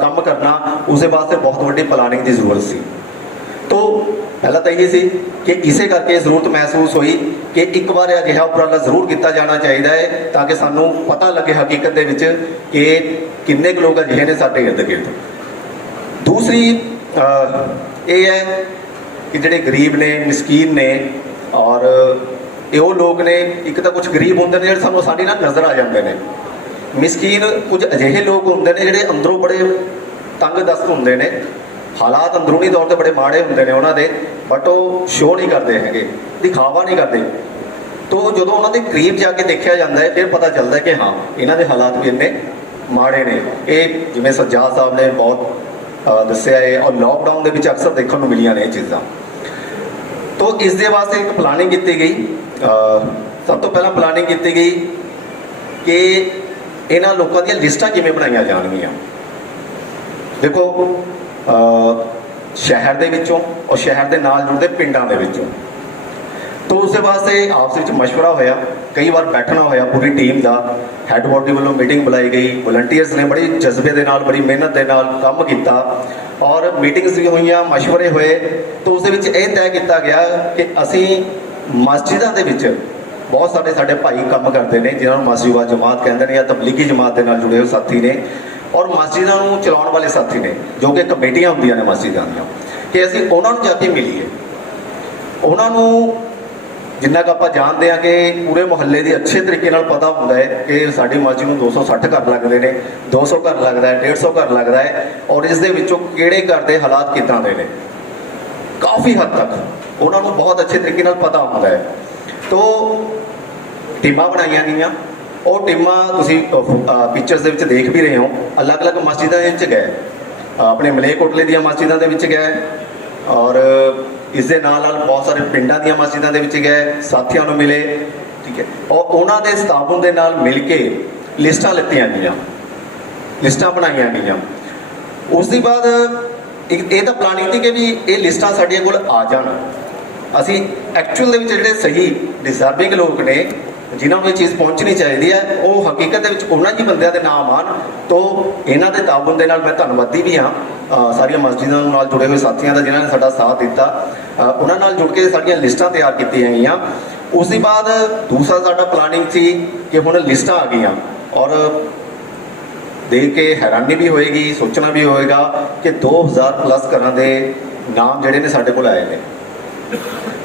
ਕੰਮ ਕਰਨਾ, ਉਸਦੇ ਵਾਸਤੇ ਬਹੁਤ ਵੱਡੀ ਪਲਾਨਿੰਗ ਦੀ ਜ਼ਰੂਰਤ ਸੀ। ਤੋਂ ਪਹਿਲਾਂ ਤਾਂ ਇਹ ਸੀ ਕਿ ਇਸੇ ਕਰਕੇ ਜ਼ਰੂਰਤ ਮਹਿਸੂਸ ਹੋਈ ਕਿ ਇੱਕ ਵਾਰ ਅਜਿਹਾ ਉਪਰਾਲਾ ਜ਼ਰੂਰ ਕੀਤਾ ਜਾਣਾ ਚਾਹੀਦਾ ਹੈ ਤਾਂ ਕਿ ਸਾਨੂੰ ਪਤਾ ਲੱਗੇ ਹਕੀਕਤ ਦੇ ਵਿੱਚ ਕਿ ਕਿੰਨੇ ਕੁ ਲੋਕ ਅਜਿਹੇ ਨੇ ਸਾਡੇ ਇਰਦ ਗਿਰਦ। ਦੂਸਰੀ ਇਹ ਹੈ ਕਿ ਜਿਹੜੇ ਗਰੀਬ ਨੇ, ਮਿਸਕੀਨ ਨੇ, ਔਰ ਇਹ ਉਹ ਲੋਕ ਨੇ, ਇੱਕ ਤਾਂ ਕੁਝ ਗਰੀਬ ਹੁੰਦੇ ਨੇ ਜਿਹੜੇ ਸਾਨੂੰ ਆਸਾਨੀ ਨਾਲ ਨਜ਼ਰ ਆ ਜਾਂਦੇ ਨੇ, ਮਿਸਕੀਨ ਕੁਝ ਅਜਿਹੇ ਲੋਕ ਹੁੰਦੇ ਨੇ ਜਿਹੜੇ ਅੰਦਰੋਂ ਬੜੇ ਤੰਗ ਦਸਤ ਹੁੰਦੇ ਨੇ, ਹਾਲਾਤ ਅੰਦਰੂਨੀ ਤੌਰ ਤੇ ਬੜੇ ਮਾੜੇ ਹੁੰਦੇ ਨੇ ਉਹਨਾਂ ਦੇ, ਬਟ ਉਹ ਸ਼ੋਅ ਨਹੀਂ ਕਰਦੇ ਹੈਗੇ, ਦਿਖਾਵਾ ਨਹੀਂ ਕਰਦੇ। ਤੋਂ ਜਦੋਂ ਉਹਨਾਂ ਦੇ ਕਰੀਬ ਜਾ ਕੇ ਦੇਖਿਆ ਜਾਂਦਾ ਹੈ ਫਿਰ ਪਤਾ ਚੱਲਦਾ ਕਿ ਹਾਂ, ਇਹਨਾਂ ਦੇ ਹਾਲਾਤ ਵੀ ਇੰਨੇ ਮਾੜੇ ਨੇ। ਇਹ ਜਿਵੇਂ ਸੱਜਾਦ ਸਾਹਿਬ ਨੇ ਬਹੁਤ ਦੱਸਿਆ ਹੈ ਔਰ ਲੋਕਡਾਊਨ ਦੇ ਵਿੱਚ ਅਕਸਰ ਦੇਖਣ ਨੂੰ ਮਿਲੀਆਂ ਨੇ ਇਹ ਚੀਜ਼ਾਂ। ਤੋਂ ਇਸ ਦੇ ਵਾਸਤੇ ਇੱਕ ਪਲਾਨਿੰਗ ਕੀਤੀ ਗਈ। ਸਭ ਤੋਂ ਪਹਿਲਾਂ ਪਲਾਨਿੰਗ ਕੀਤੀ ਗਈ ਕਿ ਇਹਨਾਂ ਲੋਕਾਂ ਦੀਆਂ ਲਿਸਟਾਂ ਕਿਵੇਂ ਬਣਾਈਆਂ ਜਾਣਗੀਆਂ। ਦੇਖੋ, ਸ਼ਹਿਰ ਦੇ ਵਿੱਚੋਂ ਔਰ ਸ਼ਹਿਰ ਦੇ ਨਾਲ ਜੁੜਦੇ ਪਿੰਡਾਂ ਦੇ ਵਿੱਚੋਂ। ਤੋਂ ਉਸ ਦੇ ਵਾਸਤੇ ਆਪਸ ਵਿੱਚ ਮਸ਼ਵਰਾ ਹੋਇਆ, ਕਈ ਵਾਰ ਬੈਠਣਾ ਹੋਇਆ ਪੂਰੀ ਟੀਮ ਦਾ, ਹੈੱਡ ਬੋਡੀ ਵੱਲੋਂ ਮੀਟਿੰਗ ਬੁਲਾਈ ਗਈ, ਵਲੰਟੀਅਰਸ ਨੇ ਬੜੀ ਜਜ਼ਬੇ ਦੇ ਨਾਲ, ਬੜੀ ਮਿਹਨਤ ਦੇ ਨਾਲ ਕੰਮ ਕੀਤਾ ਔਰ ਮੀਟਿੰਗਸ ਵੀ ਹੋਈਆਂ, ਮਸ਼ਵਰੇ ਹੋਏ। ਤੋਂ ਉਸ ਦੇ ਵਿੱਚ ਇਹ ਤੈਅ ਕੀਤਾ ਗਿਆ ਕਿ ਅਸੀਂ ਮਸਜਿਦਾਂ ਦੇ ਵਿੱਚ ਬਹੁਤ ਸਾਡੇ ਭਾਈ ਕੰਮ ਕਰਦੇ ਨੇ ਜਿਨ੍ਹਾਂ ਨੂੰ ਮਸਜਿਦ ਜਮਾਤ ਕਹਿੰਦੇ ਨੇ ਜਾਂ ਤਬਲੀਗੀ ਜਮਾਤ ਦੇ ਨਾਲ ਜੁੜੇ ਹੋਏ ਸਾਥੀ ਨੇ, ਔਰ ਮਸਜਿਦਾਂ ਨੂੰ ਚਲਾਉਣ ਵਾਲੇ ਸਾਥੀ ਨੇ ਜੋ ਕਿ ਕਮੇਟੀਆਂ ਹੁੰਦੀਆਂ ਨੇ ਮਸਜਿਦਾਂ ਦੀਆਂ, ਕਿ ਅਸੀਂ ਉਹਨਾਂ ਨੂੰ ਜਾ ਕੇ ਮਿਲੀਏ। ਉਹਨਾਂ ਨੂੰ ਜਿੰਨਾ ਕੁ ਆਪਾਂ ਜਾਣਦੇ ਹਾਂ ਕਿ ਪੂਰੇ ਮੁਹੱਲੇ ਦੀ ਅੱਛੇ ਤਰੀਕੇ ਨਾਲ ਪਤਾ ਹੁੰਦਾ ਹੈ ਕਿ ਸਾਡੀ ਮਸਜਿਦ ਨੂੰ 260 ਘਰ ਲੱਗਦੇ ਨੇ, 200 ਘਰ ਲੱਗਦਾ ਹੈ, 150 ਘਰ ਲੱਗਦਾ ਹੈ, ਔਰ ਇਸ ਦੇ ਵਿੱਚੋਂ ਕਿਹੜੇ ਘਰ ਦੇ ਹਾਲਾਤ ਕਿੱਦਾਂ ਦੇ ਨੇ, ਕਾਫੀ ਹੱਦ ਤੱਕ ਉਹਨਾਂ ਨੂੰ ਬਹੁਤ ਅੱਛੇ ਤਰੀਕੇ ਨਾਲ ਪਤਾ ਹੁੰਦਾ ਹੈ। ਤੋਂ ਟੀਮਾਂ ਬਣਾਈਆਂ ਗਈਆਂ। ਉਹ ਟੀਮਾਂ ਤੁਸੀਂ ਪਿਕਚਰਸ ਦੇ ਵਿੱਚ ਦੇਖ ਵੀ ਰਹੇ ਹੋ, ਅਲੱਗ-ਅਲੱਗ ਮਸਜਿਦਾਂ ਦੇ ਵਿੱਚ ਗਏ, ਆਪਣੇ ਮਲੇਰਕੋਟਲੇ ਦੀਆਂ ਮਸਜਿਦਾਂ ਦੇ ਵਿੱਚ ਗਏ ਔਰ ਇਸ ਦੇ ਨਾਲ ਨਾਲ ਬਹੁਤ ਸਾਰੇ ਪਿੰਡਾਂ ਦੀਆਂ ਮਸਜਿਦਾਂ ਦੇ ਵਿੱਚ ਗਏ, ਸਾਥੀਆਂ ਨੂੰ ਮਿਲੇ, ਠੀਕ ਹੈ, ਔਰ ਉਹਨਾਂ ਦੇ ਸਟਾਫ ਦੇ ਨਾਲ ਮਿਲ ਕੇ ਲਿਸਟਾਂ ਲਿੱਤੀਆਂ ਗਈਆਂ, ਲਿਸਟਾਂ ਬਣਾਈਆਂ ਗਈਆਂ। ਉਸ ਦੇ ਬਾਅਦ ਇਹ ਤਾਂ ਪਲਾਨਿੰਗ ਸੀ ਕਿ ਵੀ ਇਹ ਲਿਸਟਾਂ ਸਾਡੇ ਕੋਲ ਆ ਜਾਣ। ਅਸੀਂ ਐਕਚੁਅਲ ਦੇ ਵਿੱਚ ਜਿਹੜੇ ਸਹੀ ਡਿਜ਼ਰਵਿੰਗ ਲੋਕ ਨੇ ਜਿਨ੍ਹਾਂ ਨੂੰ ਇਹ ਚੀਜ਼ ਪਹੁੰਚਣੀ ਚਾਹੀਦੀ ਹੈ, ਉਹ ਹਕੀਕਤ ਦੇ ਵਿੱਚ ਉਹਨਾਂ ਹੀ ਬੰਦਿਆਂ ਦੇ ਨਾਮ ਆਉਣ। ਤੋਂ ਇਹਨਾਂ ਦੇ ਤਾਬਨ ਦੇ ਨਾਲ ਮੈਂ ਧੰਨਵਾਦੀ ਵੀ ਹਾਂ ਸਾਰੀਆਂ ਮਸਜਿਦਾਂ ਨਾਲ ਜੁੜੇ ਹੋਏ ਸਾਥੀਆਂ ਦਾ ਜਿਨ੍ਹਾਂ ਨੇ ਸਾਡਾ ਸਾਥ ਦਿੱਤਾ। ਉਹਨਾਂ ਨਾਲ ਜੁੜ ਕੇ ਸਾਡੀਆਂ ਲਿਸਟਾਂ ਤਿਆਰ ਕੀਤੀਆਂ ਗਈਆਂ। ਉਸ ਦੇ ਬਾਅਦ ਦੂਸਰਾ ਸਾਡਾ ਪਲਾਨਿੰਗ ਸੀ ਕਿ ਹੁਣ ਲਿਸਟਾਂ ਆ ਗਈਆਂ ਔਰ ਦੇਖ ਕੇ ਹੈਰਾਨੀ ਵੀ ਹੋਏਗੀ, ਸੋਚਣਾ ਵੀ ਹੋਏਗਾ ਕਿ 2000 ਪਲੱਸ ਘਰਾਂ ਦੇ ਨਾਮ ਜਿਹੜੇ ਨੇ ਸਾਡੇ ਕੋਲ ਆਏ ਨੇ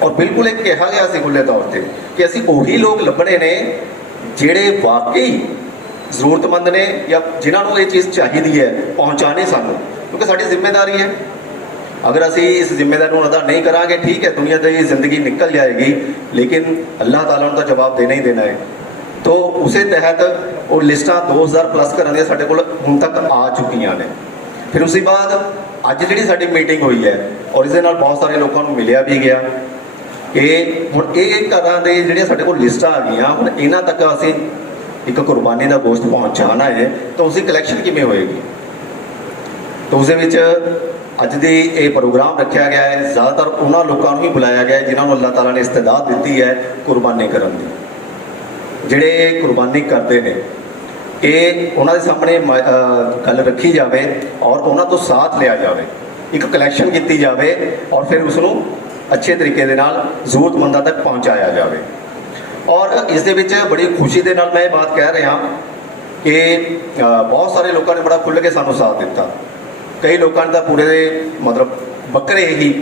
ਔਰ ਬਿਲਕੁਲ ਇਹ ਕਿਹਾ ਗਿਆ ਸੀ ਖੁੱਲ੍ਹੇ ਤੌਰ ਤੇ ਕਿ ਅਸੀਂ ਉਹੀ ਲੋਕ ਲੱਭਣੇ ਨੇ ਜਿਹੜੇ ਵਾਕਈ ਜ਼ਰੂਰਤਮੰਦ ਨੇ ਜਾਂ ਜਿਨ੍ਹਾਂ ਨੂੰ ਇਹ ਚੀਜ਼ ਚਾਹੀਦੀ ਹੈ ਪਹੁੰਚਾਣੇ ਸਾਨੂੰ, ਕਿਉਂਕਿ ਸਾਡੀ ਜ਼ਿੰਮੇਵਾਰੀ ਹੈ। ਅਗਰ ਅਸੀਂ ਇਸ ਜ਼ਿੰਮੇਵਾਰੀ ਨੂੰ ਅਦਾ ਨਹੀਂ ਕਰਾਂਗੇ, ਠੀਕ ਹੈ, ਦੁਨੀਆ ਦੀ ਜ਼ਿੰਦਗੀ ਨਿਕਲ ਜਾਏਗੀ, ਲੇਕਿਨ ਅੱਲਾਹ ਤਾਲਾ ਨੂੰ ਤਾਂ ਜਵਾਬ ਦੇਣਾ ਹੀ ਦੇਣਾ ਹੈ। ਤੋਂ ਉਸੇ ਤਹਿਤ ਉਹ ਲਿਸਟਾਂ 2000 ਪਲੱਸ ਘਰਾਂ ਦੀਆਂ ਸਾਡੇ ਕੋਲ ਹੁਣ ਤੱਕ ਆ ਚੁੱਕੀਆਂ ਨੇ। ਫਿਰ ਉਸ ਤੋਂ ਬਾਅਦ ਅੱਜ ਜਿਹੜੀ ਸਾਡੀ ਮੀਟਿੰਗ ਹੋਈ ਹੈ ਔਰ ਇਸ ਦੇ ਨਾਲ ਬਹੁਤ ਸਾਰੇ ਲੋਕਾਂ ਨੂੰ ਮਿਲਿਆ ਵੀ ਗਿਆ ਕਿ ਹੁਣ ਇਹ ਘਰਾਂ ਦੇ ਜਿਹੜੇ ਸਾਡੇ ਕੋਲ ਲਿਸਟਾਂ ਆ ਗਈਆਂ, ਹੁਣ ਇਹਨਾਂ ਤੱਕ ਅਸੀਂ ਇੱਕ ਕੁਰਬਾਨੀ ਦਾ ਗੋਸ਼ਤ ਪਹੁੰਚਾਉਣਾ ਹੈ ਤਾਂ ਉਸਦੀ ਕਲੈਕਸ਼ਨ ਕਿਵੇਂ ਹੋਏਗੀ। ਤਾਂ ਉਸ ਦੇ ਵਿੱਚ ਅੱਜ ਦੇ ਇਹ ਪ੍ਰੋਗਰਾਮ ਰੱਖਿਆ ਗਿਆ ਹੈ। ਜ਼ਿਆਦਾਤਰ ਉਹਨਾਂ ਲੋਕਾਂ ਨੂੰ ਹੀ ਬੁਲਾਇਆ ਗਿਆ ਹੈ ਜਿਨ੍ਹਾਂ ਨੂੰ ਅੱਲਾਹ ਤਾਲਾ ਨੇ ਇਸਤਿਦਾਦ ਦਿੱਤੀ ਹੈ ਕੁਰਬਾਨੀ ਕਰਨ ਦੀ, ਜਿਹੜੇ ਕੁਰਬਾਨੀ ਕਰਦੇ ਨੇ, ਕਿ ਉਹਨਾਂ ਦੇ ਸਾਹਮਣੇ ਗੱਲ ਰੱਖੀ ਜਾਵੇ ਔਰ ਉਹਨਾਂ ਤੋਂ ਸਾਥ ਲਿਆ ਜਾਵੇ, ਇੱਕ ਕਲੈਕਸ਼ਨ ਕੀਤੀ ਜਾਵੇ ਔਰ ਫਿਰ ਉਸ ਨੂੰ ਅੱਛੇ ਤਰੀਕੇ ਦੇ ਨਾਲ ਜ਼ਰੂਰਤਮੰਦਾਂ ਤੱਕ ਪਹੁੰਚਾਇਆ ਜਾਵੇ। ਔਰ ਇਸ ਦੇ ਵਿੱਚ ਬੜੀ ਖੁਸ਼ੀ ਦੇ ਨਾਲ ਮੈਂ ਇਹ ਬਾਤ ਕਹਿ ਰਿਹਾ ਕਿ ਬਹੁਤ ਸਾਰੇ ਲੋਕਾਂ ਨੇ ਬੜਾ ਖੁੱਲ੍ਹ ਕੇ ਸਾਨੂੰ ਸਾਥ ਦਿੱਤਾ। ਕਈ ਲੋਕਾਂ ਨੇ ਤਾਂ ਪੂਰੇ ਮਤਲਬ ਬੱਕਰੇ ਹੀ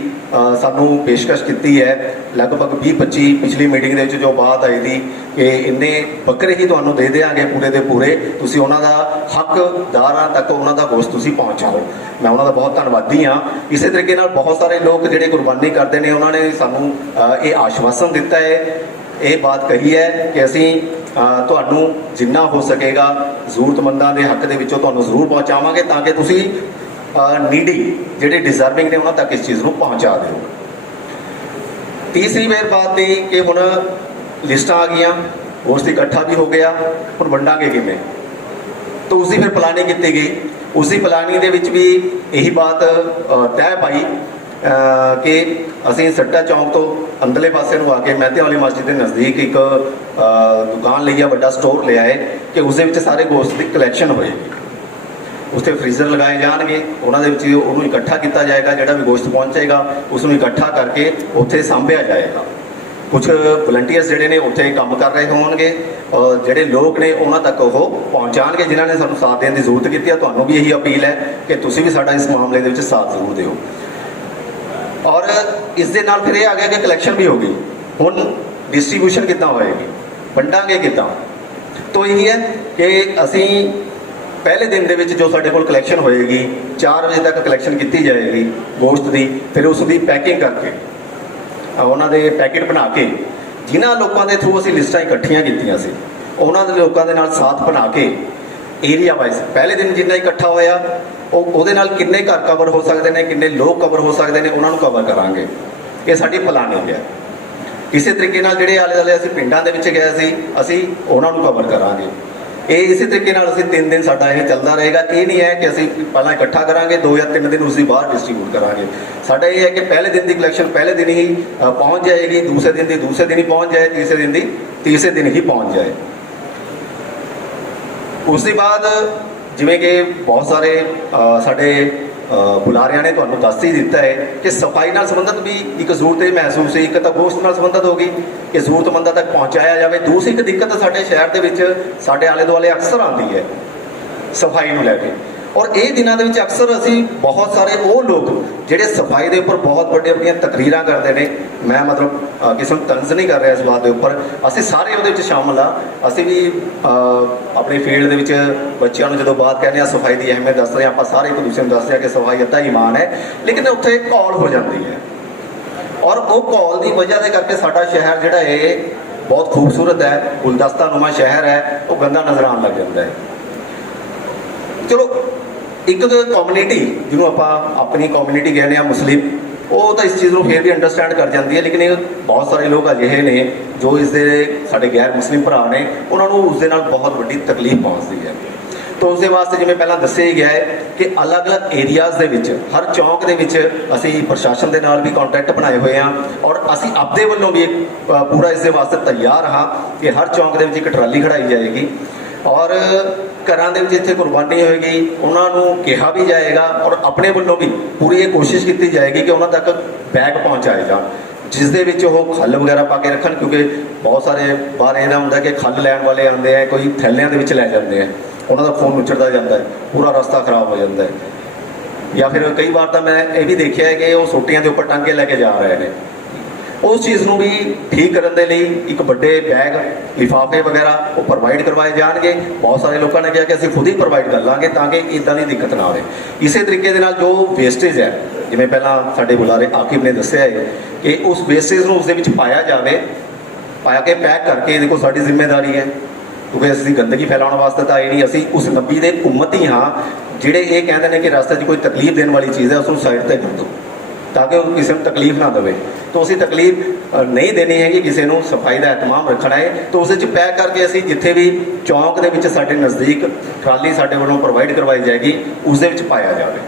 ਸਾਨੂੰ ਪੇਸ਼ਕਸ਼ ਕੀਤੀ ਹੈ। ਲਗਭਗ 20-25 ਪਿਛਲੀ ਮੀਟਿੰਗ ਦੇ ਵਿੱਚ ਜੋ ਬਾਤ ਆਈ ਸੀ ਕਿ ਇੰਨੇ ਬੱਕਰੇ ਹੀ ਤੁਹਾਨੂੰ ਦੇ ਦਿਆਂਗੇ ਪੂਰੇ ਦੇ ਪੂਰੇ, ਤੁਸੀਂ ਉਹਨਾਂ ਦਾ ਹੱਕਦਾਰਾਂ ਤੱਕ ਉਹਨਾਂ ਦਾ ਗੋਸ਼ਤ ਤੁਸੀਂ ਪਹੁੰਚਾਓ। ਮੈਂ ਉਹਨਾਂ ਦਾ ਬਹੁਤ ਧੰਨਵਾਦੀ ਹਾਂ। ਇਸੇ ਤਰੀਕੇ ਨਾਲ ਬਹੁਤ ਸਾਰੇ ਲੋਕ ਜਿਹੜੇ ਕੁਰਬਾਨੀ ਕਰਦੇ ਨੇ, ਉਹਨਾਂ ਨੇ ਸਾਨੂੰ ਇਹ ਆਸ਼ਵਾਸਨ ਦਿੱਤਾ ਹੈ, ਇਹ ਬਾਤ ਕਹੀ ਹੈ ਕਿ ਅਸੀਂ ਤੁਹਾਨੂੰ ਜਿੰਨਾ ਹੋ ਸਕੇਗਾ ਜ਼ਰੂਰਤਮੰਦਾਂ ਦੇ ਹੱਕ ਦੇ ਵਿੱਚੋਂ ਤੁਹਾਨੂੰ ਜ਼ਰੂਰ ਪਹੁੰਚਾਵਾਂਗੇ, ਤਾਂ ਕਿ ਤੁਸੀਂ ਨੀਡੀ ਜਿਹੜੇ ਡਿਜ਼ਰਵਿੰਗ ਨੇ ਉਹਨਾਂ ਤੱਕ ਇਸ ਚੀਜ਼ ਨੂੰ ਪਹੁੰਚਾ ਦਿਓ। ਤੀਸਰੀ ਵਾਰ ਬਾਤ ਇਹ ਕਿ ਹੁਣ ਲਿਸਟਾਂ ਆ ਗਈਆਂ, ਗੋਸ਼ਤ ਇਕੱਠਾ ਵੀ ਹੋ ਗਿਆ, ਹੁਣ ਵੰਡਾਂਗੇ ਕਿਵੇਂ? ਤਾਂ ਉਸ ਦੀ ਫਿਰ ਪਲਾਨਿੰਗ ਕੀਤੀ ਗਈ। ਉਸ ਦੀ ਪਲਾਨਿੰਗ ਦੇ ਵਿੱਚ ਵੀ ਇਹੀ ਬਾਤ ਤੈਅ ਪਾਈ ਕਿ ਅਸੀਂ ਸੱਟਾ ਚੌਂਕ ਤੋਂ ਅੰਦਰਲੇ ਪਾਸੇ ਨੂੰ ਆ ਕੇ ਮਹਿਤੇ ਵਾਲੀ ਮਸਜਿਦ ਦੇ ਨਜ਼ਦੀਕ ਇੱਕ ਦੁਕਾਨ ਲਈ ਆ, ਵੱਡਾ ਸਟੋਰ ਲਿਆ ਹੈ ਕਿ ਉਸ ਦੇ ਵਿੱਚ ਸਾਰੇ ਗੋਸ਼ਤ ਦੀ ਕਲੈਕਸ਼ਨ ਹੋਏਗੀ। ਉੱਥੇ ਫਰੀਜ਼ਰ ਲਗਾਏ ਜਾਣਗੇ, ਉਹਨਾਂ ਦੇ ਵਿੱਚ ਉਹਨੂੰ ਇਕੱਠਾ ਕੀਤਾ ਜਾਏਗਾ, ਜਿਹੜਾ ਵੀ ਗੋਸ਼ਤ ਪਹੁੰਚੇਗਾ ਉਸ ਨੂੰ ਇਕੱਠਾ ਕਰਕੇ ਉੱਥੇ ਸਾਂਭਿਆ ਜਾਏਗਾ। ਕੁਝ ਵਲੰਟੀਅਰਸ ਜਿਹੜੇ ਨੇ ਉੱਥੇ ਕੰਮ ਕਰ ਰਹੇ ਹੋਣਗੇ, ਜਿਹੜੇ ਲੋਕ ਨੇ ਉਹਨਾਂ ਤੱਕ ਉਹ ਪਹੁੰਚਾਉਣਗੇ ਜਿਨ੍ਹਾਂ ਨੇ ਸਾਨੂੰ ਸਾਥ ਦੇਣ ਦੀ ਜ਼ਰੂਰਤ ਕੀਤੀ ਹੈ। ਤੁਹਾਨੂੰ ਵੀ ਇਹੀ ਅਪੀਲ ਹੈ ਕਿ ਤੁਸੀਂ ਵੀ ਸਾਡਾ ਇਸ ਮਾਮਲੇ ਦੇ ਵਿੱਚ ਸਾਥ ਜ਼ਰੂਰ ਦਿਓ। ਔਰ ਇਸ ਦੇ ਨਾਲ ਫਿਰ ਇਹ ਆ ਗਿਆ ਕਿ ਕਲੈਕਸ਼ਨ ਵੀ ਹੋ ਗਈ, ਹੁਣ ਡਿਸਟ੍ਰੀਬਿਊਸ਼ਨ ਕਿੱਦਾਂ ਹੋਏਗੀ, ਵੰਡਾਂਗੇ ਕਿੱਦਾਂ? ਤਾਂ ਇਹੀ ਹੈ ਕਿ ਅਸੀਂ ਪਹਿਲੇ ਦਿਨ ਦੇ ਵਿੱਚ ਜੋ ਸਾਡੇ ਕੋਲ ਕਲੈਕਸ਼ਨ ਹੋਏਗੀ 4 ਵਜੇ ਤੱਕ ਕਲੈਕਸ਼ਨ ਕੀਤੀ ਜਾਏਗੀ ਗੋਸ਼ਤ ਦੀ, ਫਿਰ ਉਸ ਦੀ ਪੈਕਿੰਗ ਕਰਕੇ ਉਹਨਾਂ ਦੇ ਪੈਕੇਟ ਬਣਾ ਕੇ ਜਿਨ੍ਹਾਂ ਲੋਕਾਂ ਦੇ ਥਰੂ ਅਸੀਂ ਲਿਸਟਾਂ ਇਕੱਠੀਆਂ ਕੀਤੀਆਂ ਸੀ ਉਹਨਾਂ ਦੇ ਲੋਕਾਂ ਦੇ ਨਾਲ ਸਾਥ ਬਣਾ ਕੇ ਏਰੀਆ ਵਾਈਜ਼ ਪਹਿਲੇ ਦਿਨ ਜਿੰਨਾ ਇਕੱਠਾ ਹੋਇਆ ਉਹਦੇ ਨਾਲ ਕਿੰਨੇ ਘਰ ਕਵਰ ਹੋ ਸਕਦੇ ਨੇ, ਕਿੰਨੇ ਲੋਕ ਕਵਰ ਹੋ ਸਕਦੇ ਨੇ, ਉਹਨਾਂ ਨੂੰ ਕਵਰ ਕਰਾਂਗੇ। ਇਹ ਸਾਡੀ ਪਲਾਨਿੰਗ ਹੈ। ਇਸੇ ਤਰੀਕੇ ਨਾਲ ਜਿਹੜੇ ਆਲੇ ਦੁਆਲੇ ਅਸੀਂ ਪਿੰਡਾਂ ਦੇ ਵਿੱਚ ਗਏ ਸੀ, ਅਸੀਂ ਉਹਨਾਂ ਨੂੰ ਕਵਰ ਕਰਾਂਗੇ। ਇਹ ਇਸੇ ਤਰੀਕੇ ਨਾਲ ਅਸੀਂ 3 ਦਿਨ ਸਾਡਾ ਇਹ ਚੱਲਦਾ ਰਹੇਗਾ। ਇਹ ਨਹੀਂ ਹੈ ਕਿ ਅਸੀਂ ਪਹਿਲਾਂ ਇਕੱਠਾ ਕਰਾਂਗੇ 2 ਜਾਂ 3 ਦਿਨ ਉਸ ਦੀ ਬਾਹਰ ਡਿਸਟ੍ਰੀਬਿਊਟ ਕਰਾਂਗੇ। ਸਾਡਾ ਇਹ ਹੈ ਕਿ ਪਹਿਲੇ ਦਿਨ ਦੀ ਕਲੈਕਸ਼ਨ ਪਹਿਲੇ ਦਿਨ ਹੀ ਪਹੁੰਚ ਜਾਏਗੀ, ਦੂਸਰੇ ਦਿਨ ਦੀ ਦੂਸਰੇ ਦਿਨ ਹੀ ਪਹੁੰਚ ਜਾਏ, ਤੀਸਰੇ ਦਿਨ ਦੀ ਤੀਸਰੇ ਦਿਨ ਹੀ ਪਹੁੰਚ ਜਾਏ। ਉਸ ਦੇ ਬਾਅਦ ਜਿਵੇਂ ਕਿ ਬਹੁਤ ਸਾਰੇ ਸਾਡੇ ਬੁਲਾਰਿਆਂ ਨੇ ਤੁਹਾਨੂੰ ਦੱਸ ਹੀ ਦਿੱਤਾ ਹੈ ਕਿ ਸਫਾਈ ਨਾਲ ਸੰਬੰਧਿਤ ਵੀ ਇੱਕ ਜ਼ਰੂਰਤ ਇਹ ਮਹਿਸੂਸ ਹੈ। ਇੱਕ ਤਾਂ ਗੋਸ਼ਤ ਨਾਲ ਸੰਬੰਧਿਤ ਹੋ ਗਈ ਕਿ ਜ਼ਰੂਰਤਮੰਦਾਂ ਤੱਕ ਪਹੁੰਚਾਇਆ ਜਾਵੇ। ਦੂਸਰੀ ਇੱਕ ਦਿੱਕਤ ਸਾਡੇ ਸ਼ਹਿਰ ਦੇ ਵਿੱਚ ਸਾਡੇ ਆਲੇ ਦੁਆਲੇ ਅਕਸਰ ਆਉਂਦੀ ਹੈ ਸਫਾਈ ਨੂੰ ਲੈ ਕੇ, ਔਰ ਇਹ ਦਿਨਾਂ ਦੇ ਵਿੱਚ ਅਕਸਰ ਅਸੀਂ ਬਹੁਤ ਸਾਰੇ ਉਹ ਲੋਕ ਜਿਹੜੇ ਸਫਾਈ ਦੇ ਉੱਪਰ ਬਹੁਤ ਵੱਡੇ ਆਪਣੀਆਂ ਤਕਰੀਰਾਂ ਕਰਦੇ ਨੇ, ਮੈਂ ਮਤਲਬ ਕਿਸੇ ਨੂੰ ਤੰਜ਼ ਨਹੀਂ ਕਰ ਰਿਹਾ ਇਸ ਬਾਤ ਦੇ ਉੱਪਰ, ਅਸੀਂ ਸਾਰੇ ਉਹਦੇ ਵਿੱਚ ਸ਼ਾਮਲ ਆ। ਅਸੀਂ ਵੀ ਆਪਣੀ ਫੀਲਡ ਦੇ ਵਿੱਚ ਬੱਚਿਆਂ ਨੂੰ ਜਦੋਂ ਬਾਤ ਕਹਿੰਦੇ ਆ ਸਫਾਈ ਦੀ ਅਹਿਮੀਅਤ ਦੱਸ ਰਹੇ, ਆਪਾਂ ਸਾਰੇ ਇੱਕ ਦੂਸਰੇ ਨੂੰ ਦੱਸਦੇ ਆ ਕਿ ਸਫਾਈ ਅੱਧਾ ਈਮਾਨ ਹੈ, ਲੇਕਿਨ ਉੱਥੇ ਘੌਲ ਹੋ ਜਾਂਦੀ ਹੈ ਔਰ ਉਹ ਘੌਲ ਦੀ ਵਜ੍ਹਾ ਦੇ ਕਰਕੇ ਸਾਡਾ ਸ਼ਹਿਰ ਜਿਹੜਾ ਇਹ ਬਹੁਤ ਖੂਬਸੂਰਤ ਹੈ, ਗੁਲਦਸਤਾ ਨੁਮਾ ਸ਼ਹਿਰ ਹੈ, ਉਹ ਗੰਦਾ ਨਜ਼ਰ ਆਉਣ ਲੱਗ ਜਾਂਦਾ ਹੈ। ਚਲੋ ਇੱਕ ਕਮਿਊਨਿਟੀ ਜਿਹਨੂੰ ਆਪਾਂ ਆਪਣੀ ਕਮਿਊਨਿਟੀ ਕਹਿੰਦੇ ਆ ਮੁਸਲਿਮ, ਉਹ ਤਾਂ ਇਸ ਚੀਜ਼ ਨੂੰ ਫਿਰ ਵੀ ਅੰਡਰਸਟੈਂਡ ਕਰ ਜਾਂਦੀ ਹੈ, ਲੇਕਿਨ ਇਹ ਬਹੁਤ ਸਾਰੇ ਲੋਕ ਅਜਿਹੇ ਨੇ ਜੋ ਇਸ ਦੇ ਸਾਡੇ ਗੈਰ ਮੁਸਲਿਮ ਭਰਾ ਨੇ, ਉਹਨਾਂ ਨੂੰ ਉਸ ਦੇ ਨਾਲ ਬਹੁਤ ਵੱਡੀ ਤਕਲੀਫ ਪਹੁੰਚਦੀ ਹੈ। ਤਾਂ ਉਸ ਦੇ ਵਾਸਤੇ ਜਿਵੇਂ ਪਹਿਲਾਂ ਦੱਸਿਆ ਹੀ ਗਿਆ ਹੈ ਕਿ ਅਲੱਗ-ਅਲੱਗ ਏਰੀਆਜ਼ ਦੇ ਵਿੱਚ ਹਰ ਚੌਂਕ ਦੇ ਵਿੱਚ ਅਸੀਂ ਪ੍ਰਸ਼ਾਸਨ ਦੇ ਨਾਲ ਵੀ ਕੰਟੈਕਟ ਬਣਾਏ ਹੋਏ ਹਾਂ ਔਰ ਅਸੀਂ ਆਪਦੇ ਵੱਲੋਂ ਵੀ ਪੂਰਾ ਇਸ ਦੇ ਵਾਸਤੇ ਤਿਆਰ ਹਾਂ ਕਿ ਹਰ ਚੌਂਕ ਦੇ ਵਿੱਚ ਇੱਕ ਟਰਾਲੀ ਖੜਾਈ ਜਾਏਗੀ ਔਰ ਘਰਾਂ ਦੇ ਵਿੱਚ ਜਿੱਥੇ ਕੁਰਬਾਨੀ ਹੋਏਗੀ ਉਹਨਾਂ ਨੂੰ ਕਿਹਾ ਵੀ ਜਾਏਗਾ ਔਰ ਆਪਣੇ ਵੱਲੋਂ ਵੀ ਪੂਰੀ ਇਹ ਕੋਸ਼ਿਸ਼ ਕੀਤੀ ਜਾਏਗੀ ਕਿ ਉਹਨਾਂ ਤੱਕ ਬੈਗ ਪਹੁੰਚਾਏ ਜਾਣ ਜਿਸ ਦੇ ਵਿੱਚ ਉਹ ਖੱਲ ਵਗੈਰਾ ਪਾ ਕੇ ਰੱਖਣ, ਕਿਉਂਕਿ ਬਹੁਤ ਸਾਰੇ ਬਾਹਰ ਇਹਦਾ ਹੁੰਦਾ ਕਿ ਖੱਲ ਲੈਣ ਵਾਲੇ ਆਉਂਦੇ ਆ, ਕੋਈ ਥੈਲਿਆਂ ਦੇ ਵਿੱਚ ਲੈ ਜਾਂਦੇ ਆ, ਉਹਨਾਂ ਦਾ ਖੂਨ ਉੱਚੜਦਾ ਜਾਂਦਾ ਹੈ, ਪੂਰਾ ਰਸਤਾ ਖਰਾਬ ਹੋ ਜਾਂਦਾ ਹੈ। ਜਾਂ ਫਿਰ ਕਈ ਵਾਰ ਤਾਂ ਮੈਂ ਇਹ ਵੀ ਦੇਖਿਆ ਹੈ ਕਿ ਉਹ ਸੋਟੀਆਂ ਦੇ ਉੱਪਰ ਟੰਗੇ ਲੈ ਕੇ ਜਾ ਰਹੇ ਨੇ। ਉਸ ਚੀਜ਼ ਨੂੰ ਵੀ ਠੀਕ ਕਰਨ ਦੇ ਲਈ ਇੱਕ ਵੱਡੇ ਬੈਗ ਲਿਫਾਫੇ ਵਗੈਰਾ ਉਹ ਪ੍ਰੋਵਾਈਡ ਕਰਵਾਏ ਜਾਣਗੇ। ਬਹੁਤ ਸਾਰੇ ਲੋਕਾਂ ਨੇ ਕਿਹਾ ਕਿ ਅਸੀਂ ਖੁਦ ਹੀ ਪ੍ਰੋਵਾਈਡ ਕਰ ਲਾਂਗੇ ਤਾਂ ਕਿ ਇੱਦਾਂ ਦੀ ਦਿੱਕਤ ਨਾ ਆਵੇ। ਇਸੇ ਤਰੀਕੇ ਦੇ ਨਾਲ ਜੋ ਵੇਸਟੇਜ ਹੈ, ਜਿਵੇਂ ਪਹਿਲਾਂ ਸਾਡੇ ਬੁਲਾਰੇ ਆਕਿਬ ਨੇ ਦੱਸਿਆ ਹੈ ਕਿ ਉਸ ਵੇਸਟੇਜ ਨੂੰ ਉਸ ਦੇ ਵਿੱਚ ਪਾਇਆ ਜਾਵੇ, ਪਾਇਆ ਕੇ ਪੈਕ ਕਰਕੇ ਦੇਖੋ ਸਾਡੀ ਜ਼ਿੰਮੇਵਾਰੀ ਹੈ, ਕਿਉਂਕਿ ਅਸੀਂ ਗੰਦਗੀ ਫੈਲਾਉਣ ਵਾਸਤੇ ਤਾਂ ਆਏ ਨਹੀਂ, ਅਸੀਂ ਉਸ ਨਬੀ ਦੇ ਉਮਤੀ ਹਾਂ ਜਿਹੜੇ ਇਹ ਕਹਿੰਦੇ ਨੇ ਕਿ ਰਸਤੇ 'ਚ ਕੋਈ ਤਕਲੀਫ ਦੇਣ ਵਾਲੀ ਚੀਜ਼ ਹੈ ਉਸ ਨੂੰ ਸਾਈਡ 'ਤੇ ਕਰ ਦਿਓ ਤਾਂ ਕਿ ਉਹ ਕਿਸੇ ਨੂੰ ਤਕਲੀਫ ਨਾ ਦੇਵੇ। ਤਾਂ ਅਸੀਂ ਤਕਲੀਫ ਨਹੀਂ ਦੇਣੀ ਹੈਗੀ ਕਿਸੇ ਨੂੰ, ਸਫਾਈ ਦਾ ਇਤਮਾਮ ਰੱਖਣਾ ਹੈ। ਤਾਂ ਉਸ ਵਿੱਚ ਪੈਕ ਕਰਕੇ ਅਸੀਂ ਜਿੱਥੇ ਵੀ ਚੌਂਕ ਦੇ ਵਿੱਚ ਸਾਡੇ ਨਜ਼ਦੀਕ ਟਰਾਲੀ ਸਾਡੇ ਵੱਲੋਂ ਪ੍ਰੋਵਾਈਡ ਕਰਵਾਈ ਜਾਏਗੀ ਉਸ ਦੇ ਵਿੱਚ ਪਾਇਆ ਜਾਵੇ।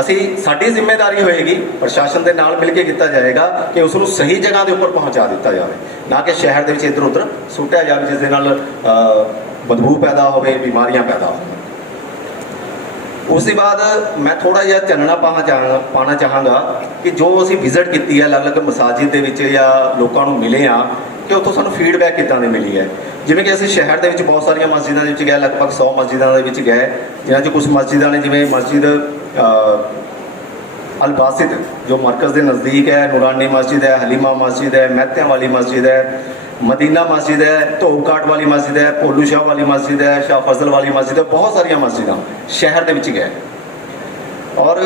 ਅਸੀਂ ਸਾਡੀ ਜ਼ਿੰਮੇਵਾਰੀ ਹੋਏਗੀ ਪ੍ਰਸ਼ਾਸਨ ਦੇ ਨਾਲ ਮਿਲ ਕੇ ਕੀਤਾ ਜਾਏਗਾ ਕਿ ਉਸ ਨੂੰ ਸਹੀ ਜਗ੍ਹਾ ਦੇ ਉੱਪਰ ਪਹੁੰਚਾ ਦਿੱਤਾ ਜਾਵੇ, ਨਾ ਕਿ ਸ਼ਹਿਰ ਦੇ ਵਿੱਚ ਇੱਧਰ ਉੱਧਰ ਸੁੱਟਿਆ ਜਾਵੇ ਜਿਸ ਦੇ ਨਾਲ ਬਦਬੂ ਪੈਦਾ ਹੋਵੇ, ਬਿਮਾਰੀਆਂ ਪੈਦਾ ਹੋਣ। ਉਸ ਦੇ ਬਾਅਦ ਮੈਂ ਥੋੜ੍ਹਾ ਜਿਹਾ ਚਾਨਣਾ ਪਾਉਣਾ ਚਾਹਾਂਗਾ ਕਿ ਜੋ ਅਸੀਂ ਵਿਜ਼ਿਟ ਕੀਤੀ ਹੈ ਅਲੱਗ-ਅਲੱਗ ਮਸਾਜਿਦ ਦੇ ਵਿੱਚ ਜਾਂ ਲੋਕਾਂ ਨੂੰ ਮਿਲੇ ਹਾਂ ਕਿ ਉੱਥੋਂ ਸਾਨੂੰ ਫੀਡਬੈਕ ਕਿੱਦਾਂ ਦੀ ਮਿਲੀ ਹੈ। ਜਿਵੇਂ ਕਿ ਅਸੀਂ ਸ਼ਹਿਰ ਦੇ ਵਿੱਚ ਬਹੁਤ ਸਾਰੀਆਂ ਮਸਜਿਦਾਂ ਦੇ ਵਿੱਚ ਗਏ, ਲਗਭਗ 100 ਮਸਜਿਦਾਂ ਦੇ ਵਿੱਚ ਗਏ, ਜਿਨ੍ਹਾਂ 'ਚ ਕੁਝ ਮਸਜਿਦਾਂ ਨੇ ਜਿਵੇਂ ਮਸਜਿਦ ਅਲ ਬਾਸਿਤ ਜੋ ਮਰਕਜ਼ ਦੇ ਨਜ਼ਦੀਕ ਹੈ, ਨੂਰਾਨੀ ਮਸਜਿਦ ਹੈ, ਹਲੀਮਾ ਮਸਜਿਦ ਹੈ, ਮਹਿਤਿਆਂ ਵਾਲੀ ਮਸਜਿਦ ਹੈ, ਮਦੀਨਾ ਮਸਜਿਦ ਹੈ, ਧੋਬਕਾਟ ਵਾਲੀ ਮਸਜਿਦ ਹੈ, ਭੋਲੂ ਸ਼ਾਹ ਵਾਲੀ ਮਸਜਿਦ ਹੈ, ਸ਼ਾਹ ਫਜ਼ਲ ਵਾਲੀ ਮਸਜਿਦ ਹੈ, ਬਹੁਤ ਸਾਰੀਆਂ ਮਸਜਿਦਾਂ ਸ਼ਹਿਰ ਦੇ ਵਿੱਚ ਗਏ। ਔਰ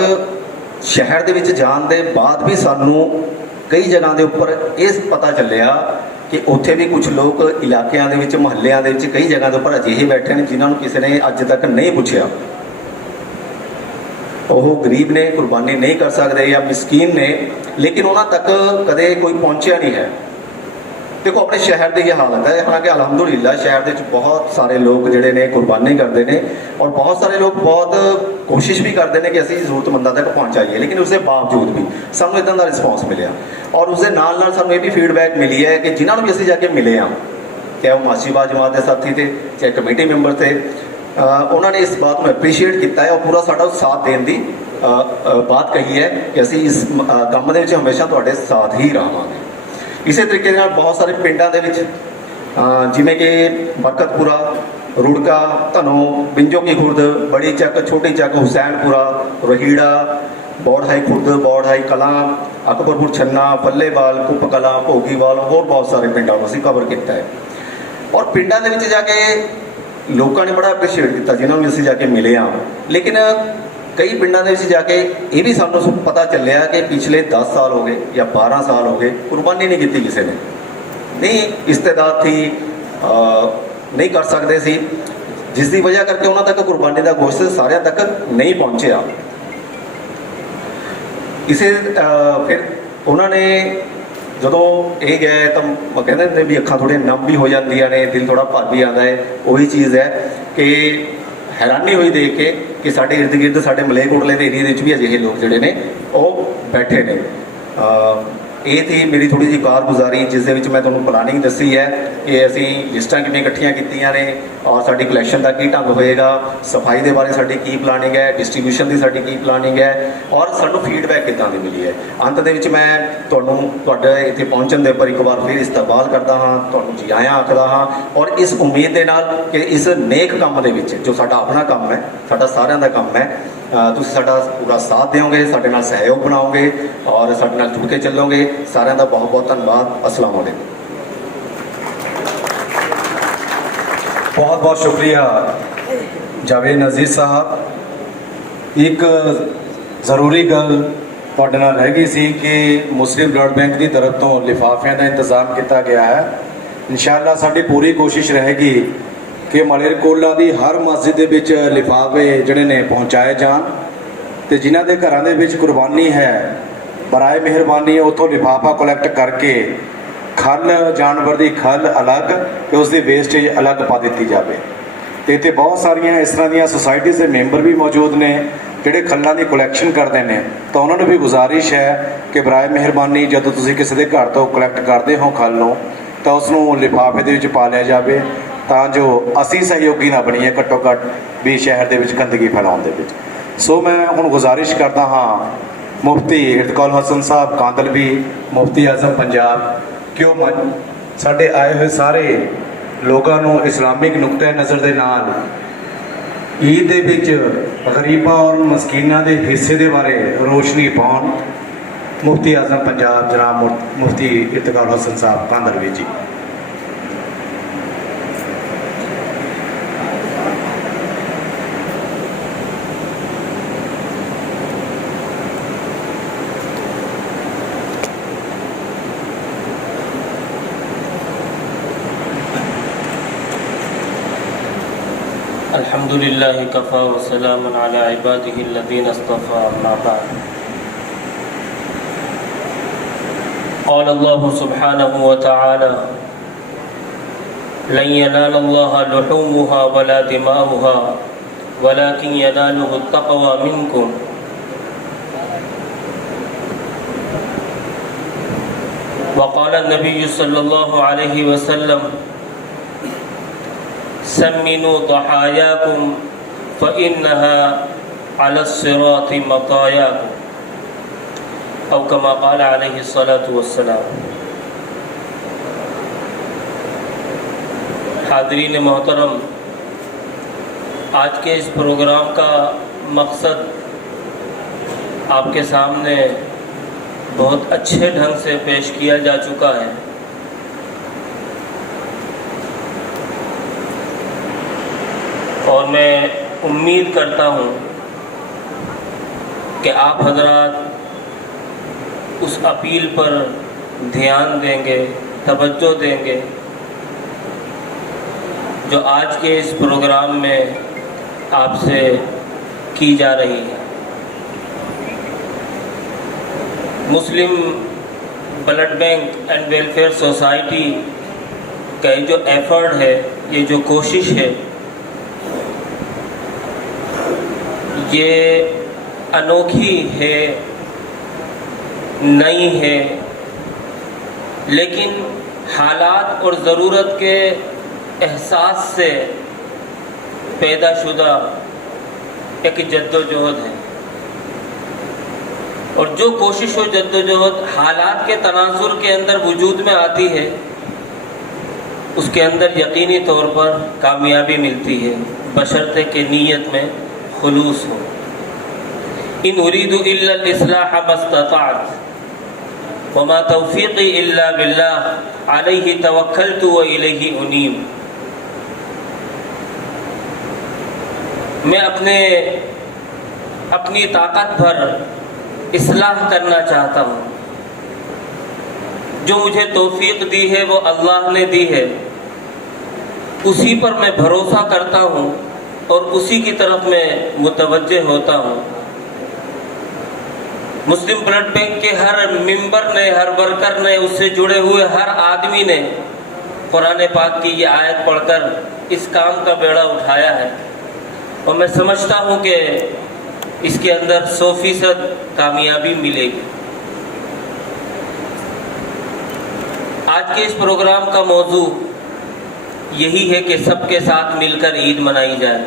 ਸ਼ਹਿਰ ਦੇ ਵਿੱਚ ਜਾਣ ਦੇ ਬਾਅਦ ਵੀ ਸਾਨੂੰ ਕਈ ਜਗ੍ਹਾ ਦੇ ਉੱਪਰ ਇਹ ਪਤਾ ਚੱਲਿਆ ਕਿ ਉੱਥੇ ਵੀ ਕੁਝ ਲੋਕ ਇਲਾਕਿਆਂ ਦੇ ਵਿੱਚ, ਮੁਹੱਲਿਆਂ ਦੇ ਵਿੱਚ, ਕਈ ਜਗ੍ਹਾ ਦੇ ਉੱਪਰ ਅਜਿਹੇ ਬੈਠੇ ਨੇ ਜਿਨ੍ਹਾਂ ਨੂੰ ਕਿਸੇ ਨੇ ਅੱਜ ਤੱਕ ਨਹੀਂ ਪੁੱਛਿਆ। ਉਹ ਗਰੀਬ ਨੇ, ਕੁਰਬਾਨੀ ਨਹੀਂ ਕਰ ਸਕਦੇ ਜਾਂ ਮਿਸਕੀਨ ਨੇ, ਲੇਕਿਨ ਉਹਨਾਂ ਤੱਕ ਕਦੇ ਕੋਈ ਪਹੁੰਚਿਆ ਨਹੀਂ ਹੈ। ਦੇਖੋ ਆਪਣੇ ਸ਼ਹਿਰ ਦੀ ਇਹ ਹਾਲਤ ਹੈ, ਹਾਲਾਂਕਿ ਅਲਹਮਦੁਲਿਲਾ ਸ਼ਹਿਰ ਦੇ ਵਿੱਚ ਬਹੁਤ ਸਾਰੇ ਲੋਕ ਜਿਹੜੇ ਨੇ ਕੁਰਬਾਨੀ ਕਰਦੇ ਨੇ ਔਰ ਬਹੁਤ ਸਾਰੇ ਲੋਕ ਬਹੁਤ ਕੋਸ਼ਿਸ਼ ਵੀ ਕਰਦੇ ਨੇ ਕਿ ਅਸੀਂ ਜ਼ਰੂਰਤਮੰਦਾਂ ਤੱਕ ਪਹੁੰਚਾਈਏ, ਲੇਕਿਨ ਉਸ ਦੇ ਬਾਵਜੂਦ ਵੀ ਸਾਨੂੰ ਇੱਦਾਂ ਦਾ ਰਿਸਪੌਂਸ ਮਿਲਿਆ। ਔਰ ਉਸ ਦੇ ਨਾਲ ਨਾਲ ਸਾਨੂੰ ਇਹ ਵੀ ਫੀਡਬੈਕ ਮਿਲੀ ਹੈ ਕਿ ਜਿਨ੍ਹਾਂ ਨੂੰ ਵੀ ਅਸੀਂ ਜਾ ਕੇ ਮਿਲੇ ਹਾਂ, ਚਾਹੇ ਉਹ ਮਾਸੀਬਾ ਜਮਾਤ ਦੇ ਸਾਥੀ ਤੇ ਚਾਹੇ ਕਮੇਟੀ ਮੈਂਬਰ ਤੇ, ਉਹਨਾਂ ਨੇ ਇਸ ਬਾਤ ਨੂੰ ਐਪਰੀਸ਼ੀਏਟ ਕੀਤਾ ਹੈ ਔਰ ਪੂਰਾ ਸਾਡਾ ਸਾਥ ਦੇਣ ਦੀ ਬਾਤ ਕਹੀ ਹੈ ਕਿ ਅਸੀਂ ਇਸ ਕੰਮ ਦੇ ਵਿੱਚ ਹਮੇਸ਼ਾ ਤੁਹਾਡੇ ਸਾਥ ਹੀ ਰਹਾਂਗੇ। ਇਸੇ ਤਰੀਕੇ ਨਾਲ ਬਹੁਤ ਸਾਰੇ ਪਿੰਡਾਂ ਦੇ ਵਿੱਚ ਜਿਵੇਂ ਕਿ ਬਰਕਤਪੁਰਾ, ਰੁੜਕਾ, ਧਨੋ, ਬਿੰਜੋ ਕੀ ਖੁਰਦ, ਬੜੀ ਚੱਕ, ਛੋਟੀ ਚੱਕ, ਹੁਸੈਨਪੁਰਾ, ਰੋਹੀੜਾ, ਬੌੜ ਹਾਈ ਖੁਰਦ, ਬੌੜ ਹਾਈ ਕਲਾਂ, ਅਕਬਰਪੁਰ ਛੰਨਾ, ਫੱਲੇਵਾਲ, ਕੁੱਪ ਕਲਾਂ, ਭੋਗੀਵਾਲ, ਹੋਰ ਬਹੁਤ ਸਾਰੇ ਪਿੰਡਾਂ ਨੂੰ ਅਸੀਂ ਕਵਰ ਕੀਤਾ ਹੈ। ਔਰ ਪਿੰਡਾਂ ਦੇ ਵਿੱਚ ਜਾ ਕੇ ਲੋਕਾਂ ਨੇ ਬੜਾ ਐਪਰੀਸ਼ੀਏਟ ਕੀਤਾ ਜਿਨ੍ਹਾਂ ਨੂੰ ਅਸੀਂ ਜਾ ਕੇ ਮਿਲੇ ਹਾਂ। ਲੇਕਿਨ ਕਈ ਪਿੰਡਾਂ ਦੇ ਵਿੱਚ ਜਾ ਕੇ ਇਹ ਵੀ ਸਾਨੂੰ ਪਤਾ ਚੱਲਿਆ ਕਿ ਪਿਛਲੇ 10 ਸਾਲ ਹੋ ਗਏ ਜਾਂ 12 ਸਾਲ ਹੋ ਗਏ ਕੁਰਬਾਨੀ ਨਹੀਂ ਕੀਤੀ ਕਿਸੇ ਨੇ, ਨਹੀਂ ਇਸਤੇਦਾਦ ਥੀ, ਨਹੀਂ ਕਰ ਸਕਦੇ ਸੀ, ਜਿਸ ਦੀ ਵਜ੍ਹਾ ਕਰਕੇ ਉਹਨਾਂ ਤੱਕ ਕੁਰਬਾਨੀ ਦਾ ਗੋਸ਼ਤ ਸਾਰਿਆਂ ਤੱਕ ਨਹੀਂ ਪਹੁੰਚਿਆ। ਇਸੇ ਫਿਰ ਉਹਨਾਂ ਨੇ ਜਦੋਂ ਇਹ ਗਏ ਤਾਂ ਕਹਿੰਦੇ ਨੇ ਵੀ ਅੱਖਾਂ ਥੋੜ੍ਹੀਆਂ ਨਮ ਵੀ ਹੋ ਜਾਂਦੀਆਂ ਨੇ, ਦਿਲ ਥੋੜ੍ਹਾ ਭਰ ਵੀ ਆਉਂਦਾ ਹੈ। ਉਹੀ ਚੀਜ਼ ਹੈ ਕਿ ਹੈਰਾਨੀ ਹੋਈ ਦੇਖ ਕੇ ਕਿ ਸਾਡੇ ਇਰਦ ਗਿਰਦ, ਸਾਡੇ ਮਲੇਰਕੋਟਲੇ ਦੇ ਏਰੀਏ ਦੇ ਵਿੱਚ ਵੀ ਅਜਿਹੇ ਲੋਕ ਜਿਹੜੇ ਨੇ ਉਹ ਬੈਠੇ ਨੇ। ਇਹ ਥੀ ਮੇਰੀ ਥੋੜ੍ਹੀ ਜਿਹੀ ਕਾਰਗੁਜ਼ਾਰੀ, ਜਿਸ ਦੇ ਵਿੱਚ ਮੈਂ ਤੁਹਾਨੂੰ ਪਲਾਨਿੰਗ ਦੱਸੀ ਹੈ ਕਿ ਅਸੀਂ ਲਿਸਟਾਂ ਕਿਵੇਂ ਇਕੱਠੀਆਂ ਕੀਤੀਆਂ ਨੇ ਔਰ ਸਾਡੀ ਕਲੈਕਸ਼ਨ ਦਾ ਕੀ ਢੰਗ ਹੋਏਗਾ, ਸਫਾਈ ਦੇ ਬਾਰੇ ਸਾਡੀ ਕੀ ਪਲਾਨਿੰਗ ਹੈ, ਡਿਸਟ੍ਰੀਬਿਊਸ਼ਨ ਦੀ ਸਾਡੀ ਕੀ ਪਲਾਨਿੰਗ ਹੈ ਔਰ ਸਾਨੂੰ ਫੀਡਬੈਕ ਕਿੱਦਾਂ ਦੀ ਮਿਲੀ ਹੈ। ਅੰਤ ਦੇ ਵਿੱਚ ਮੈਂ ਤੁਹਾਨੂੰ ਤੁਹਾਡੇ ਇੱਥੇ ਪਹੁੰਚਣ ਦੇ ਉੱਪਰ ਇੱਕ ਵਾਰ ਫਿਰ ਇਸਤਕਬਾਲ ਕਰਦਾ ਹਾਂ, ਤੁਹਾਨੂੰ ਜੀ ਆਇਆਂ ਆਖਦਾ ਹਾਂ ਔਰ ਇਸ ਉਮੀਦ ਦੇ ਨਾਲ ਕਿ ਇਸ ਨੇਕ ਕੰਮ ਦੇ ਵਿੱਚ ਜੋ ਸਾਡਾ ਆਪਣਾ ਕੰਮ ਹੈ, ਸਾਡਾ ਸਾਰਿਆਂ ਦਾ ਕੰਮ ਹੈ, ਤੁਸੀਂ ਸਾਡਾ ਪੂਰਾ ਸਾਥ ਦਿਓਗੇ, ਸਾਡੇ ਨਾਲ ਸਹਿਯੋਗ ਬਣਾਓਗੇ ਔਰ ਸਾਡੇ ਨਾਲ ਜੁੜ ਕੇ ਚੱਲੋਗੇ। ਸਾਰਿਆਂ ਦਾ ਬਹੁਤ ਬਹੁਤ ਧੰਨਵਾਦ। ਅਸਲਾਮ ਵਾਲੇਕੁਮ। ਬਹੁਤ ਬਹੁਤ ਸ਼ੁਕਰੀਆ ਜਾਵੇਦ ਨਜ਼ੀਰ ਸਾਹਿਬ। ਇੱਕ ਜ਼ਰੂਰੀ ਗੱਲ ਤੁਹਾਡੇ ਨਾਲ ਰਹਿ ਗਈ ਸੀ ਕਿ ਮੁਸਲਿਮ ਬਲੱਡ ਬੈਂਕ ਦੀ ਤਰਫ ਤੋਂ ਲਿਫਾਫਿਆਂ ਦਾ ਇੰਤਜ਼ਾਮ ਕੀਤਾ ਗਿਆ ਹੈ। ਇਨਸ਼ਾਅੱਲਾ ਸਾਡੀ ਪੂਰੀ ਕੋਸ਼ਿਸ਼ ਰਹੇਗੀ ਕਿ ਮਲੇਰਕੋਟਲਾ ਦੀ ਹਰ ਮਸਜਿਦ ਦੇ ਵਿੱਚ ਲਿਫਾਫੇ ਜਿਹੜੇ ਨੇ ਪਹੁੰਚਾਏ ਜਾਣ ਤੇ ਜਿਨ੍ਹਾਂ ਦੇ ਘਰਾਂ ਦੇ ਵਿੱਚ ਕੁਰਬਾਨੀ ਹੈ, ਬਰਾਏ ਮਿਹਰਬਾਨੀ ਉੱਥੋਂ ਲਿਫਾਫਾ ਕਲੈਕਟ ਕਰਕੇ ਖੱਲ, ਜਾਨਵਰ ਦੀ ਖੱਲ ਅਲੱਗ ਤੇ ਉਸ ਦੀ ਵੇਸਟੇਜ ਅਲੱਗ ਪਾ ਦਿੱਤੀ ਜਾਵੇ। ਤੇ ਇੱਥੇ ਬਹੁਤ ਸਾਰੀਆਂ ਇਸ ਤਰ੍ਹਾਂ ਦੀਆਂ ਸੁਸਾਇਟੀਜ਼ ਦੇ ਮੈਂਬਰ ਵੀ ਮੌਜੂਦ ਨੇ ਜਿਹੜੇ ਖੱਲਾਂ ਦੀ ਕਲੈਕਸ਼ਨ ਕਰਦੇ ਨੇ, ਤਾਂ ਉਹਨਾਂ ਨੂੰ ਵੀ ਗੁਜ਼ਾਰਿਸ਼ ਹੈ ਕਿ ਬਰਾਏ ਮਿਹਰਬਾਨੀ ਜਦੋਂ ਤੁਸੀਂ ਕਿਸੇ ਦੇ ਘਰ ਤੋਂ ਕਲੈਕਟ ਕਰਦੇ ਹੋ ਖੱਲ ਨੂੰ ਤਾਂ ਉਸ ਨੂੰ ਲਿਫਾਫੇ ਦੇ ਵਿੱਚ ਪਾ ਲਿਆ ਜਾਵੇ ਤਾਂ ਜੋ ਅਸੀਂ ਸਹਿਯੋਗੀ ਨਾ ਬਣੀਏ ਘੱਟੋ ਘੱਟ ਵੀ ਸ਼ਹਿਰ ਦੇ ਵਿੱਚ ਗੰਦਗੀ ਫੈਲਾਉਣ ਦੇ ਵਿੱਚ। ਸੋ ਮੈਂ ਹੁਣ ਗੁਜ਼ਾਰਿਸ਼ ਕਰਦਾ ਹਾਂ ਮੁਫਤੀ ਇਰਤਕਾਲ ਹਸਨ ਸਾਹਿਬ ਕਾਂਦਲਵੀ, ਮੁਫਤੀ ਆਜ਼ਮ ਪੰਜਾਬ, ਕਿ ਉਹ ਸਾਡੇ ਆਏ ਹੋਏ ਸਾਰੇ ਲੋਕਾਂ ਨੂੰ ਇਸਲਾਮਿਕ ਨੁਕਤੇ ਨਜ਼ਰ ਦੇ ਨਾਲ ਈਦ ਦੇ ਵਿੱਚ ਗਰੀਬਾਂ ਔਰ ਮਸਕੀਨਾਂ ਦੇ ਹਿੱਸੇ ਦੇ ਬਾਰੇ ਰੋਸ਼ਨੀ ਪਾਉਣ। ਮੁਫਤੀ ਆਜ਼ਮ ਪੰਜਾਬ ਜਨਾਬ ਮੁਫਤੀ ਇਰਤਕਾਲ ਹਸਨ ਸਾਹਿਬ ਕਾਂਦਲਵੀ ਜੀ। अल्हम्दुलिल्लाहि कफ़ा व सलामुन अला इबादिहि अल्लज़ीना इस्तफ़ा अम्मा बाद। क़ाल अल्लाहु सुब्हानहु व तआला लन यनाला अल्लाह लुहूमुहा वला दिमाउहा वलाकिन यनालुहु अत्तक़वा मिनकुम। व क़ाल नबी सल्लल्लाहु अलैहि वसल्लम सम्मिनु दहायाकुम फ़इन्नहा अला सिराति मतायाकुम औ कमा क़ाल अलैहि सलातु वस्सलाम। حاضرین محترم، آج کے اس پروگرام کا مقصد آپ کے سامنے بہت اچھے ڈھنگ سے پیش کیا جا چکا ہے۔ اور میں امید کرتا ہوں کہ آپ حضرات اس اپیل پر دھیان دیں گے، توجہ دیں گے جو آج کے اس پروگرام میں آپ سے کی جا رہی ہے۔ Muslim blood bank and welfare society کا یہ جو ایفرٹ ہے، یہ جو کوشش ہے، یہ انوکھی ہے، نئی ہے، لیکن حالات اور ضرورت کے احساس سے پیدا شدہ ایک جد و جہد ہے۔ اور جو کوشش و جد و جہد حالات کے تناظر کے اندر وجود میں آتی ہے، اس کے اندر یقینی طور پر کامیابی ملتی ہے، بشرطے کہ نیت میں خلوص ہو۔ ان اريد الا الاصلاح ما استطعت وما توفیقی الا باللہ علیہ توکلت والیہ انیب۔ میں اپنی طاقت بھر اصلاح کرنا چاہتا ہوں۔ جو مجھے توفیق دی ہے وہ اللہ نے دی ہے، اسی پر میں بھروسہ کرتا ہوں اور اسی کی طرف میں متوجہ ہوتا ہوں۔ مسلم بلڈ بینک کے ہر ممبر نے، ہر ورکر نے، اس سے جڑے ہوئے ہر آدمی نے قرآن پاک کی یہ آیت پڑھ کر اس کام کا بیڑا اٹھایا ہے، اور میں سمجھتا ہوں کہ اس کے اندر 100% کامیابی ملے گی۔ آج کے اس پروگرام کا موضوع یہی ہے کہ سب کے ساتھ مل کر عید منائی جائے۔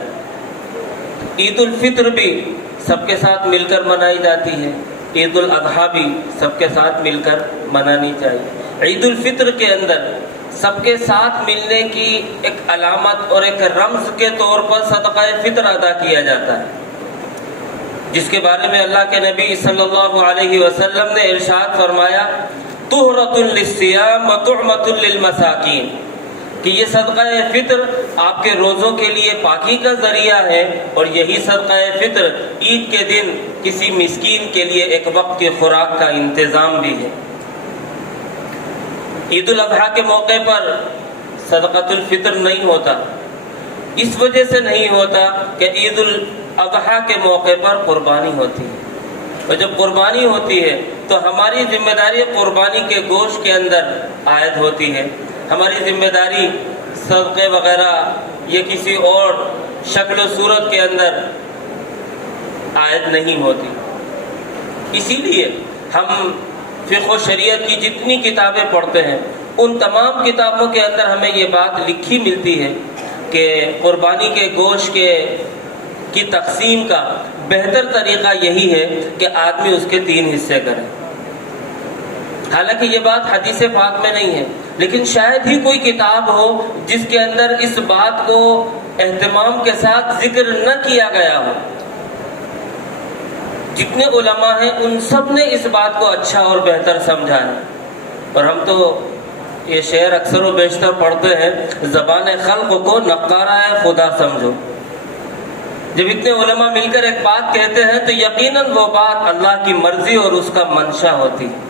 عید الفطر بھی سب کے ساتھ مل کر منائی جاتی ہے، عید الاضحیٰ بھی سب کے ساتھ مل کر منانی چاہیے۔ عید الفطر کے اندر سب کے ساتھ ملنے کی ایک علامت اور ایک رمز کے طور پر صدقہ فطر ادا کیا جاتا ہے، جس کے بارے میں اللہ کے نبی صلی اللہ علیہ وسلم نے ارشاد فرمایا طہرۃ للصیام وطعمۃ للمساکین، کہ یہ صدقہ فطر آپ کے روزوں کے لیے پاکی کا ذریعہ ہے، اور یہی صدقہ فطر عید کے دن کسی مسکین کے لیے ایک وقت کی خوراک کا انتظام بھی ہے۔ عید الاضحیٰ کے موقع پر صدقۃ الفطر نہیں ہوتا، اس وجہ سے نہیں ہوتا کہ عید الاضحیٰ کے موقع پر قربانی ہوتی ہے، اور جب قربانی ہوتی ہے تو ہماری ذمہ داری قربانی کے گوشت کے اندر عائد ہوتی ہے، ہماری ذمہ داری صدقے وغیرہ یہ کسی اور شکل و صورت کے اندر عائد نہیں ہوتی۔ اسی لیے ہم فقہ و شریعت کی جتنی کتابیں پڑھتے ہیں، ان تمام کتابوں کے اندر ہمیں یہ بات لکھی ملتی ہے کہ قربانی کے گوشت کی تقسیم کا بہتر طریقہ یہی ہے کہ آدمی اس کے 3 حصے کرے۔ حالانکہ یہ بات حدیث پاک میں نہیں ہے، لیکن شاید ہی کوئی کتاب ہو جس کے اندر اس بات کو اہتمام کے ساتھ ذکر نہ کیا گیا ہو۔ جتنے علماء ہیں ان سب نے اس بات کو اچھا اور بہتر سمجھا ہے، اور ہم تو یہ شعر اکثر و بیشتر پڑھتے ہیں، زبان خلق کو نقارہ خدا سمجھو۔ جب اتنے علماء مل کر ایک بات کہتے ہیں تو یقیناً وہ بات اللہ کی مرضی اور اس کا منشا ہوتی ہے۔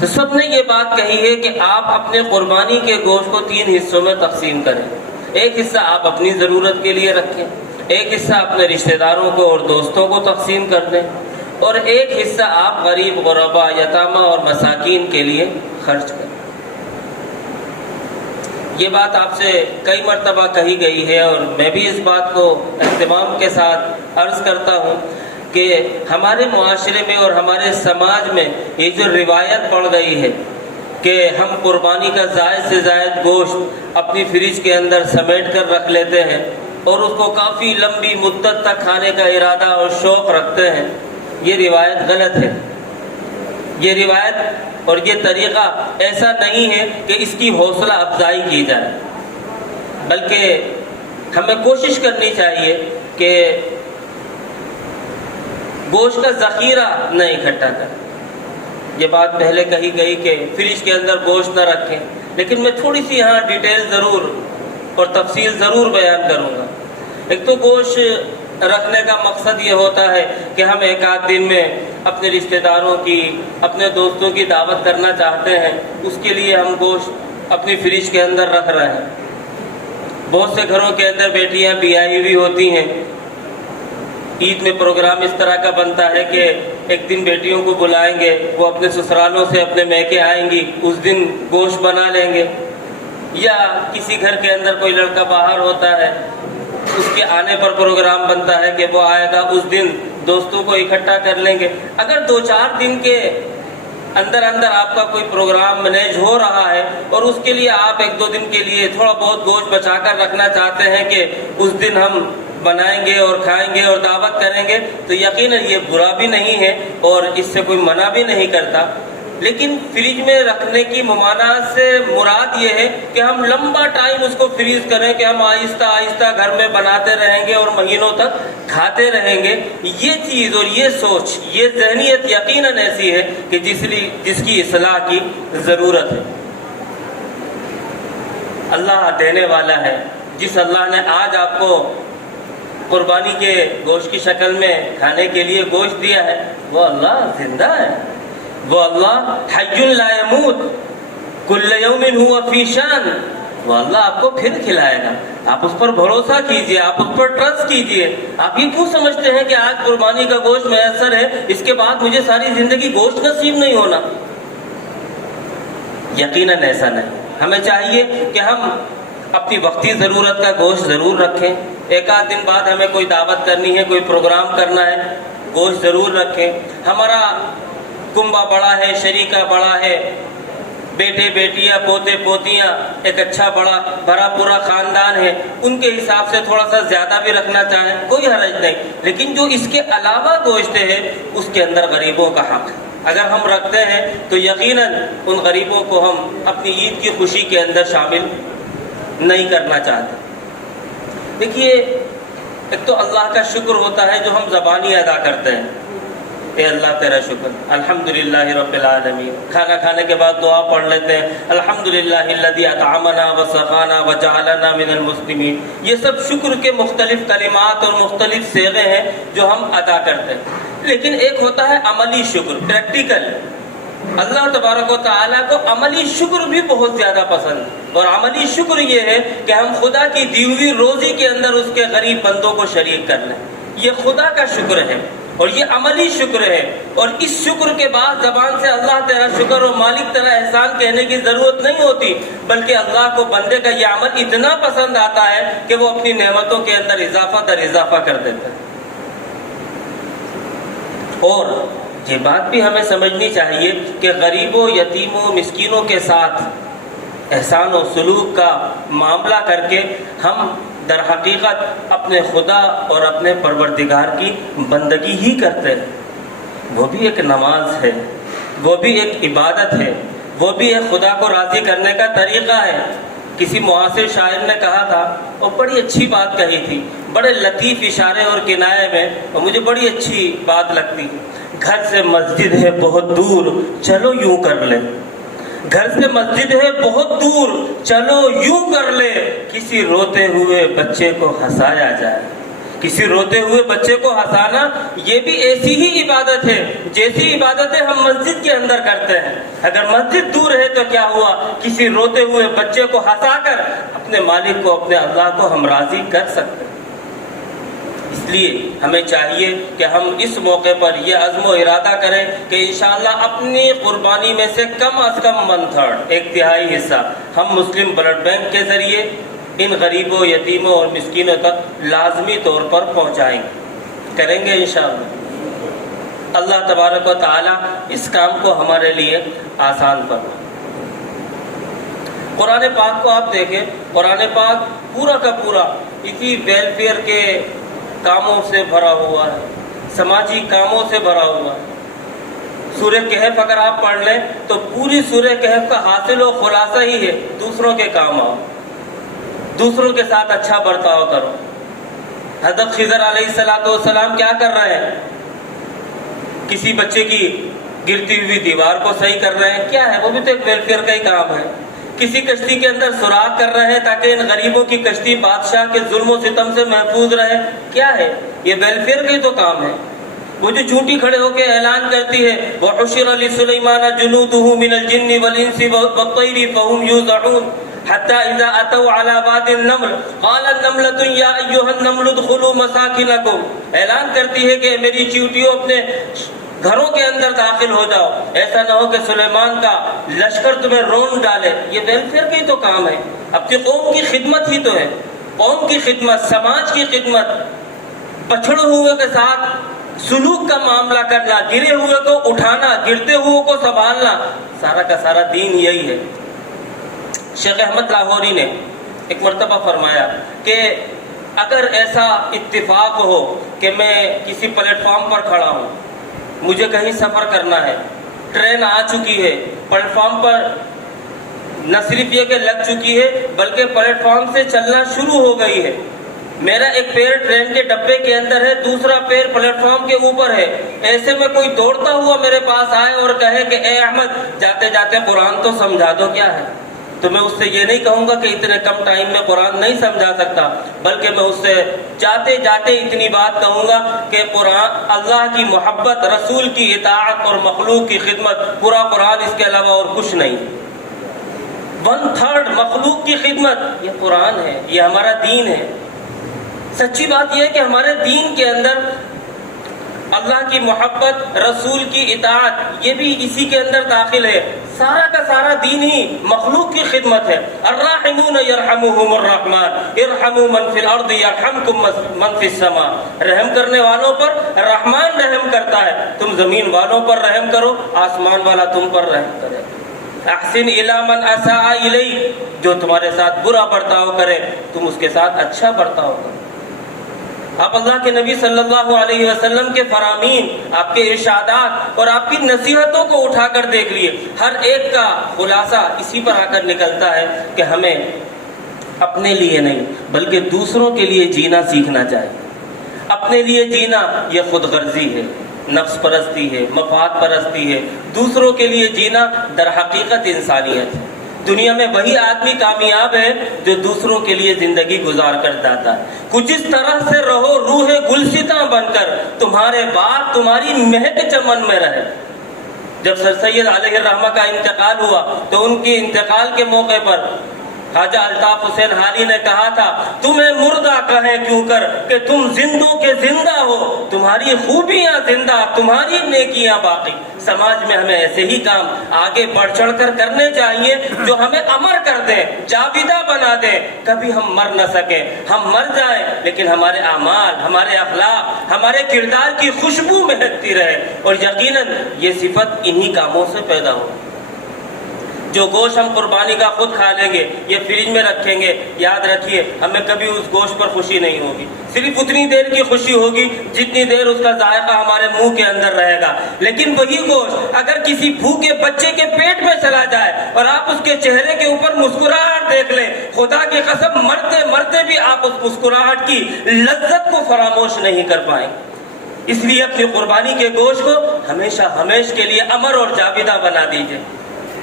تو سب نے یہ بات کہی ہے کہ آپ اپنے قربانی کے گوشت کو 3 حصوں میں تقسیم کریں۔ ایک حصہ آپ اپنی ضرورت کے لیے رکھیں، ایک حصہ اپنے رشتہ داروں کو اور دوستوں کو تقسیم کر دیں، اور ایک حصہ آپ غریب، غربا، یتامہ اور مساکین کے لیے خرچ کریں۔ یہ بات آپ سے کئی مرتبہ کہی گئی ہے، اور میں بھی اس بات کو اہتمام کے ساتھ عرض کرتا ہوں کہ ہمارے معاشرے میں اور ہمارے سماج میں یہ جو روایت پڑ گئی ہے کہ ہم قربانی کا زائد سے زائد گوشت اپنی فریج کے اندر سمیٹ کر رکھ لیتے ہیں اور اس کو کافی لمبی مدت تک کھانے کا ارادہ اور شوق رکھتے ہیں، یہ روایت غلط ہے۔ یہ روایت اور یہ طریقہ ایسا نہیں ہے کہ اس کی حوصلہ افزائی کی جائے۔ बल्कि हमें कोशिश करनी चाहिए कि गोश्त का ज़ख़ीरा न इकट्ठा करें। ये बात पहले कही गई कि फ्रिज के अंदर गोश्त न रखें, लेकिन मैं थोड़ी सी यहाँ डिटेल ज़रूर और तफसील ज़रूर बयान करूँगा। एक तो गोश्त रखने का मकसद ये होता है कि हम एक आध दिन में अपने रिश्तेदारों की, अपने दोस्तों की दावत करना चाहते हैं, उसके लिए हम गोश्त अपनी फ्रिज के अंदर रख रहे हैं। बहुत से घरों के अंदर बेटियां ब्याही हुई होती हैं, ईद में प्रोग्राम इस तरह का बनता है कि एक दिन बेटियों को बुलाएंगे, वो अपने ससुरालों से अपने मैके आएंगी, उस दिन गोश्त बना लेंगे। या किसी घर के अंदर कोई लड़का बाहर होता है, उसके आने पर प्रोग्राम बनता है कि वो आएगा, उस दिन दोस्तों को इकट्ठा कर लेंगे। अगर 2-4 दिन के अंदर अंदर आपका कोई प्रोग्राम मैनेज हो रहा है और उसके लिए आप 1-2 दिन के लिए थोड़ा बहुत गोश्त बचाकर रखना चाहते हैं कि उस दिन हम बनाएंगे और खाएंगे और दावत करेंगे, तो यकीनन ये बुरा भी नहीं है और इससे कोई मना भी नहीं करता। लेकिन फ्रिज में रखने की ममानात से मुराद ये है कि हम लंबा टाइम उसको फ्रीज करें, कि हम आहिस्ता आहिस्ता घर में बनाते रहेंगे और महीनों तक खाते रहेंगे। ये चीज़ और ये सोच, ये ज़हनियत यकीनन ऐसी है कि जिसकी इस्लाह की ज़रूरत है। अल्लाह देने वाला है। जिस अल्लाह ने आज आपको कुर्बानी के गोश्त की शक्ल में खाने के लिए गोश्त दिया है, वो अल्लाह जिंदा है। वो अल्लाह हय्युन ला यमूत कुल्ल यौमिन हुवा फी शान। वो अल्लाह आपको फिर खिलाएगा। आप उस पर भरोसा कीजिए, आप उस पर ट्रस्ट कीजिए। आप ये क्यों समझते हैं कि आज कुर्बानी का गोश्त मैसर है, इसके बाद मुझे सारी जिंदगी गोश्त नसीब नहीं होना? यकीनन ऐसा नहीं। हमें चाहिए कि हम अपनी वक्ती ज़रूरत का गोश्त ज़रूर रखें। एक आध दिन बाद हमें कोई दावत करनी है, कोई प्रोग्राम करना है, गोश्त ज़रूर रखें। हमारा कुंबा बड़ा है, शरीका बड़ा है, बेटे बेटियां पोते पोतियां एक अच्छा बड़ा भरा पूरा खानदान है, उनके हिसाब से थोड़ा सा ज़्यादा भी रखना चाहें, कोई हर्ज नहीं। लेकिन जो इसके अलावा गोश्त है उसके अंदर गरीबों का हक है। अगर हम रखते हैं तो यकीनन उन गरीबों को हम अपनी ईद की खुशी के अंदर शामिल नहीं करना चाहते। देखिए, एक तो अल्लाह का शुक्र होता है जो हम ज़बानी अदा करते हैं। ए अल्लाह तेरा शुक्र, अल्हम्दुलिल्लाहि रब्बिल आलमीन। खाना खाने के बाद दुआ पढ़ लेते हैं, अल्हम्दुलिल्लाहिल्लज़ी अतअमना व सक़ाना व जअलना मिनल मुस्लिमीन। ये सब शुक्र के मुख्तलिफ कलिमात और मुख्तलिफ सेगे हैं जो हम अदा करते हैं। लेकिन एक होता है अमली शुक्र, प्रैक्टिकल। अल्लाह तबारक व तआला को अमली शुक्र भी बहुत ज़्यादा पसंद है। और अमली शुक्र ये है कि हम खुदा की दी हुई रोज़ी के अंदर उसके गरीब बंदों को शरीक कर लें। ये खुदा का शुक्र है और ये अमली शुक्र है। और इस शुक्र के बाद ज़बान से अल्लाह तेरा शुक्र और मालिक तेरा एहसान कहने की ज़रूरत नहीं होती, बल्कि अल्लाह को बंदे का ये अमल इतना पसंद आता है कि वो अपनी नेमतों के अंदर इजाफा दर इजाफा कर देता है। और ये बात भी हमें समझनी चाहिए कि गरीबों, यतीमों, मिस्कीनों के साथ एहसान और सलूक का मामला करके हम दर हकीकत अपने खुदा और अपने परवरदिगार की बंदगी ही करते हैं। वो भी एक नमाज है, वो भी एक इबादत है, वो भी एक खुदा को राज़ी करने का तरीक़ा है। किसी मुआसिर शायर ने कहा था और बड़ी अच्छी बात कही थी, बड़े लतीफ़ इशारे और किनाए में, और मुझे बड़ी अच्छी बात लगती। घर से मस्जिद है बहुत दूर, चलो यूं कर ले। घर से मस्जिद है बहुत दूर, चलो यूं कर ले। किसी रोते हुए बच्चे को हंसाया जाए। किसी रोते हुए बच्चे को हंसाना ये भी ऐसी ही इबादत है जैसी इबादतें हम मस्जिद के अंदर करते हैं। अगर मस्जिद दूर है तो क्या हुआ, किसी रोते हुए बच्चे को हंसाकर अपने मालिक को, अपने अल्लाह को हम राज़ी कर सकते हैं। इसलिए हमें चाहिए कि हम इस मौके पर यह अज़्म व इरादा करें कि इंशाअल्लाह अपनी कुर्बानी में से कम अज़ कम 1/3, 1/3 हिस्सा हम मुस्लिम ब्लड बैंक के ज़रिए इन गरीबों, यतीमों और मिस्कीनों तक लाजमी तौर पर पहुँचाएंगे, करेंगे इंशाअल्लाह। अल्लाह तबारक व तआला इस काम को हमारे लिए आसान फरमाए। कुरान पाक को आप देखें, कुरान पाक पूरा का पूरा इसी वेलफेयर के कामों से भरा हुआ है, समाजी कामों से भरा हुआ है। सूरह कहफ अगर आप पढ़ लें तो पूरी सूरह कहफ का हासिल और खुलासा ही है, दूसरों के काम आओ। दूसरों के साथ अच्छा बर्ताव करो। हज़रत खिज़र अलैहिस्सलाम क्या कर रहे हैं? किसी बच्चे की गिरती हुई दीवार को सही कर रहे हैं, क्या है? वो भी तो एक वेलफेयर का ही काम है। किसी कश्ती के अंदर सुराख कर रहे हैं ताकि इन गरीबों की कश्ती बादशाह के जुल्म सितम से महफूज रहे, क्या है? ये वेलफेयर का ही तो काम है। वो जो चूंटी खड़े होकर ऐलान करती है वहुशिर लिसुलैमान जुनूदुहु मिनल जिन्नि वल इंसि वत्तैरि फहुम यूज़ऊन हत्ता इज़ा अतौ अला वादिन नम्ल क़ालत नम्लतुन या अय्युहन नम्लु उदखुलू मसाकिनकुम, ऐलान करती है कि मेरी चींटियों अपने घरों के अंदर दाखिल हो जाओ, ऐसा ना हो कि सुलेमान का लश्कर तुम्हें रोन डाले। ये वेलफेयर का ही तो काम है, अपनी कौम की खिदमत ही तो है। कौम की खिदमत, समाज की खिदमत, पछड़े हुए के साथ सुलूक का मामला करना, गिरे हुए को उठाना, गिरते हुए को संभालना, सारा का सारा दीन यही है। शेख अहमद लाहौरी ने एक मर्तबा फरमाया कि अगर ऐसा इत्तिफाक हो कि मैं किसी प्लेटफॉर्म पर खड़ा हूँ, मुझे कहीं सफ़र करना है, ट्रेन आ चुकी है, प्लेटफॉर्म पर न सिर्फ ये कि लग चुकी है बल्कि प्लेटफॉर्म से चलना शुरू हो गई है, मेरा एक पैर ट्रेन के डब्बे के अंदर है, दूसरा पैर प्लेटफॉर्म के ऊपर है, ऐसे में कोई दौड़ता हुआ मेरे पास आए और कहे कि ए अहमद जाते जाते कुरान तो समझा दो, क्या है? तो मैं उससे ये नहीं कहूँगा कि इतने कम टाइम में कुरान नहीं समझा सकता, बल्कि मैं उससे जाते जाते इतनी बात कहूँगा कि कुरान, अल्लाह की मोहब्बत, रसूल की इताअत और मखलूक की खिदमत, पूरा कुरान, इसके अलावा और कुछ नहीं। 1/3 मखलूक की खिदमत ये कुरान है, ये हमारा दीन है। सच्ची बात यह है कि हमारे दीन के अंदर अल्लाह की मोहब्बत, रसूल की इताअत, ये भी इसी के अंदर दाखिल है। सारा का सारा दीन ही मखलूक की खिदमत है। अर्राहिमून यरहमुहुमुर रहमान इरहमू मन फिल अर्दि यरहमकुम मन फिस समा, रहम करने वालों पर रहमान रहम करता है, तुम जमीन वालों पर रहम करो, आसमान वाला तुम पर रहम करे। अहसिन इला मन असा इलैक, जो तुम्हारे साथ बुरा बर्ताव करे तुम उसके साथ अच्छा बर्ताव करो। आप अल्लाह के नबी सल्लल्लाहु अलैहि वसल्लम के फरामीन, आपके इरशादात और आपकी नसीहतों को उठाकर देख लिए, हर एक का खुलासा इसी पर आकर निकलता है कि हमें अपने लिए नहीं बल्कि दूसरों के लिए जीना सीखना चाहिए। अपने लिए जीना यह खुद गर्जी है, नफ्स परस्ती है, मफाद परस्ती है। दूसरों के लिए जीना दर हकीकत इंसानियत है। दुनिया में वही आदमी कामयाब है जो दूसरों के लिए जिंदगी गुजार कर जाता है। कुछ इस तरह से रहो रूहे गुलसिता बनकर, तुम्हारे बात तुम्हारी महक चमन में रहे। जब सर सैयद अलैहि रहमा का इंतकाल हुआ तो उनके इंतकाल के मौके पर ख्वाजा अल्ताफ हुसैन हाली ने कहा था, तुम्हें मुर्दा कहे क्यों कर कि तुम जिंदों के जिंदा हो, तुम्हारी खूबियां जिंदा, तुम्हारी नेकियां बाकी। समाज में हमें ऐसे ही काम आगे बढ़ चढ़ कर करने चाहिए जो हमें अमर कर दें, जाविदा बना दें। कभी हम मर न सके, हम मर जाएं लेकिन हमारे आमाल, हमारे अखलाक, हमारे किरदार की खुशबू महकती रहे। और यकीनन ये सिफत इन्हीं कामों से पैदा हो। जो गोश्त हम कुर्बानी का खुद खा लेंगे, ये फ्रिज में रखेंगे, याद रखिए हमें कभी उस गोश्त पर खुशी नहीं होगी। सिर्फ उतनी देर की खुशी होगी जितनी देर उसका जायका हमारे मुंह के अंदर रहेगा। लेकिन वही गोश्त अगर किसी भूखे बच्चे के पेट में चला जाए और आप उसके चेहरे के ऊपर मुस्कुराहट देख लें, खुदा की कसम मरते मरते भी आप उस मुस्कुराहट की लज्जत को फरामोश नहीं कर पाएंगे। इसलिए अपनी कुर्बानी के गोश्त को हमेशा हमेश के लिए अमर और जाविदा बना दीजिए।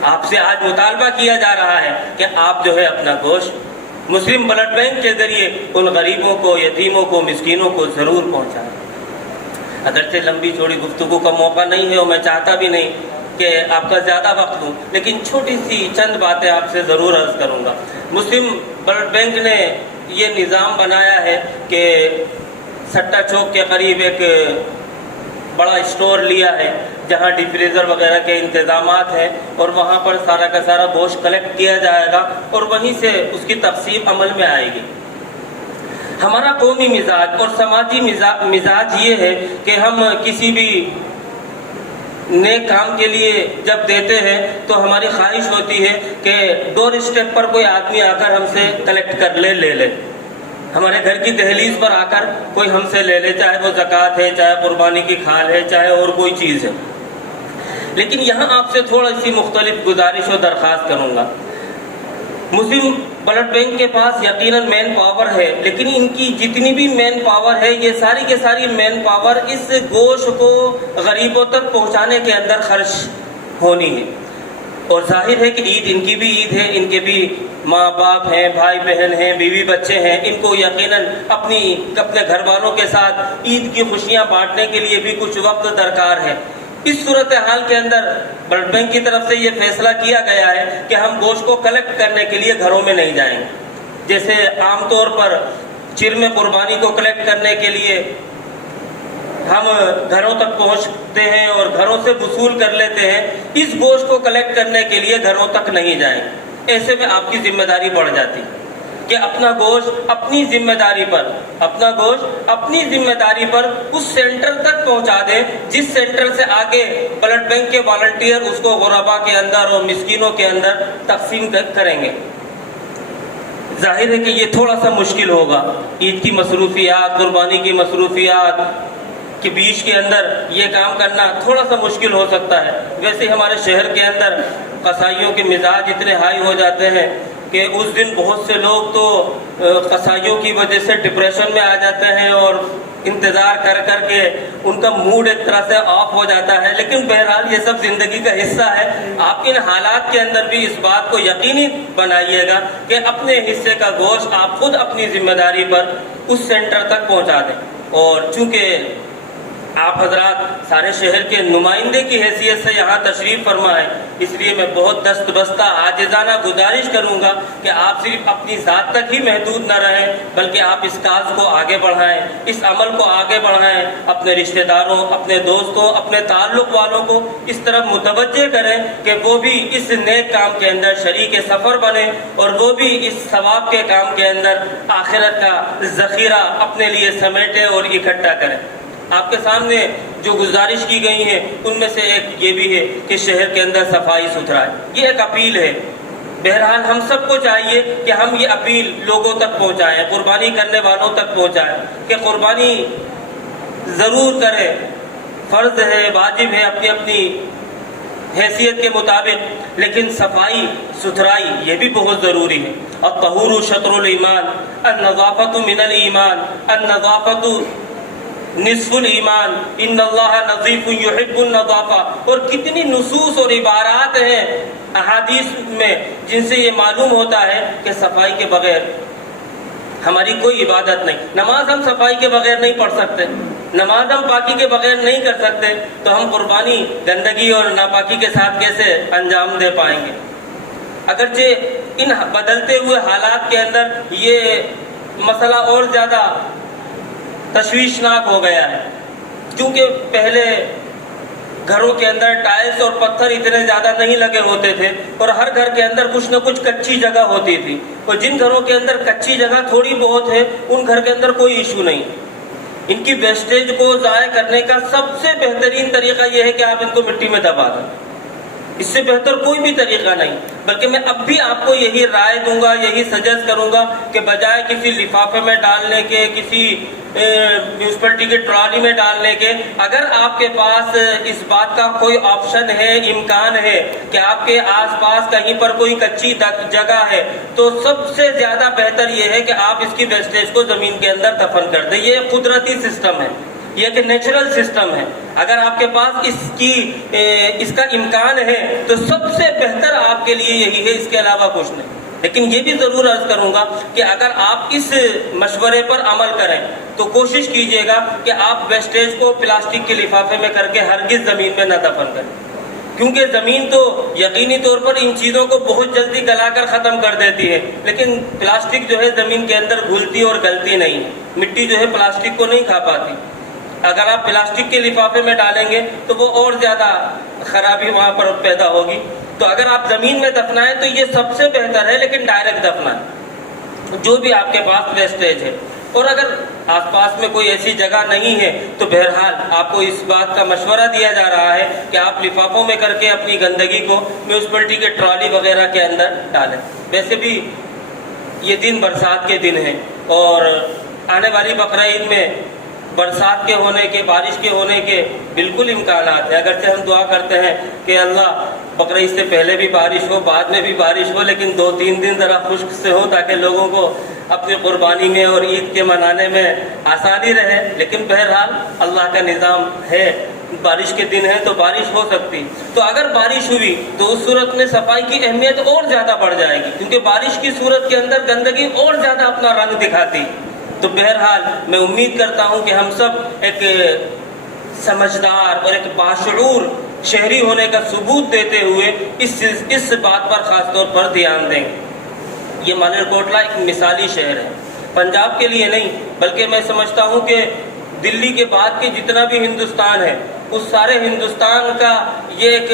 आपसे आज मुतालबा किया जा रहा है कि आप जो है अपना गोश्त मुस्लिम ब्लड बैंक के जरिए उन गरीबों को, यतीमों को, मिस्कीनों को जरूर पहुंचाएं। अगरचे लंबी चौड़ी गुफ्तगू का मौका नहीं है और मैं चाहता भी नहीं कि आपका ज़्यादा वक्त लूँ, लेकिन छोटी सी चंद बातें आपसे ज़रूर अर्ज करूँगा। मुस्लिम ब्लड बैंक ने ये निज़ाम बनाया है कि सट्टा चौक के करीब एक बड़ा स्टोर लिया है जहाँ डीप फ्रीजर वगैरह के इंतजामात हैं और वहाँ पर सारा का सारा गोश्त कलेक्ट किया जाएगा और वहीं से उसकी तकसीम अमल में आएगी। हमारा कौमी मिजाज और समाजी मिजाज ये है कि हम किसी भी नेक काम के लिए जब देते हैं तो हमारी ख्वाहिश होती है कि डोर स्टेप पर कोई आदमी आकर हमसे कलेक्ट कर ले ले, हमारे घर की दहलीज पर आकर कोई हमसे ले ले, चाहे वो ज़कात है, चाहे कुर्बानी की खाल है, चाहे और कोई चीज़ है। लेकिन यहाँ आपसे थोड़ी सी मुख्तलिफ गुजारिश और दरख्वास्त करूँगा। मुस्लिम ब्लड बैंक के पास यकीनन मैन पावर है, लेकिन इनकी जितनी भी मैन पावर है ये सारी के सारी मैन पावर इस गोश्त को गरीबों तक पहुंचाने के अंदर खर्च होनी है। और जाहिर है कि ईद इनकी भी ईद है, इनके भी माँ बाप हैं, भाई बहन हैं, बीवी बच्चे हैं, इनको यकीनन अपने घर वालों के साथ ईद की खुशियाँ बांटने के लिए भी कुछ वक्त दरकार है। इस सूरत हाल के अंदर ब्लड बैंक की तरफ से ये फैसला किया गया है कि हम गोश्त को कलेक्ट करने के लिए घरों में नहीं जाएंगे। जैसे आमतौर पर चिर में कुर्बानी को कलेक्ट करने के लिए हम घरों तक पहुंचते हैं और घरों से वसूल कर लेते हैं, इस गोश्त को कलेक्ट करने के लिए घरों तक नहीं जाएंगे। ऐसे में आपकी जिम्मेदारी बढ़ जाती है कि अपना गोश्त अपनी जिम्मेदारी पर उस सेंटर तक पहुंचा दे जिस सेंटर से आगे ब्लड बैंक के वॉलंटियर उसको गुरबा के अंदर और मिस्कीनों के अंदर तकसीम करेंगे। जाहिर है कि ये थोड़ा सा मुश्किल होगा, ईद की मसरूफियात, कुर्बानी की मसरूफियात के बीच के अंदर ये काम करना थोड़ा सा मुश्किल हो सकता है। वैसे हमारे शहर के अंदर कसाईयों के मिजाज इतने हाई हो जाते हैं कि उस दिन बहुत से लोग तो कसाईयों की वजह से डिप्रेशन में आ जाते हैं और इंतज़ार कर कर के उनका मूड एक तरह से ऑफ हो जाता है। लेकिन बहरहाल ये सब ज़िंदगी का हिस्सा है। आप इन हालात के अंदर भी इस बात को यकीनी बनाइएगा कि अपने हिस्से का गोश्त आप खुद अपनी जिम्मेदारी पर उस सेंटर तक पहुंचा दें। और चूँकि आप हजरात सारे शहर के नुमाइंदे की हैसियत से यहाँ तशरीफ़ फरमा है, इसलिए मैं बहुत दस्तबस्ता आजिज़ाना गुजारिश करूँगा कि आप सिर्फ अपनी ज़ात तक ही महदूद न रहें, बल्कि आप इस काज को आगे बढ़ाएं, इस अमल को आगे बढ़ाएं, अपने रिश्तेदारों, अपने दोस्तों, अपने ताल्लुक़ वालों को इस तरफ मुतवज्जे करें कि वो भी इस नेक काम के अंदर शरीक सफ़र बने और वो भी इस सवाब के काम के अंदर आखिरत का ज़ख़ीरा अपने लिए समेटे और इकट्ठा करें। आपके सामने जो गुजारिश की गई है उनमें से एक ये भी है कि शहर के अंदर सफाई सुथराई, ये एक अपील है। बहरहाल हम सबको चाहिए कि हम ये अपील लोगों तक पहुंचाएं, कुर्बानी करने वालों तक पहुंचाएं कि कुर्बानी ज़रूर करें, फ़र्ज़ है, वाजिब है अपनी अपनी हैसियत के मुताबिक, लेकिन सफाई सुथराई ये भी बहुत ज़रूरी है। अत्तहूरु शत्रुल ईमान, अन-नज़ाफ़तु मिनल ईमान, अन-नज़ाफ़तु निस्फुल ईमान, इन्नल्लाह नज़ीफ़ुन युहिब्बुन नज़ाफ़ा। और कितनी नुसूस और इबारात हैं अहादीस में जिनसे ये मालूम होता है कि सफाई के बगैर हमारी कोई इबादत नहीं। नमाज हम सफाई के बगैर नहीं पढ़ सकते, नमाज हम पाकी के बगैर नहीं कर सकते, तो हम कुर्बानी गंदगी और नापाकी के साथ कैसे अंजाम दे पाएंगे। अगरचे इन बदलते हुए हालात के अंदर ये मसला और ज़्यादा तशवीशनाक हो गया है, क्योंकि पहले घरों के अंदर टाइल्स और पत्थर इतने ज़्यादा नहीं लगे होते थे और हर घर के अंदर कुछ न कुछ कच्ची जगह होती थी। और जिन घरों के अंदर कच्ची जगह थोड़ी बहुत है उन घर के अंदर कोई इशू नहीं। इनकी वेस्टेज को ज़ाय करने का सबसे बेहतरीन तरीका यह है कि आप इनको मिट्टी में दबा दें, इससे बेहतर कोई भी तरीका नहीं। बल्कि मैं अब भी आपको यही राय दूंगा, यही सजेस्ट करूंगा कि बजाय किसी लिफाफे में डालने के, किसी म्यूनसिपलिटी की ट्रॉली में डालने के, अगर आपके पास इस बात का कोई ऑप्शन है, इम्कान है कि आपके आसपास कहीं पर कोई कच्ची जगह है, तो सबसे ज़्यादा बेहतर यह है कि आप इसकी वेस्टेज को ज़मीन के अंदर दफन कर दें। ये कुदरती सिस्टम है, ये एक नेचुरल सिस्टम है। अगर आपके पास इसका इम्कान है तो सबसे बेहतर आपके लिए यही है, इसके अलावा कुछ नहीं। लेकिन ये भी ज़रूर अर्ज करूँगा कि अगर आप इस मशवरे पर अमल करें तो कोशिश कीजिएगा कि आप वेस्टेज को प्लास्टिक के लिफाफे में करके हरगिज़ ज़मीन में न दफन करें, क्योंकि ज़मीन तो यकीनी तौर पर इन चीज़ों को बहुत जल्दी गलाकर ख़त्म कर देती है, लेकिन प्लास्टिक जो है ज़मीन के अंदर घुलती और गलती नहीं है। मिट्टी जो है प्लास्टिक को नहीं खा पाती। अगर आप प्लास्टिक के लिफाफे में डालेंगे तो वो और ज़्यादा ख़राबी वहाँ पर पैदा होगी। तो अगर आप ज़मीन में दफनाएं तो ये सबसे बेहतर है, लेकिन डायरेक्ट दफनाएं जो भी आपके पास वेस्टेज है। और अगर आसपास में कोई ऐसी जगह नहीं है तो बहरहाल आपको इस बात का मशवरा दिया जा रहा है कि आप लिफाफों में करके अपनी गंदगी को म्यूनसिपलिटी के ट्रॉली वगैरह के अंदर डालें। वैसे भी ये दिन बरसात के दिन हैं और आने वाली बकरा ईद में बरसात के होने के, बारिश के होने के बिल्कुल इम्कानात हैं। अगरचे हम दुआ करते हैं कि अल्लाह बकरीद से पहले भी बारिश हो, बाद में भी बारिश हो, लेकिन 2-3 दिन ज़रा खुश्क से हो ताकि लोगों को अपनी कुर्बानी में और ईद के मनाने में आसानी रहे। लेकिन बहरहाल अल्लाह का निज़ाम है, बारिश के दिन है तो बारिश हो सकती। तो अगर बारिश हुई तो उस सूरत में सफाई की अहमियत और ज़्यादा बढ़ जाएगी, क्योंकि बारिश की सूरत के अंदर गंदगी और ज़्यादा अपना रंग दिखाती। तो बहरहाल मैं उम्मीद करता हूँ कि हम सब एक समझदार और एक बाशऊर शहरी होने का सबूत देते हुए इस बात पर ख़ास तौर पर ध्यान दें। ये मालेरकोटला एक मिसाली शहर है, पंजाब के लिए नहीं बल्कि मैं समझता हूँ कि दिल्ली के बाद के जितना भी हिंदुस्तान है उस सारे हिंदुस्तान का ये एक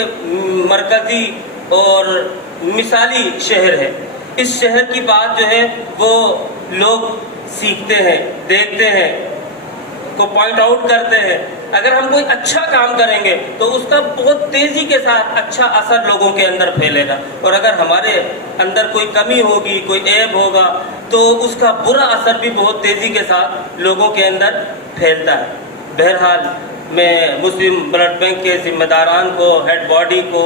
मरकज़ी और मिसाली शहर है। इस शहर की बात जो है वो लोग सीखते हैं, देखते हैं, को पॉइंट आउट करते हैं। अगर हम कोई अच्छा काम करेंगे तो उसका बहुत तेज़ी के साथ अच्छा असर लोगों के अंदर फैलेगा, और अगर हमारे अंदर कोई कमी होगी, कोई ऐब होगा, तो उसका बुरा असर भी बहुत तेज़ी के साथ लोगों के अंदर फैलता है। बहरहाल मैं मुस्लिम ब्लड बैंक के ज़िम्मेदारान को, हेड बॉडी को,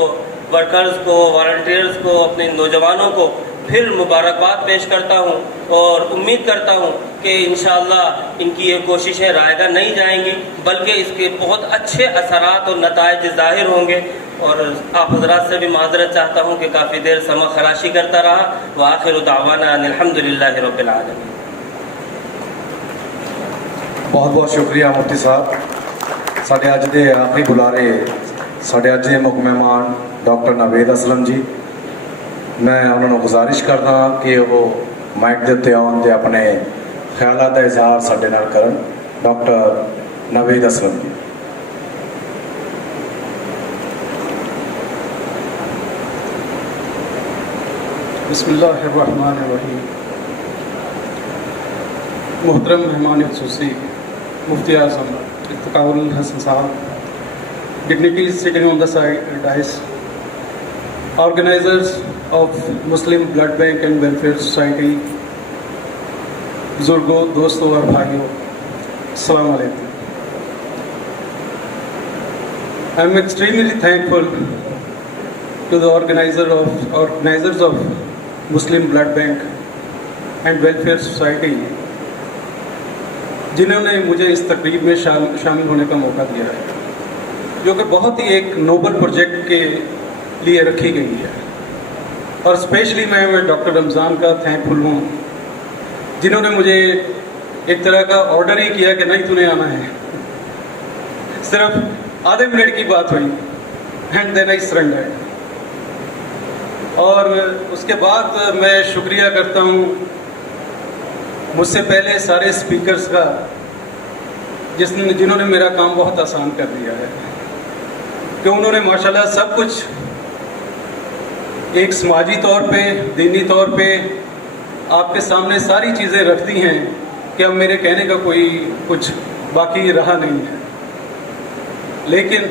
वर्कर्स को, वॉलंटियर्स को, अपने नौजवानों को फिर मुबारकबाद पेश करता हूँ और उम्मीद करता हूँ कि इंशाअल्लाह इनकी ये कोशिशें रायगा नहीं जाएंगी बल्कि इसके बहुत अच्छे असरात और नताइज ज़ाहिर होंगे। और आप हज़रात से भी माज़रत चाहता हूँ कि काफ़ी देर समा खराशी करता रहा। व आखिर दावाना अल्हम्दुलिल्लाहि रब्बिल आलमीन। बहुत बहुत शुक्रिया मुफ्ती साहब। साढ़े अज के आखिरी बुलारे साढ़े अज के मुख मेहमान डॉक्टर नवेद असलम जी, मैं उन्होंने गुजारिश करदा कि वो माइक के उत्ते आउण ते अपने ख्यालात का इजहार साडे नाल करन। डॉक्टर नवेद असलम जी। बिस्मिल्लाहिर्रहमानिर्रहीम। मोहतरम मेहमान खुसूसी मुफ्ती आज़म इफ्तिखारुल हसन साहब, dignitaries sitting on the side dais, organizers of Muslim Blood Bank and Welfare Society, बुजुर्गों, दोस्तों और भाइयों, अस्सलाम वालेकुम। I am extremely thankful to the organizers of Muslim Blood Bank and Welfare Society जिन्होंने मुझे इस तकरीब में शामिल होने का मौका दिया है, जो कि बहुत ही एक नोबल प्रोजेक्ट के लिए रखी गई है। और स्पेशली मैं डॉक्टर रमज़ान का थैंकफुल हूँ जिन्होंने मुझे एक तरह का ऑर्डर ही किया कि नहीं तूने आना है। सिर्फ आधे मिनट की बात हुई एंड देन आई सरेंडर्ड। और उसके बाद मैं शुक्रिया करता हूँ मुझसे पहले सारे स्पीकर्स का जिन्होंने मेरा काम बहुत आसान कर दिया है, कि उन्होंने माशाल्लाह सब कुछ एक समाजी तौर पे, दीनी तौर पे आपके सामने सारी चीज़ें रख दी हैं कि अब मेरे कहने का कोई कुछ बाकी रहा नहीं है। लेकिन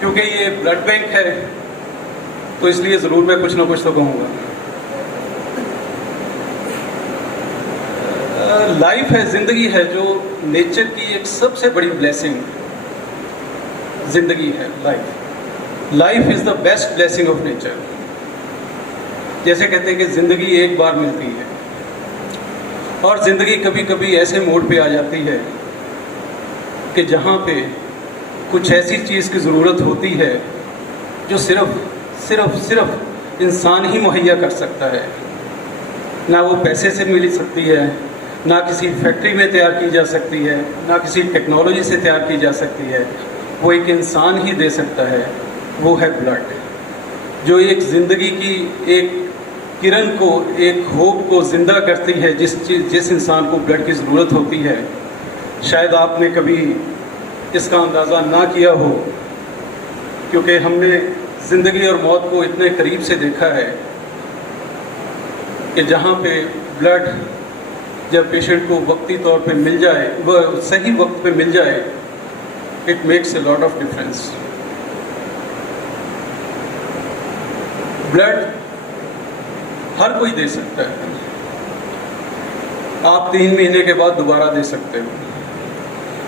क्योंकि ये ब्लड बैंक है तो इसलिए ज़रूर मैं कुछ ना कुछ तो कहूँगा। लाइफ है, ज़िंदगी है, जो नेचर की एक सबसे बड़ी ब्लेसिंग ज़िंदगी है। Life is the best blessing of nature. जैसे कहते हैं कि ज़िंदगी एक बार मिलती है, और ज़िंदगी कभी कभी ऐसे मोड़ पे आ जाती है कि जहाँ पे कुछ ऐसी चीज़ की ज़रूरत होती है जो सिर्फ इंसान ही मुहैया कर सकता है। ना वो पैसे से मिल सकती है, ना किसी फैक्ट्री में तैयार की जा सकती है, ना किसी टेक्नोलॉजी से तैयार की जा सकती है। वो एक इंसान ही दे सकता है, वो है ब्लड, जो एक ज़िंदगी की एक किरण को, एक होप को ज़िंदा करती है। जिस इंसान को ब्लड की ज़रूरत होती है, शायद आपने कभी इसका अंदाज़ा ना किया हो, क्योंकि हमने ज़िंदगी और मौत को इतने करीब से देखा है कि जहाँ पे ब्लड जब पेशेंट को वक्ती तौर पे मिल जाए, वह सही वक्त पे मिल जाए, it makes a lot of difference. Blood हर कोई दे सकता है। आप 3 महीने के बाद दोबारा दे सकते हो।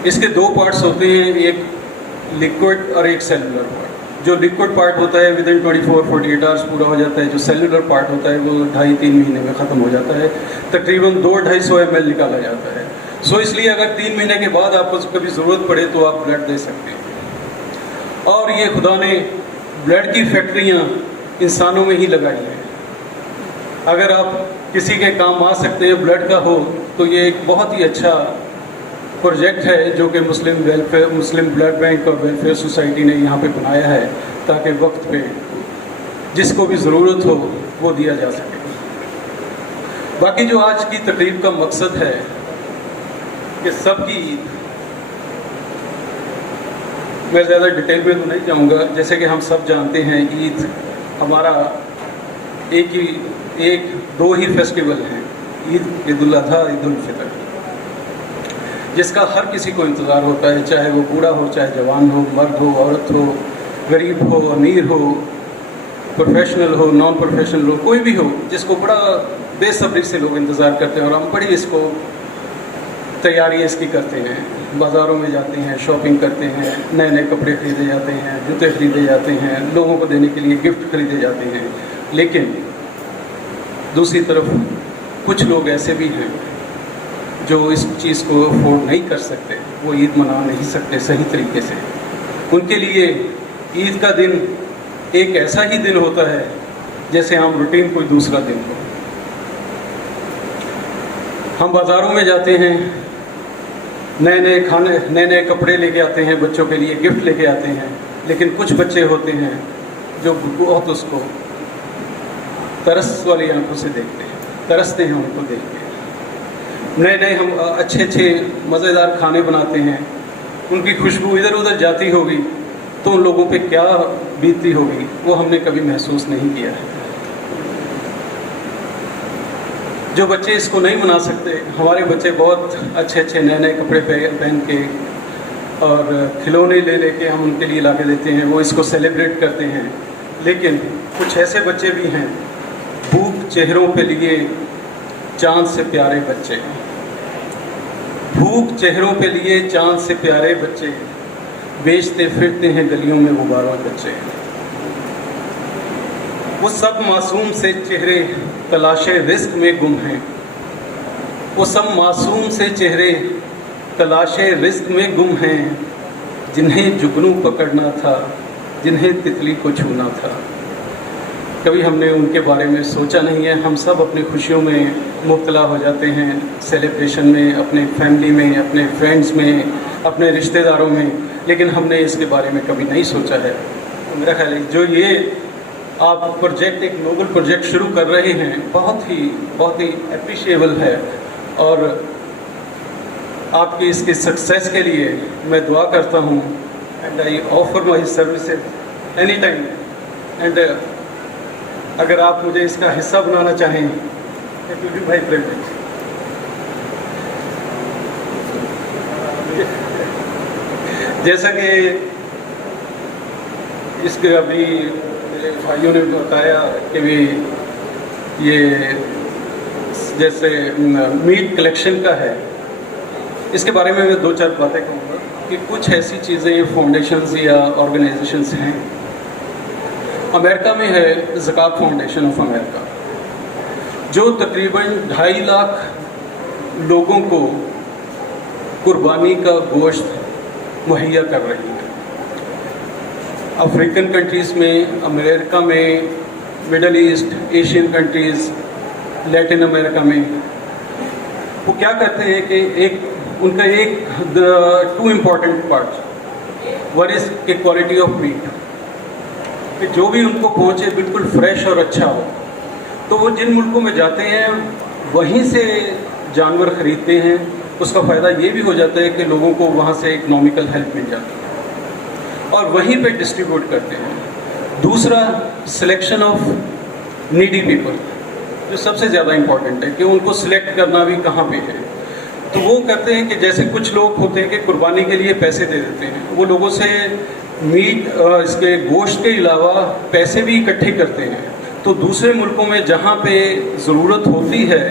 इसके 2 पार्ट्स होते हैं, एक लिक्विड और एक सेलुलर पार्ट। जो लिक्विड पार्ट होता है विद इन 24-48 आवर्स पूरा हो जाता है, जो सेलुलर पार्ट होता है वो 2.5-3 महीने में ख़त्म हो जाता है, तकरीबन 200-250 ml निकाला जाता है। सो इसलिए अगर 3 महीने के बाद आपको कभी ज़रूरत पड़े तो आप ब्लड दे सकते हैं। और ये खुदा ने ब्लड की फैक्ट्रियाँ इंसानों में ही लगाई हैं। अगर आप किसी के काम आ सकते हैं ब्लड का हो तो ये एक बहुत ही अच्छा प्रोजेक्ट है जो कि मुस्लिम ब्लड बैंक और वेलफेयर सोसाइटी ने यहाँ पे बनाया है, ताकि वक्त पे जिसको भी ज़रूरत हो वो दिया जा सके। बाकी जो आज की तकरीब का मकसद है कि सबकी ईद, मैं ज़्यादा डिटेल में तो नहीं जाऊँगा, जैसे कि हम सब जानते हैं ईद हमारा दो ही फेस्टिवल हैं, ईद उल अज़हा, ईद उल फितर, जिसका हर किसी को इंतज़ार होता है, चाहे वो बूढ़ा हो, चाहे जवान हो, मर्द हो, औरत हो, गरीब हो, अमीर हो, प्रोफेशनल हो, नॉन प्रोफेशनल हो, कोई भी हो, जिसको बड़ा बेसब्री से लोग इंतज़ार करते हैं। और हम बड़ी इसको तैयारी इसकी करते हैं, बाज़ारों में जाते हैं, शॉपिंग करते हैं, नए नए कपड़े ख़रीदे जाते हैं, जूते ख़रीदे जाते हैं, लोगों को देने के लिए गिफ्ट ख़रीदे जाते हैं। लेकिन दूसरी तरफ कुछ लोग ऐसे भी हैं जो इस चीज़ को अफोर्ड नहीं कर सकते, वो ईद मना नहीं सकते सही तरीके से। उनके लिए ईद का दिन एक ऐसा ही दिन होता है जैसे हम रूटीन कोई दूसरा दिन हो। हम बाज़ारों में जाते हैं, नए नए खाने, नए नए कपड़े लेके आते हैं, बच्चों के लिए गिफ्ट लेके आते हैं, लेकिन कुछ बच्चे होते हैं जो बहुत उसको तरस वाली आंखों से देखते हैं, तरसते हैं उनको देख के। नए नए हम अच्छे अच्छे मज़ेदार खाने बनाते हैं, उनकी खुशबू इधर उधर जाती होगी तो उन लोगों पे क्या बीतती होगी वो हमने कभी महसूस नहीं किया है। जो बच्चे इसको नहीं मना सकते, हमारे बच्चे बहुत अच्छे अच्छे नए नए कपड़े पहन के और खिलौने ले लेके हम उनके लिए ला के देते हैं, वो इसको सेलिब्रेट करते हैं। लेकिन कुछ ऐसे बच्चे भी हैं, भूख चेहरों पे लिए चांद से प्यारे बच्चे, भूख चेहरों पे लिए चांद से प्यारे बच्चे, बेचते फिरते हैं गलियों में गुब्बारों बच्चे। वो सब मासूम से चेहरे तलाशे रिस्क में गुम हैं, वो सब मासूम से चेहरे तलाशे रिस्क में गुम हैं, जिन्हें जुगनू पकड़ना था, जिन्हें तितली को छूना था। कभी हमने उनके बारे में सोचा नहीं है। हम सब अपनी खुशियों में मुब्तला हो जाते हैं, सेलिब्रेशन में, अपने फैमिली में, अपने फ्रेंड्स में, अपने रिश्तेदारों में, लेकिन हमने इसके बारे में कभी नहीं सोचा है। तो मेरा ख्याल है जो ये आप प्रोजेक्ट, एक नोबल प्रोजेक्ट शुरू कर रहे हैं, बहुत ही अप्रिशिएबल है। और आपकी इसकी सक्सेस के लिए मैं दुआ करता हूँ, and I offer my services any time. And अगर आप मुझे इसका हिस्सा बनाना चाहें, it will be my privilege. जैसा कि इसके अभी मेरे भाइयों ने बताया कि भी ये जैसे मीट कलेक्शन का है, इसके बारे में मैं 2-4 बातें कहूँगा कि कुछ ऐसी चीज़ें, फाउंडेशंस या ऑर्गेनाइजेशंस हैं। अमेरिका में है ज़कात फाउंडेशन ऑफ अमेरिका, जो तकरीबन 2.5 लाख लोगों को कुर्बानी का गोश्त मुहैया कर रही है। अफ्रीकन कंट्रीज़ में, अमेरिका में, middle east, Asian countries, Latin America में वो क्या करते हैं कि उनका two important part, one is के क्वालिटी ऑफ मीट, कि जो भी उनको पहुँचे बिल्कुल फ्रेश और अच्छा हो। तो वो जिन मुल्कों में जाते हैं वहीं से जानवर ख़रीदते हैं। उसका फ़ायदा ये भी हो जाता है कि लोगों को वहाँ से इकनॉमिकल हेल्प मिल जाती है और वहीं पे डिस्ट्रीब्यूट करते हैं। दूसरा, सिलेक्शन ऑफ नीडी पीपल, जो सबसे ज़्यादा इम्पॉर्टेंट है कि उनको सिलेक्ट करना भी कहाँ पे है। तो वो कहते हैं कि जैसे कुछ लोग होते हैं कि कुर्बानी के लिए पैसे दे देते हैं, वो लोगों से मीट, इसके गोश्त के अलावा पैसे भी इकट्ठे करते हैं। तो दूसरे मुल्कों में जहाँ पे ज़रूरत होती है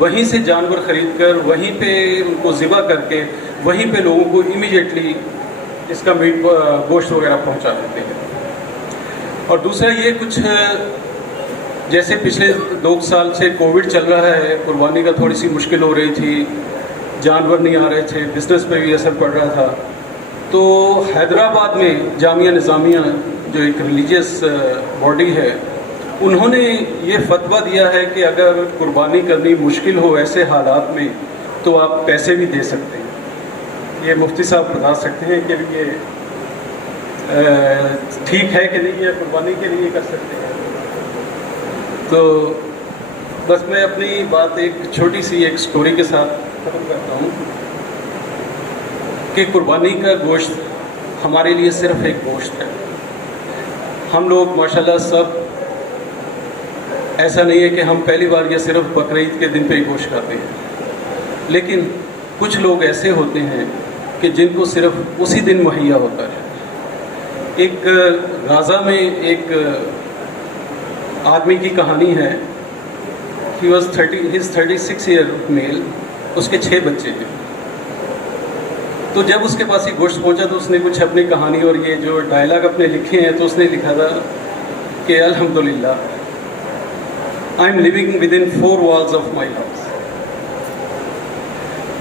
वहीं से जानवर ख़रीद कर, वहीं पे उनको ज़िबा करके, वहीं पे लोगों को इमीडिएटली इसका मीट, गोश्त वगैरह पहुँचा देते हैं। اور دوسرا یہ کچھ جیسے پچھلے 2 سال سے کووڈ چل رہا ہے، قربانی کا تھوڑی سی مشکل ہو رہی تھی، جانور نہیں آ رہے تھے، بزنس پہ بھی اثر پڑ رہا تھا، تو حیدرآباد میں جامعہ نظامیہ جو ایک ریلیجیس باڈی ہے، انہوں نے یہ فتویٰ دیا ہے کہ اگر قربانی کرنی مشکل ہو ایسے حالات میں تو آپ پیسے بھی دے سکتے ہیں۔ یہ مفتی صاحب بتا سکتے ہیں کہ یہ ٹھیک ہے کہ نہیں، یہ قربانی کے لیے کر سکتے ہیں؟ تو بس میں اپنی بات ایک چھوٹی سی ایک سٹوری کے ساتھ ختم کرتا ہوں کہ قربانی کا گوشت ہمارے لیے صرف ایک گوشت ہے۔ ہم لوگ ماشاءاللہ سب ایسا نہیں ہے کہ ہم پہلی بار یا صرف بقرعید کے دن پہ ہی گوشت کھاتے ہیں، لیکن کچھ لوگ ایسے ہوتے ہیں کہ جن کو صرف اسی دن مہیا ہوتا ہے۔ ایک غازہ میں ایک آدمی کی کہانی ہے، he was 36 year میل، اس کے 6 بچے ہیں۔ تو جب اس کے پاس یہ گوشت پہنچا تو اس نے کچھ اپنی کہانی اور یہ جو ڈائلاگ اپنے لکھے ہیں تو اس نے لکھا تھا کہ الحمدللہ I am living within 4 walls of my house۔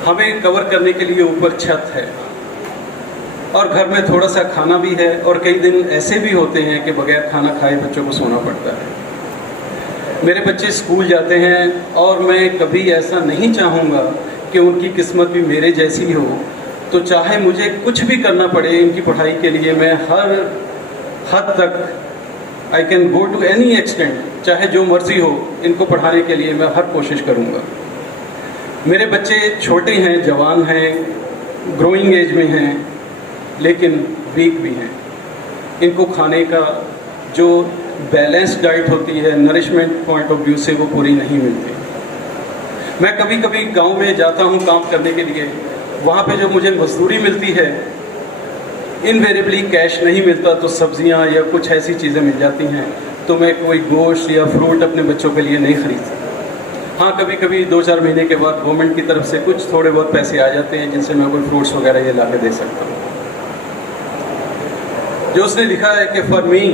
ہمیں کور کرنے کے لیے اوپر چھت ہے اور گھر میں تھوڑا سا کھانا بھی ہے، اور کئی دن ایسے بھی ہوتے ہیں کہ بغیر کھانا کھائے بچوں کو سونا پڑتا ہے۔ میرے بچے اسکول جاتے ہیں اور میں کبھی ایسا نہیں چاہوں گا کہ ان کی قسمت بھی میرے جیسی ہو، تو چاہے مجھے کچھ بھی کرنا پڑے ان کی پڑھائی کے لیے، میں ہر حد تک I can go to any extent، چاہے جو مرضی ہو ان کو پڑھانے کے لیے میں ہر کوشش کروں گا۔ میرے بچے چھوٹے ہیں، جوان ہیں، گروئنگ ایج میں ہیں، لیکن ویک بھی ہیں۔ ان کو کھانے کا جو بیلنس ڈائٹ ہوتی ہے نرشمنٹ پوائنٹ آف ویو سے وہ پوری نہیں ملتی۔ میں کبھی کبھی گاؤں میں جاتا ہوں کام کرنے کے لیے، وہاں پہ جو مجھے مزدوری ملتی ہے انویریبلی کیش نہیں ملتا، تو سبزیاں یا کچھ ایسی چیزیں مل جاتی ہیں، تو میں کوئی گوشت یا فروٹ اپنے بچوں کے لیے نہیں خرید سکتا۔ ہاں کبھی کبھی 2-4 مہینے کے بعد گورنمنٹ کی طرف سے کچھ تھوڑے بہت پیسے آ جاتے ہیں جن سے میں کوئی فروٹس وغیرہ یہ لا کے دے سکتا ہوں۔ جو اس نے لکھا ہے کہ for me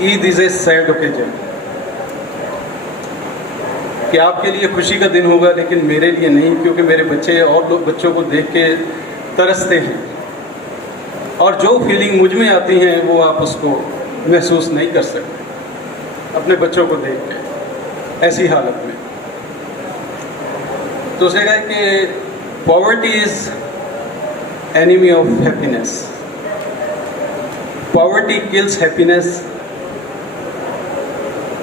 Eid is a sad occasion, کہ آپ کے لیے خوشی کا دن ہوگا لیکن میرے لیے نہیں، کیونکہ میرے بچے اور لوگ بچوں کو دیکھ کے ترستے ہیں، اور جو فیلنگ مجھ میں آتی ہیں وہ آپ اس کو محسوس نہیں کر سکتے اپنے بچوں کو دیکھ کے ایسی حالت میں۔ تو اس نے کہا کہ poverty is enemy of happiness، poverty kills happiness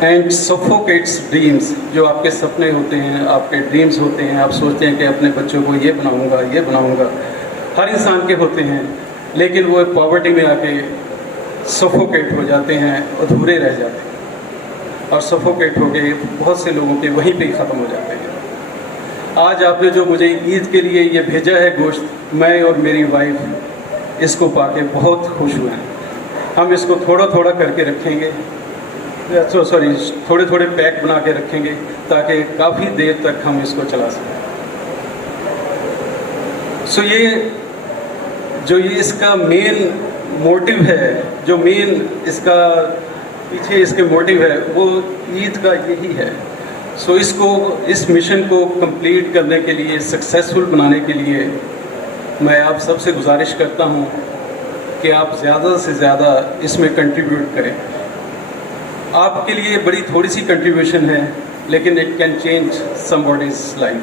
and suffocates dreams۔ جو آپ کے سپنے ہوتے ہیں، آپ کے ڈریمز ہوتے ہیں، آپ سوچتے ہیں کہ اپنے بچوں کو یہ بناؤں گا یہ بناؤں گا، ہر انسان کے ہوتے ہیں، لیکن وہ پاورٹی میں آ کے سفوکیٹ ہو جاتے ہیں، ادھورے رہ جاتے ہیں، اور سفوکیٹ ہو کے بہت سے لوگوں کے وہیں پہ ہی ختم ہو جاتے ہیں۔ آج آپ نے جو مجھے عید کے لیے یہ بھیجا ہے گوشت، میں اور میری وائف اس کو پا کے بہت خوش ہوئے ہیں۔ ہم اس کو تھوڑا تھوڑا کر کے رکھیں گے، تھوڑے تھوڑے پیک بنا کے رکھیں گے تاکہ کافی دیر تک ہم اس کو چلا سکیں۔ سو یہ اس کا مین موٹیو ہے، جو مین اس کا پیچھے اس کے موٹیو ہے، وہ عید کا یہی ہے۔ سو اس مشن کو کمپلیٹ کرنے کے لیے، سکسیسفل بنانے کے لیے میں آپ سب سے گزارش کرتا ہوں کہ آپ زیادہ سے زیادہ اس میں کنٹریبیوٹ کریں۔ آپ کے لیے بڑی تھوڑی سی کنٹریبیوشن ہے، لیکن it can change somebody's life.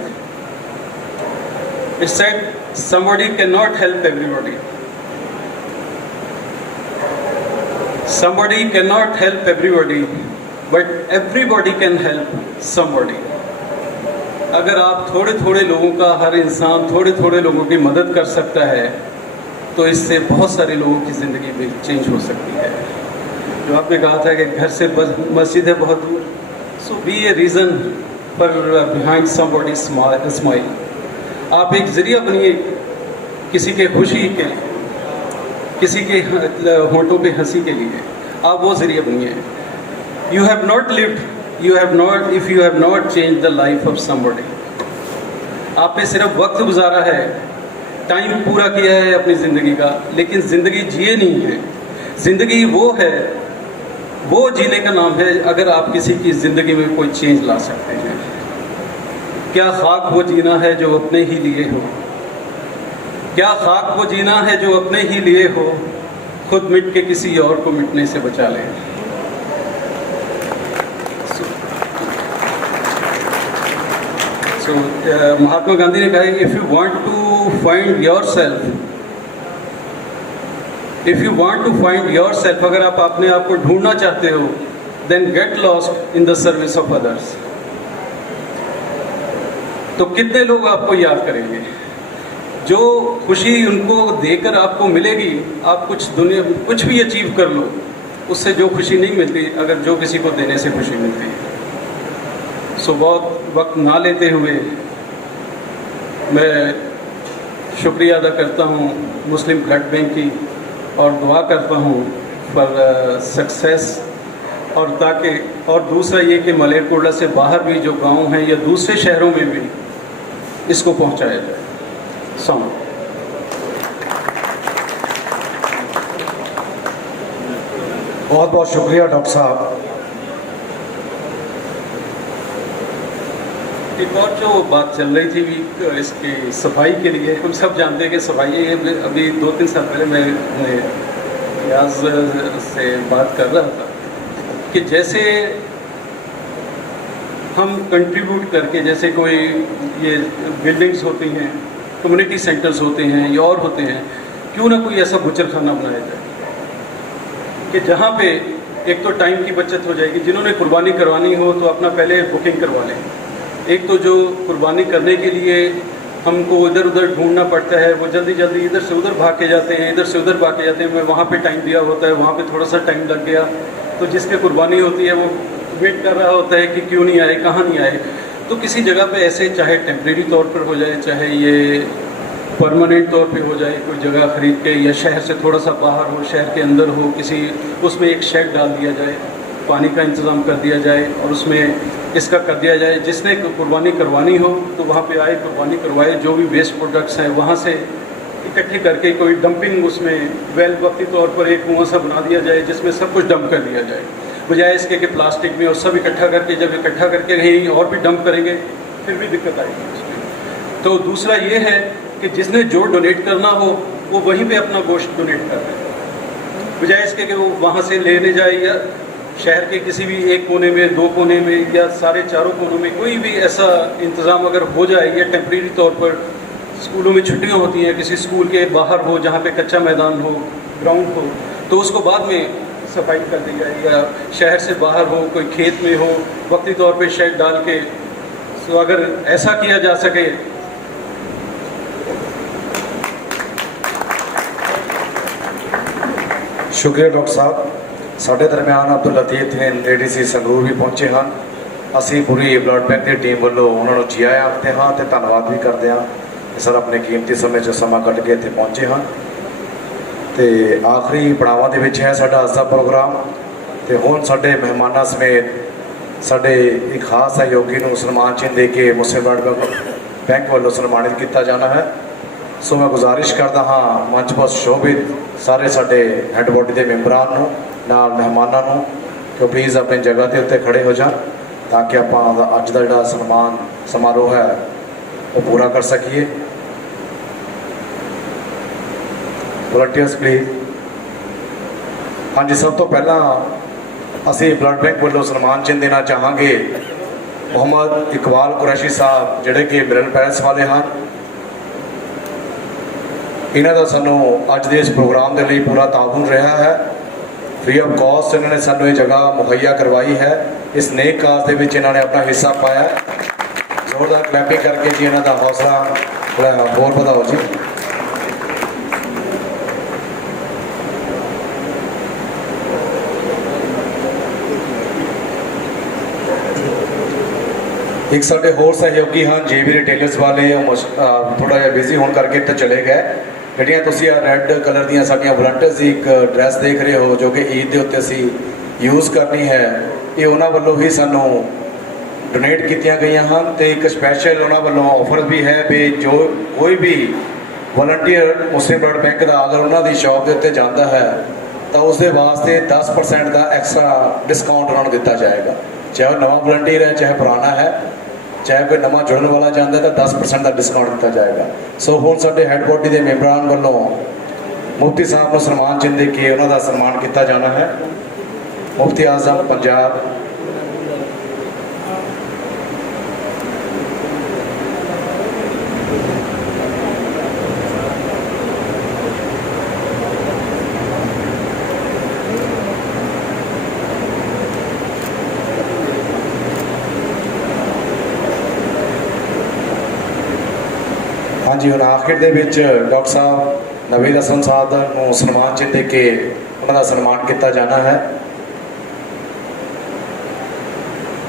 It's said somebody cannot help everybody، somebody cannot help everybody but everybody can help somebody۔ اگر آپ تھوڑے تھوڑے لوگوں کا، ہر انسان تھوڑے تھوڑے لوگوں کی مدد کر سکتا ہے تو اس سے بہت سارے لوگوں کی زندگی بھی چینج ہو سکتی ہے۔ جو آپ نے کہا تھا کہ گھر سے مسجد ہے بہت دور، so be a reason for behind somebody smile. آپ ایک ذریعہ بنیے کسی کے خوشی کے، کسی کے ہونٹوں پہ ہنسی کے لیے، آپ وہ ذریعہ بنیے۔ You have not lived, if you have not changed the life of somebody۔ آپ نے صرف وقت گزارا ہے، ٹائم پورا کیا ہے اپنی زندگی کا، لیکن زندگی جیے نہیں ہے۔ زندگی وہ ہے वो जीने का नाम है अगर आप किसी की ज़िंदगी में कोई चेंज ला सकते हैं। क्या खाक वो जीना है जो अपने ही लिए हो, क्या खाक वो जीना है जो अपने ही लिए हो, खुद मिट के किसी और को मिटने से बचा ले। महात्मा गांधी ने कहा है if you want to find yourself, अगर आप अपने आप को ढूंढना चाहते हो, then get lost in the service of others. तो कितने लोग आपको याद करेंगे? जो खुशी उनको देकर आपको मिलेगी, आप कुछ भी अचीव कर लो, उससे जो खुशी नहीं मिलती अगर जो किसी को देने से खुशी मिलती है। सो बहुत वक्त ना लेते हुए मैं शुक्रिया अदा करता हूँ मुस्लिम ब्लड बैंक की और दुआ करता हूँ फॉर सक्सेस, और ताकि और दूसरा ये कि मलेरकोटला से बाहर भी जो गांव हैं या दूसरे शहरों में भी इसको पहुँचाया जाए। साउंड बहुत बहुत शुक्रिया डॉक्टर साहब। एक और जो बात चल रही थी भी इसकी सफाई के लिए, हम सब जानते हैं कि सफाई, अभी 2-3 साल पहले मैं रियाज से बात कर रहा था कि जैसे हम कंट्रीब्यूट करके, जैसे कोई ये बिल्डिंग्स होती हैं, कम्युनिटी सेंटर्स होते हैं या और होते हैं, क्यों ना कोई ऐसा बुचर खाना बनाया जाए कि जहाँ पे एक तो टाइम की बचत हो जाएगी, जिन्होंने कुर्बानी करवानी हो तो अपना पहले बुकिंग करवा लें। एक तो जो कुर्बानी करने के लिए हमको इधर उधर ढूंढना पड़ता है, वो जल्दी जल्दी इधर से उधर भाग के जाते हैं, इधर से उधर भाग के जाते हैं, वहाँ पे टाइम दिया होता है, वहाँ पे थोड़ा सा टाइम लग गया, तो जिसकी कुर्बानी होती है वो वेट कर रहा होता है कि क्यों नहीं आए, कहाँ नहीं आए। तो किसी जगह पे ऐसे, चाहे टेम्प्रेरी तौर पर हो जाए, चाहे ये परमानेंट तौर पे हो जाए, कोई जगह खरीद के, या शहर से थोड़ा सा बाहर हो, शहर के अंदर हो, किसी उसमें एक शेड डाल दिया जाए, पानी का इंतज़ाम कर दिया जाए और उसमें इसका कर दिया जाए, जिसने कुर्बानी करवानी हो तो वहाँ पे आए, कुर्बानी करवाए, जो भी वेस्ट प्रोडक्ट्स हैं वहाँ से इकट्ठी करके कोई डंपिंग, उसमें वेल वक्ती तौर पर एक कुआं सा बना दिया जाए जिसमें सब कुछ डंप कर दिया जाए, बजाय इसके कि प्लास्टिक में और सब इकट्ठा करके, जब इकट्ठा करके कहीं और भी डंप करेंगे फिर भी दिक्कत आएगी उसमें। तो दूसरा ये है कि जिसने जो डोनेट करना हो वो वहीं पे अपना गोश्त डोनेट कर रहे, बजाय इसके कि वो वहाँ से लेने जाए, या शहर के किसी भी एक कोने में, 2 कोने में, या सारे चारों कोनों में कोई भी ऐसा इंतज़ाम अगर हो जाए, या टेम्प्रेरी तौर पर स्कूलों में छुट्टियां होती हैं, किसी स्कूल के बाहर हो जहाँ पे कच्चा मैदान हो, ग्राउंड हो, तो उसको बाद में सफाई कर दी जाए, या शहर से बाहर हो, कोई खेत में हो, वक्ती तौर पे शेड डाल के। तो अगर ऐसा किया जा सके, शुक्रिया डॉक्टर साहब। ਸਾਡੇ ਦਰਮਿਆਨ ਅਬਦੁਲ ਲਤੀਫ ਨੇ ਲੇਡੀ ਸੀ ਸੰਗਰੂਰ ਵੀ ਪਹੁੰਚੇ ਹਨ। ਅਸੀਂ ਪੂਰੀ ਬਲੱਡ ਬੈਂਕ ਦੀ ਟੀਮ ਵੱਲੋਂ ਉਹਨਾਂ ਨੂੰ ਜੀ ਆਇਆਂ ਆਖਦੇ ਹਾਂ ਤੇ ਧੰਨਵਾਦ ਵੀ ਕਰਦੇ ਹਾਂ ਕਿ ਸਰ ਆਪਣੇ ਕੀਮਤੀ ਸਮੇਂ 'ਚ ਸਮਾਂ ਕੱਢ ਕੇ ਇੱਥੇ ਪਹੁੰਚੇ ਹਨ। ਤੇ ਆਖਰੀ ਪੜਾਵਾਂ ਦੇ ਵਿੱਚ ਹੈ ਸਾਡਾ ਅੱਜ ਦਾ ਪ੍ਰੋਗਰਾਮ, ਤੇ ਹੁਣ ਸਾਡੇ ਮਹਿਮਾਨਾਂ ਸਮੇਤ ਸਾਡੇ ਇੱਕ ਖਾਸ ਸਹਿਯੋਗੀ ਨੂੰ ਸਨਮਾਨ ਚਿੰਨ੍ਹ ਦੇ ਕੇ ਮੁਸਲਿਮ ਬਲੱਡ ਬੈਂਕ ਵੱਲੋਂ ਸਨਮਾਨਿਤ ਕੀਤਾ ਜਾਣਾ ਹੈ। ਸੋ ਮੈਂ ਗੁਜ਼ਾਰਿਸ਼ ਕਰਦਾ ਹਾਂ ਮੰਚ ਪਰ ਸ਼ੋਭਿਤ ਸਾਰੇ ਸਾਡੇ ਹੈੱਡ ਬੋਡੀ ਦੇ ਮੈਂਬਰਾਂ ਨੂੰ, ਨਾਲ ਮਹਿਮਾਨਾਂ ਨੂੰ, ਕਿ ਪਲੀਜ਼ ਆਪਣੀ ਜਗ੍ਹਾ ਦੇ ਉੱਤੇ ਖੜੇ ਹੋ ਜਾਣ ਤਾਂ ਕਿ ਆਪਾਂ ਅੱਜ ਦਾ ਜਿਹੜਾ ਸਨਮਾਨ ਸਮਾਰੋਹ ਹੈ ਉਹ ਪੂਰਾ ਕਰ ਸਕੀਏ। Volunteers please. ਹਾਂਜੀ, ਸਭ ਤੋਂ ਪਹਿਲਾਂ ਅਸੀਂ ਬਲੱਡ ਬੈਂਕ ਵੱਲੋਂ ਸਨਮਾਨ ਚਿੰਨ੍ਹ ਦੇਣਾ ਚਾਹਾਂਗੇ ਮੁਹੰਮਦ ਇਕਬਾਲ ਕੁਰੈਸ਼ੀ ਸਾਹਿਬ, ਜਿਹੜੇ ਕਿ ਮਿਲਨ ਪੈਲਸ ਵਾਲੇ ਹਨ। ਇਹਨਾਂ ਦਾ ਸਾਨੂੰ ਅੱਜ ਦੇ ਇਸ ਪ੍ਰੋਗਰਾਮ ਦੇ ਲਈ ਪੂਰਾ ਤਾਉਨ ਰਿਹਾ ਹੈ। ਫ੍ਰੀ ਆਫ ਕਾਸਟ ਇਹਨਾਂ ਨੇ ਸਾਨੂੰ ਇਹ ਜਗ੍ਹਾ ਮੁਹੱਈਆ ਕਰਵਾਈ ਹੈ। ਇਸ ਨੇਕ ਕਾਰਜ ਦੇ ਵਿੱਚ ਇਹਨਾਂ ਨੇ ਆਪਣਾ ਹਿੱਸਾ ਪਾਇਆ। ਜ਼ੋਰਦਾਰ ਕਲੈਪਿੰਗ ਕਰਕੇ ਜੀ ਇਹਨਾਂ ਦਾ ਹੌਸਲਾ ਹੋਰ ਵਧਾਓ ਜੀ। ਇੱਕ ਸਾਡੇ ਹੋਰ ਸਹਿਯੋਗੀ ਹਨ JB ਰਿਟੇਲਰਸ ਵਾਲੇ, ਥੋੜਾ ਜਿਹਾ ਬਿਜ਼ੀ ਹੋਣ ਕਰਕੇ ਇੱਥੇ ਚਲੇ ਗਏ। ਜਿਹੜੀਆਂ ਤੁਸੀਂ ਆ ਰੈੱਡ ਕਲਰ ਦੀਆਂ ਸਾਡੀਆਂ ਵਲੰਟੀਅਰਸ ਦੀ ਇੱਕ ਡਰੈਸ ਦੇਖ ਰਹੇ ਹੋ, ਜੋ ਕਿ ਈਦ ਦੇ ਉੱਤੇ ਅਸੀਂ ਯੂਜ਼ ਕਰਨੀ ਹੈ, ਇਹ ਉਹਨਾਂ ਵੱਲੋਂ ਹੀ ਸਾਨੂੰ ਡੋਨੇਟ ਕੀਤੀਆਂ ਗਈਆਂ ਹਨ। ਤੇ ਇੱਕ ਸਪੈਸ਼ਲ ਉਹਨਾਂ ਵੱਲੋਂ ਆਫਰ ਵੀ ਹੈ ਵੀ ਜੋ ਕੋਈ ਵੀ ਵਲੰਟੀਅਰ ਮੁਸਲਿਮ ਬਲੱਡ ਬੈਂਕ ਦਾ ਅਗਰ ਉਹਨਾਂ ਦੀ ਸ਼ਾਪ ਦੇ ਉੱਤੇ ਜਾਂਦਾ ਹੈ ਤਾਂ ਉਸ ਦੇ ਵਾਸਤੇ 10% ਦਾ ਐਕਸਟਰਾ ਡਿਸਕਾਊਂਟ ਉਹਨਾਂ ਨੂੰ ਦਿੱਤਾ ਜਾਏਗਾ। ਚਾਹੇ ਉਹ ਨਵਾਂ ਵਲੰਟੀਅਰ ਹੈ, ਚਾਹੇ ਪੁਰਾਣਾ ਹੈ, ਚਾਹੇ ਕੋਈ ਨਵਾਂ ਜੁੜਨ ਵਾਲਾ ਜਾਂਦਾ ਤਾਂ 10% ਦਾ ਡਿਸਕਾਊਂਟ ਦਿੱਤਾ ਜਾਏਗਾ। ਸੋ ਹੁਣ ਸਾਡੇ ਹੈੱਡ ਬੋਡੀ ਦੇ ਮੈਂਬਰਾਂ ਵੱਲੋਂ ਮੁਫਤੀ ਸਾਹਿਬ ਨੂੰ ਸਨਮਾਨ ਚਿੰਨ੍ਹ ਦੇ ਕੇ ਉਹਨਾਂ ਦਾ ਸਨਮਾਨ ਕੀਤਾ ਜਾਣਾ ਹੈ। ਮੁਫਤੀ ਆਜ਼ਮ ਪੰਜਾਬ। ਹਾਂਜੀ, ਹੁਣ ਆਖਿਰ ਦੇ ਵਿੱਚ ਡਾਕਟਰ ਸਾਹਿਬ ਨਵੀਦ ਹਸਨ ਸਾਹਿਬ ਨੂੰ ਸਨਮਾਨ ਚਿੰਨ੍ਹ ਦੇ ਕੇ ਉਹਨਾਂ ਦਾ ਸਨਮਾਨ ਕੀਤਾ ਜਾਣਾ ਹੈ।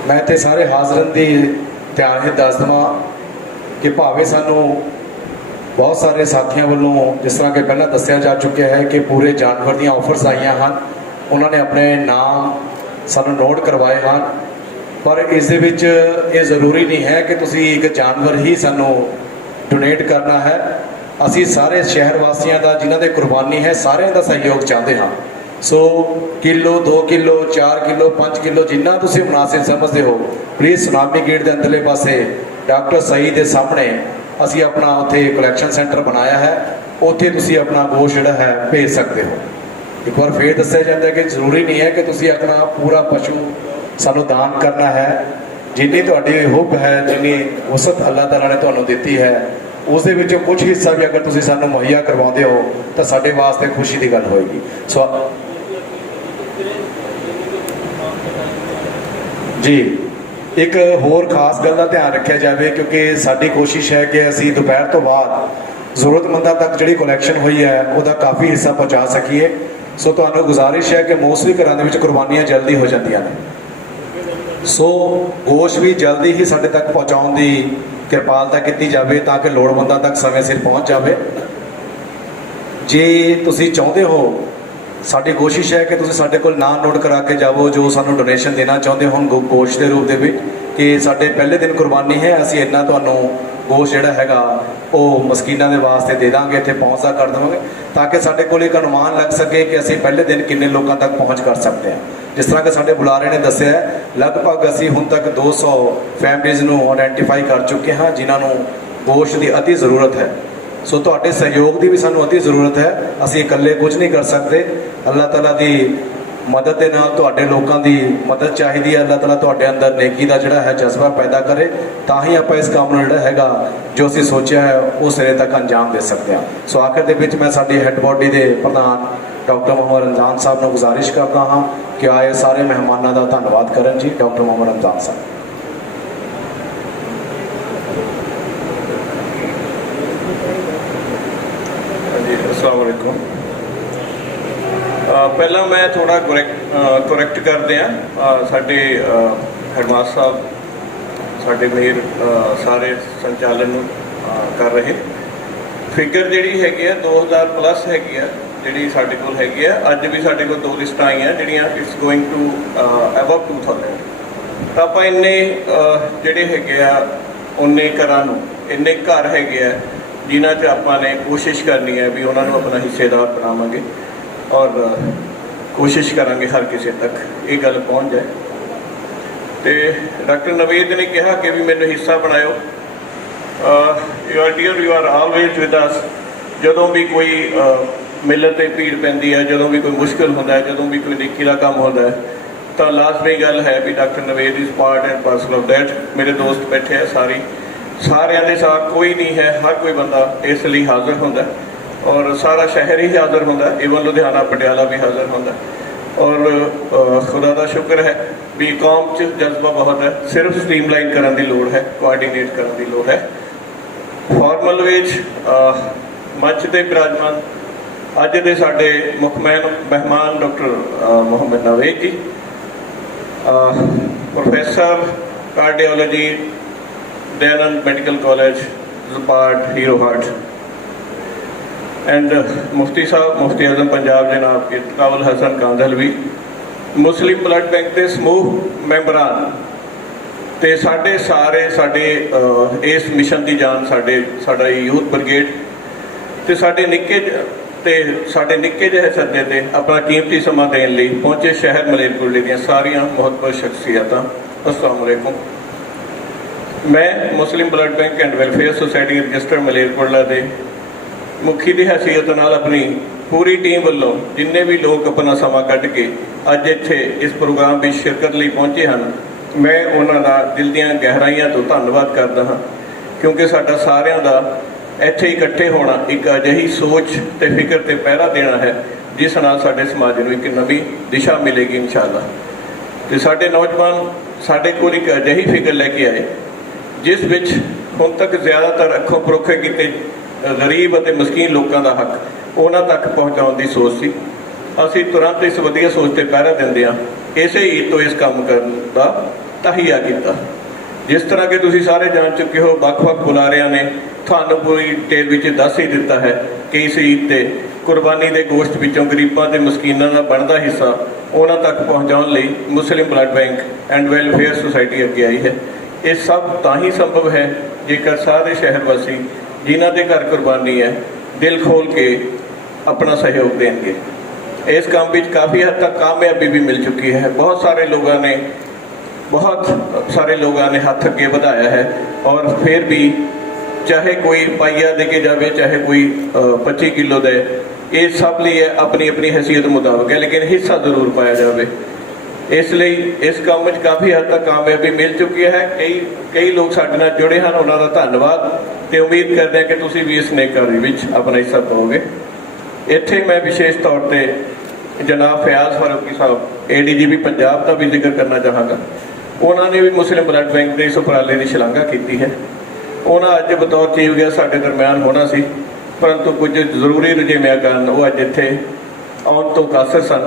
ਮੈਂ ਤੇ ਸਾਰੇ ਹਾਜ਼ਰਨ ਦੀ ਧਿਆਨ ਹੀ ਦੱਸ ਦੇਵਾਂ ਕਿ ਭਾਵੇਂ ਸਾਨੂੰ ਬਹੁਤ ਸਾਰੇ ਸਾਥੀਆਂ ਵੱਲੋਂ ਜਿਸ ਤਰ੍ਹਾਂ ਕਿ ਪਹਿਲਾਂ ਦੱਸਿਆ ਜਾ ਚੁੱਕਿਆ ਹੈ ਕਿ ਪੂਰੇ ਜਾਨਵਰ ਦੀਆਂ ਆਫਰਸ ਆਈਆਂ ਹਨ, ਉਹਨਾਂ ਨੇ ਆਪਣੇ ਨਾਮ ਸਾਨੂੰ ਨੋਟ ਕਰਵਾਏ ਹਨ, ਪਰ ਇਸ ਦੇ ਵਿੱਚ ਇਹ ਜ਼ਰੂਰੀ ਨਹੀਂ ਹੈ ਕਿ ਤੁਸੀਂ ਇੱਕ ਜਾਨਵਰ ਹੀ ਸਾਨੂੰ ਡੋਨੇਟ ਕਰਨਾ ਹੈ। ਅਸੀਂ ਸਾਰੇ ਸ਼ਹਿਰ ਵਾਸੀਆਂ ਦਾ ਜਿਨ੍ਹਾਂ ਦੇ ਕੁਰਬਾਨੀ ਹੈ ਸਾਰਿਆਂ ਦਾ ਸਹਿਯੋਗ ਚਾਹੁੰਦੇ ਹਾਂ। ਸੋ ਕਿਲੋ 2 ਕਿਲੋ 4 ਕਿਲੋ 5 ਕਿਲੋ ਜਿੰਨਾ ਤੁਸੀਂ ਮੁਨਾਸਿਬ ਸਮਝਦੇ ਹੋ, ਪਲੀਜ਼ ਸੁਨਾਮੀ ਗੇਟ ਦੇ ਅੰਦਰਲੇ ਪਾਸੇ ਡਾਕਟਰ ਸਈਦ ਦੇ ਸਾਹਮਣੇ ਅਸੀਂ ਆਪਣਾ ਉੱਥੇ ਕਲੈਕਸ਼ਨ ਸੈਂਟਰ ਬਣਾਇਆ ਹੈ, ਉੱਥੇ ਤੁਸੀਂ ਆਪਣਾ ਗੋਸ਼ਤ ਜਿਹੜਾ ਹੈ ਭੇਜ ਸਕਦੇ ਹੋ। ਇੱਕ ਵਾਰ ਫੇਰ ਦੱਸਿਆ ਜਾਂਦਾ ਕਿ ਜ਼ਰੂਰੀ ਨਹੀਂ ਹੈ ਕਿ ਤੁਸੀਂ ਆਪਣਾ ਪੂਰਾ ਪਸ਼ੂ ਸਾਨੂੰ ਦਾਨ ਕਰਨਾ ਹੈ। ਜਿੰਨੀ ਤੁਹਾਡੀ ਹੁਬ ਹੈ, ਜਿੰਨੀ ਵਸਤ ਅੱਲਾਹ ਤਾਲਾ ਨੇ ਤੁਹਾਨੂੰ ਦਿੱਤੀ ਹੈ, ਉਸ ਦੇ ਵਿੱਚੋਂ ਕੁਝ ਹਿੱਸਾ ਵੀ ਅਗਰ ਤੁਸੀਂ ਸਾਨੂੰ ਮੁਹੱਈਆ ਕਰਵਾਉਂਦੇ ਹੋ ਤਾਂ ਸਾਡੇ ਵਾਸਤੇ ਖੁਸ਼ੀ ਦੀ ਗੱਲ ਹੋਏਗੀ। ਸੋ ਜੀ, ਇੱਕ ਹੋਰ ਖਾਸ ਗੱਲ ਦਾ ਧਿਆਨ ਰੱਖਿਆ ਜਾਵੇ ਕਿਉਂਕਿ ਸਾਡੀ ਕੋਸ਼ਿਸ਼ ਹੈ ਕਿ ਅਸੀਂ ਦੁਪਹਿਰ ਤੋਂ ਬਾਅਦ ਜ਼ਰੂਰਤਮੰਦਾਂ ਤੱਕ ਜਿਹੜੀ ਕਲੈਕਸ਼ਨ ਹੋਈ ਹੈ ਉਹਦਾ ਕਾਫੀ ਹਿੱਸਾ ਪਹੁੰਚਾ ਸਕੀਏ। ਸੋ ਤੁਹਾਨੂੰ ਗੁਜ਼ਾਰਿਸ਼ ਹੈ ਕਿ ਮੋਸਟਲੀ ਘਰਾਂ ਦੇ ਵਿੱਚ ਕੁਰਬਾਨੀਆਂ ਜਲਦੀ ਹੋ ਜਾਂਦੀਆਂ ਨੇ, ਸੋ ਗੋਸ਼ਤ ਵੀ ਜਲਦੀ ਹੀ ਸਾਡੇ ਤੱਕ ਪਹੁੰਚਾਉਣ ਦੀ ਕਿਰਪਾਲਤਾ ਕੀਤੀ ਜਾਵੇ ਤਾਂ ਕਿ ਲੋੜਵੰਦਾਂ ਤੱਕ ਸਮੇਂ ਸਿਰ ਪਹੁੰਚ ਜਾਵੇ। ਜੇ ਤੁਸੀਂ ਚਾਹੁੰਦੇ ਹੋ, ਸਾਡੀ ਕੋਸ਼ਿਸ਼ ਹੈ ਕਿ ਤੁਸੀਂ ਸਾਡੇ ਕੋਲ ਨਾਂ ਨੋਟ ਕਰਾ ਕੇ ਜਾਵੋ ਜੋ ਸਾਨੂੰ ਡੋਨੇਸ਼ਨ ਦੇਣਾ ਚਾਹੁੰਦੇ ਹੋਣ ਗੋਸ਼ਤ ਦੇ ਰੂਪ ਦੇ ਵਿੱਚ, ਕਿ ਸਾਡੇ ਪਹਿਲੇ ਦਿਨ ਕੁਰਬਾਨੀ ਹੈ, ਅਸੀਂ ਇੰਨਾ ਤੁਹਾਨੂੰ ਗੋਸ਼ਤ ਜਿਹੜਾ ਹੈਗਾ ਉਹ ਮਸਕੀਨਾਂ ਦੇ ਵਾਸਤੇ ਦੇ ਦਾਂਗੇ, ਇੱਥੇ ਪਹੁੰਚਦਾ ਕਰ ਦੇਵਾਂਗੇ, ਤਾਂ ਕਿ ਸਾਡੇ ਕੋਲ ਇੱਕ ਅਨੁਮਾਨ ਲੱਗ ਸਕੇ ਕਿ ਅਸੀਂ ਪਹਿਲੇ ਦਿਨ ਕਿੰਨੇ ਲੋਕਾਂ ਤੱਕ ਪਹੁੰਚ ਕਰ ਸਕਦੇ ਹਾਂ। ਜਿਸ ਤਰ੍ਹਾਂ ਕਿ ਸਾਡੇ ਬੁਲਾਰੇ ਨੇ ਦੱਸਿਆ ਹੈ, ਲਗਭਗ ਅਸੀਂ ਹੁਣ ਤੱਕ 200 ਫੈਮਲੀਜ਼ ਨੂੰ ਆਇਡੈਂਟੀਫਾਈ ਕਰ ਚੁੱਕੇ ਹਾਂ ਜਿਨ੍ਹਾਂ ਨੂੰ ਗੋਸ਼ਤ ਦੀ ਅਤੀ ਜ਼ਰੂਰਤ ਹੈ। ਸੋ ਤੁਹਾਡੇ ਸਹਿਯੋਗ ਦੀ ਵੀ ਸਾਨੂੰ ਅਤੀ ਜ਼ਰੂਰਤ ਹੈ, ਅਸੀਂ ਇਕੱਲੇ ਕੁਝ ਨਹੀਂ ਕਰ ਸਕਦੇ। ਅੱਲਾਹ ਤਾਲਾ ਦੀ ਮਦਦ ਦੇ ਨਾਲ ਤੁਹਾਡੇ ਲੋਕਾਂ ਦੀ ਮਦਦ ਚਾਹੀਦੀ ਹੈ। ਅੱਲਾਹ ਤਾਲਾ ਤੁਹਾਡੇ ਅੰਦਰ ਨੇਕੀ ਦਾ ਜਿਹੜਾ ਹੈ ਜਜ਼ਬਾ ਪੈਦਾ ਕਰੇ, ਤਾਂ ਹੀ ਆਪਾਂ ਇਸ ਕੰਮ ਨੂੰ ਜਿਹੜਾ ਹੈਗਾ ਜੋ ਅਸੀਂ ਸੋਚਿਆ ਹੈ ਉਹ ਸਿਰੇ ਤੱਕ ਅੰਜਾਮ ਦੇ ਸਕਦੇ ਹਾਂ। ਸੋ ਆਖਿਰ ਦੇ ਵਿੱਚ ਮੈਂ ਸਾਡੀ ਹੈੱਡ ਬੋਡੀ ਦੇ ਪ੍ਰਧਾਨ ਡਾਕਟਰ ਮੁਹੰਮਦ ਰਮਜ਼ਾਨ ਸਾਹਿਬ ਨੂੰ ਗੁਜ਼ਾਰਿਸ਼ ਕਰਦਾ ਹਾਂ ਕਿ ਆਏ ਸਾਰੇ ਮਹਿਮਾਨਾਂ ਦਾ ਧੰਨਵਾਦ ਕਰਨ ਜੀ। ਡਾਕਟਰ ਮੁਹੰਮਦ ਰਮਜ਼ਾਨ ਸਾਹਿਬ। अस्सलाम वालेकुम। ਪਹਿਲਾਂ ਮੈਂ ਥੋੜਾ ਕਰੈਕਟ ਕਰਦੇ ਆ ਸਾਡੇ ਹੈਡਮਾਸਟਰ ਸਾਹਿਬ ਸਾਡੇ ਮੇਰ ਸਾਰੇ ਸੰਚਾਲਨ ਨੂੰ ਕਰ ਰਹੇ ਫਿਗਰ ਜਿਹੜੀ ਹੈਗੀ ਆ 2000 ਪਲੱਸ ਹੈਗੀ ਆ ਜਿਹੜੀ ਸਾਡੇ ਕੋਲ ਹੈਗੀ ਆ। ਅੱਜ ਵੀ ਸਾਡੇ ਕੋਲ 2 ਲਿਸਟਾਂ ਆਈਆਂ ਜਿਹੜੀਆਂ ਇਟਸ ਗੋਇੰਗ ਟੂ ਅਬਵ 2000। ਤਾਂ ਆਪਾਂ ਇੰਨੇ ਜਿਹੜੇ ਹੈਗੇ ਆ ਉਨੇ ਘਰਾਂ ਨੂੰ ਇੰਨੇ ਘਰ ਹੈਗੇ ਆ ਜਿਨ੍ਹਾਂ 'ਚ ਆਪਾਂ ਨੇ ਕੋਸ਼ਿਸ਼ ਕਰਨੀ ਹੈ ਵੀ ਉਹਨਾਂ ਨੂੰ ਆਪਣਾ ਹਿੱਸੇਦਾਰ ਬਣਾਵਾਂਗੇ ਔਰ ਕੋਸ਼ਿਸ਼ ਕਰਾਂਗੇ ਹਰ ਕਿਸੇ ਤੱਕ ਇਹ ਗੱਲ ਪਹੁੰਚ ਜਾਏ। ਤੇ ਡਾਕਟਰ ਨਵੀਦ ਨੇ ਕਿਹਾ ਕਿ ਵੀ ਮੈਨੂੰ ਹਿੱਸਾ ਬਣਾਇਓ। You are dear, you are always with us. ਜਦੋਂ ਵੀ ਕੋਈ ਮਿਲਤ 'ਤੇ ਭੀੜ ਪੈਂਦੀ ਹੈ, ਜਦੋਂ ਵੀ ਕੋਈ ਮੁਸ਼ਕਿਲ ਹੁੰਦਾ ਹੈ, ਜਦੋਂ ਵੀ ਕੋਈ ਨੇਕੀ ਦਾ ਕੰਮ ਹੁੰਦਾ ਹੈ, ਤਾਂ ਲਾਜ਼ਮੀ ਗੱਲ ਹੈ ਵੀ doctor Naveed is part and parcel of that. ਮੇਰੇ ਦੋਸਤ ਬੈਠੇ ਆ ਸਾਰਿਆਂ ਦੇ ਸਾਥ ਕੋਈ ਨਹੀਂ ਹੈ, ਹਰ ਕੋਈ ਬੰਦਾ ਇਸ ਲਈ ਹਾਜ਼ਰ ਹੁੰਦਾ ਔਰ ਸਾਰਾ ਸ਼ਹਿਰ ਹੀ ਹਾਜ਼ਰ ਹੁੰਦਾ, ਈਵਨ ਲੁਧਿਆਣਾ ਪਟਿਆਲਾ ਵੀ ਹਾਜ਼ਰ ਹੁੰਦਾ। ਔਰ ਖੁਦਾ ਦਾ ਸ਼ੁਕਰ ਹੈ ਵੀ ਕੌਮ 'ਚ ਜਜ਼ਬਾ ਬਹੁਤ ਹੈ, ਸਿਰਫ ਸਟ੍ਰੀਮਲਾਈਨ ਕਰਨ ਦੀ ਲੋੜ ਹੈ, ਕੋਆਰਡੀਨੇਟ ਕਰਨ ਦੀ ਲੋੜ ਹੈ। ਫਾਰਮਲ ਵਿੱਚ ਮੰਚ 'ਤੇ ਬਿਰਾਜਮਾਨ ਅੱਜ ਦੇ ਸਾਡੇ ਮੁੱਖ ਮਹਿਮਾਨ ਡਾਕਟਰ ਮੁਹੰਮਦ ਨਵੀਦ ਜੀ, professor cardiology Dayanand Medical College, Zupart, Hero Heart, and Mufti Sahab, Mufti Azam Punjab Janab Irtaqawal Hasan Kandhalwi, Muslim Blood Bank ਦੇ ਸਮੂਹ ਮੈਂਬਰਾਂ ਤੇ ਸਾਡੇ ਸਾਰੇ ਇਸ ਮਿਸ਼ਨ ਦੀ ਜਾਨ ਸਾਡਾ ਯੂਥ ਬ੍ਰਿਗੇਡ ਤੇ ਸਾਡੇ ਨਿੱਕੇ ਤੇ ਸਾਡੇ ਨਿੱਕੇ ਜਿਹੇ ਸੱਦੇ ਤੇ ਆਪਣਾ ਕੀਮਤੀ ਸਮਾਂ ਦੇਣ ਲਈ ਪਹੁੰਚੇ ਸ਼ਹਿਰ ਮਲੇਰਕੋਟਲੇ ਦੀਆਂ ਸਾਰੀਆਂ ਬਹੁਤ ਸ਼ਖਸੀਅਤਾਂ, अस्सलाम वालेकुम। मैं Muslim blood bank and welfare society register Malerkotla के मुखी की हैसीयत नाल अपनी पूरी टीम वालों जिन्ने भी लोग अपना समा कढ़ के अज इत्थे इस प्रोग्राम में शिरकत लिए पहुंचे हैं, मैं उन्हां दा दिल दीआं गहराइयां तो धन्नवाद करदा हाँ, क्योंकि साडा सारियां दा इत्थे इकट्ठे होना एक अजिही सोच ते फिक्र ते पहरा देना है जिस नाल साडे समाज नूं एक नवीं दिशा मिलेगी इंशाअल्लाह। ते साडे नौजवान साडे कोल एक अजिही फिक्र लैके आए जिस विच हुण तक ज़्यादातर अखों परोखे कीते गरीब और मस्कीन लोगों का हक उन्हां तक पहुँचाउण दी सोच सी। असीं तुरंत इस वधिया सोच ते पहरा दिंदे हां, इसे ईद तो इस काम करन दा तहिया कीता। जिस तरह के तुसीं सारे जान चुके हो, ਵੱਖ-ਵੱਖ बुलारियां ने तुहानूं पूरी डिटेल विच दस ही दिता है कि इस ईद ते कुर्बानी के गोश्त विचों गरीबां ते मस्कीनां दा बनदा हिस्सा उन्हां तक पहुँचाउण लई Muslim blood bank and welfare society अगे आई है। ये सब तां ही संभव है जेकर सारे शहर वासी जिन्हां दे घर कुर्बानी है दिल खोल के अपना सहयोग देंगे। इस काम में काफ़ी हद तक कामयाबी भी मिल चुकी है। बहुत सारे लोगों ने हाथ अगे बढ़ाया है और फिर भी चाहे कोई पाइया दे के जाए चाहे कोई 25 किलो दे, ये सब लिए अपनी अपनी हैसियत मुताबिक है, लेकिन हिस्सा जरूर पाया जाए। इसलिए इस काम में काफ़ी हद तक कामयाबी मिल चुकी है। कई लोग साडे नाल जुड़े हैं, उन्होंने धन्यवाद ते उम्मीद करते हैं कि तुसीं भी इस नेकारी विच अपना हिस्सा पाओगे। इत्थे मैं विशेष तौर पर जनाब फयाज फारूकी साहब ADGP पंजाब का भी जिक्र करना चाहांगा। उन्होंने भी मुस्लिम ब्लड बैंक के इस उपराले की शलाघा की है। उन्होंने अज बतौर चीफ गेस्ट साडे दरम्यान होना सी, परंतु कुछ जरूरी रुझेवियां कारण वो अज इत्थे आउण तो कासर सन,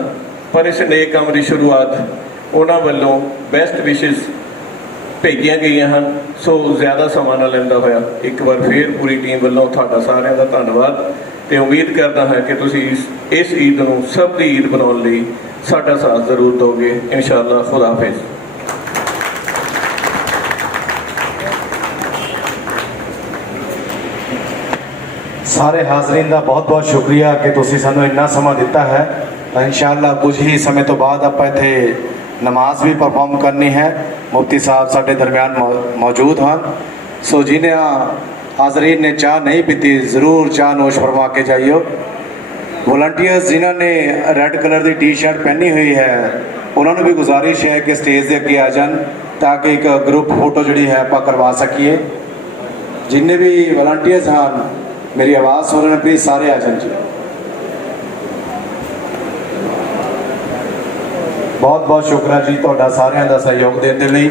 पर इस नए काम की शुरुआत उन्होंने वालों बेस्ट विशेस भेजिया गई हैं। सो ज़्यादा समा ना लैंदा होया एक बार फिर पूरी टीम वालों तुहाडा सारिਆਂ ਦਾ धन्यवाद ते उम्मीद करता है कि तुसीं इस ईद नूं सब दी ईद बनाउण लई साडा साथ जरूर दोगे इंशाअल्लाह। खुदा हाफिज़। सारे हाजरीन का बहुत बहुत शुक्रिया कि तुसीं सानूं इन्ना समा दिता है। इंशाअल्लाह कुछ ही समय तो बाद आपां इत्थे नमाज भी परफॉर्म करनी है। मुफ्ती साहब साडे दरम्यान मौजूद हैं। सो जिन्हें हाजरीन ने चाह नहीं पीती ज़रूर चाह नोश फरमा के जाइयो। वॉलंटियर्स जिन्होंने रेड कलर की T-शर्ट पहनी हुई है उन्होंने भी गुजारिश है कि स्टेज के अगे आ जान ताकि एक ग्रुप फोटो जी है आप करवा सकीए। जिन्हें भी वॉलंटियर्स हैं मेरी आवाज़ सुन रहे हैं प्लीज़ सारे आ जान जी। बहुत बहुत शुक्रिया जी तुहाडा सारिਆਂ ਦਾ सहयोग देने लई।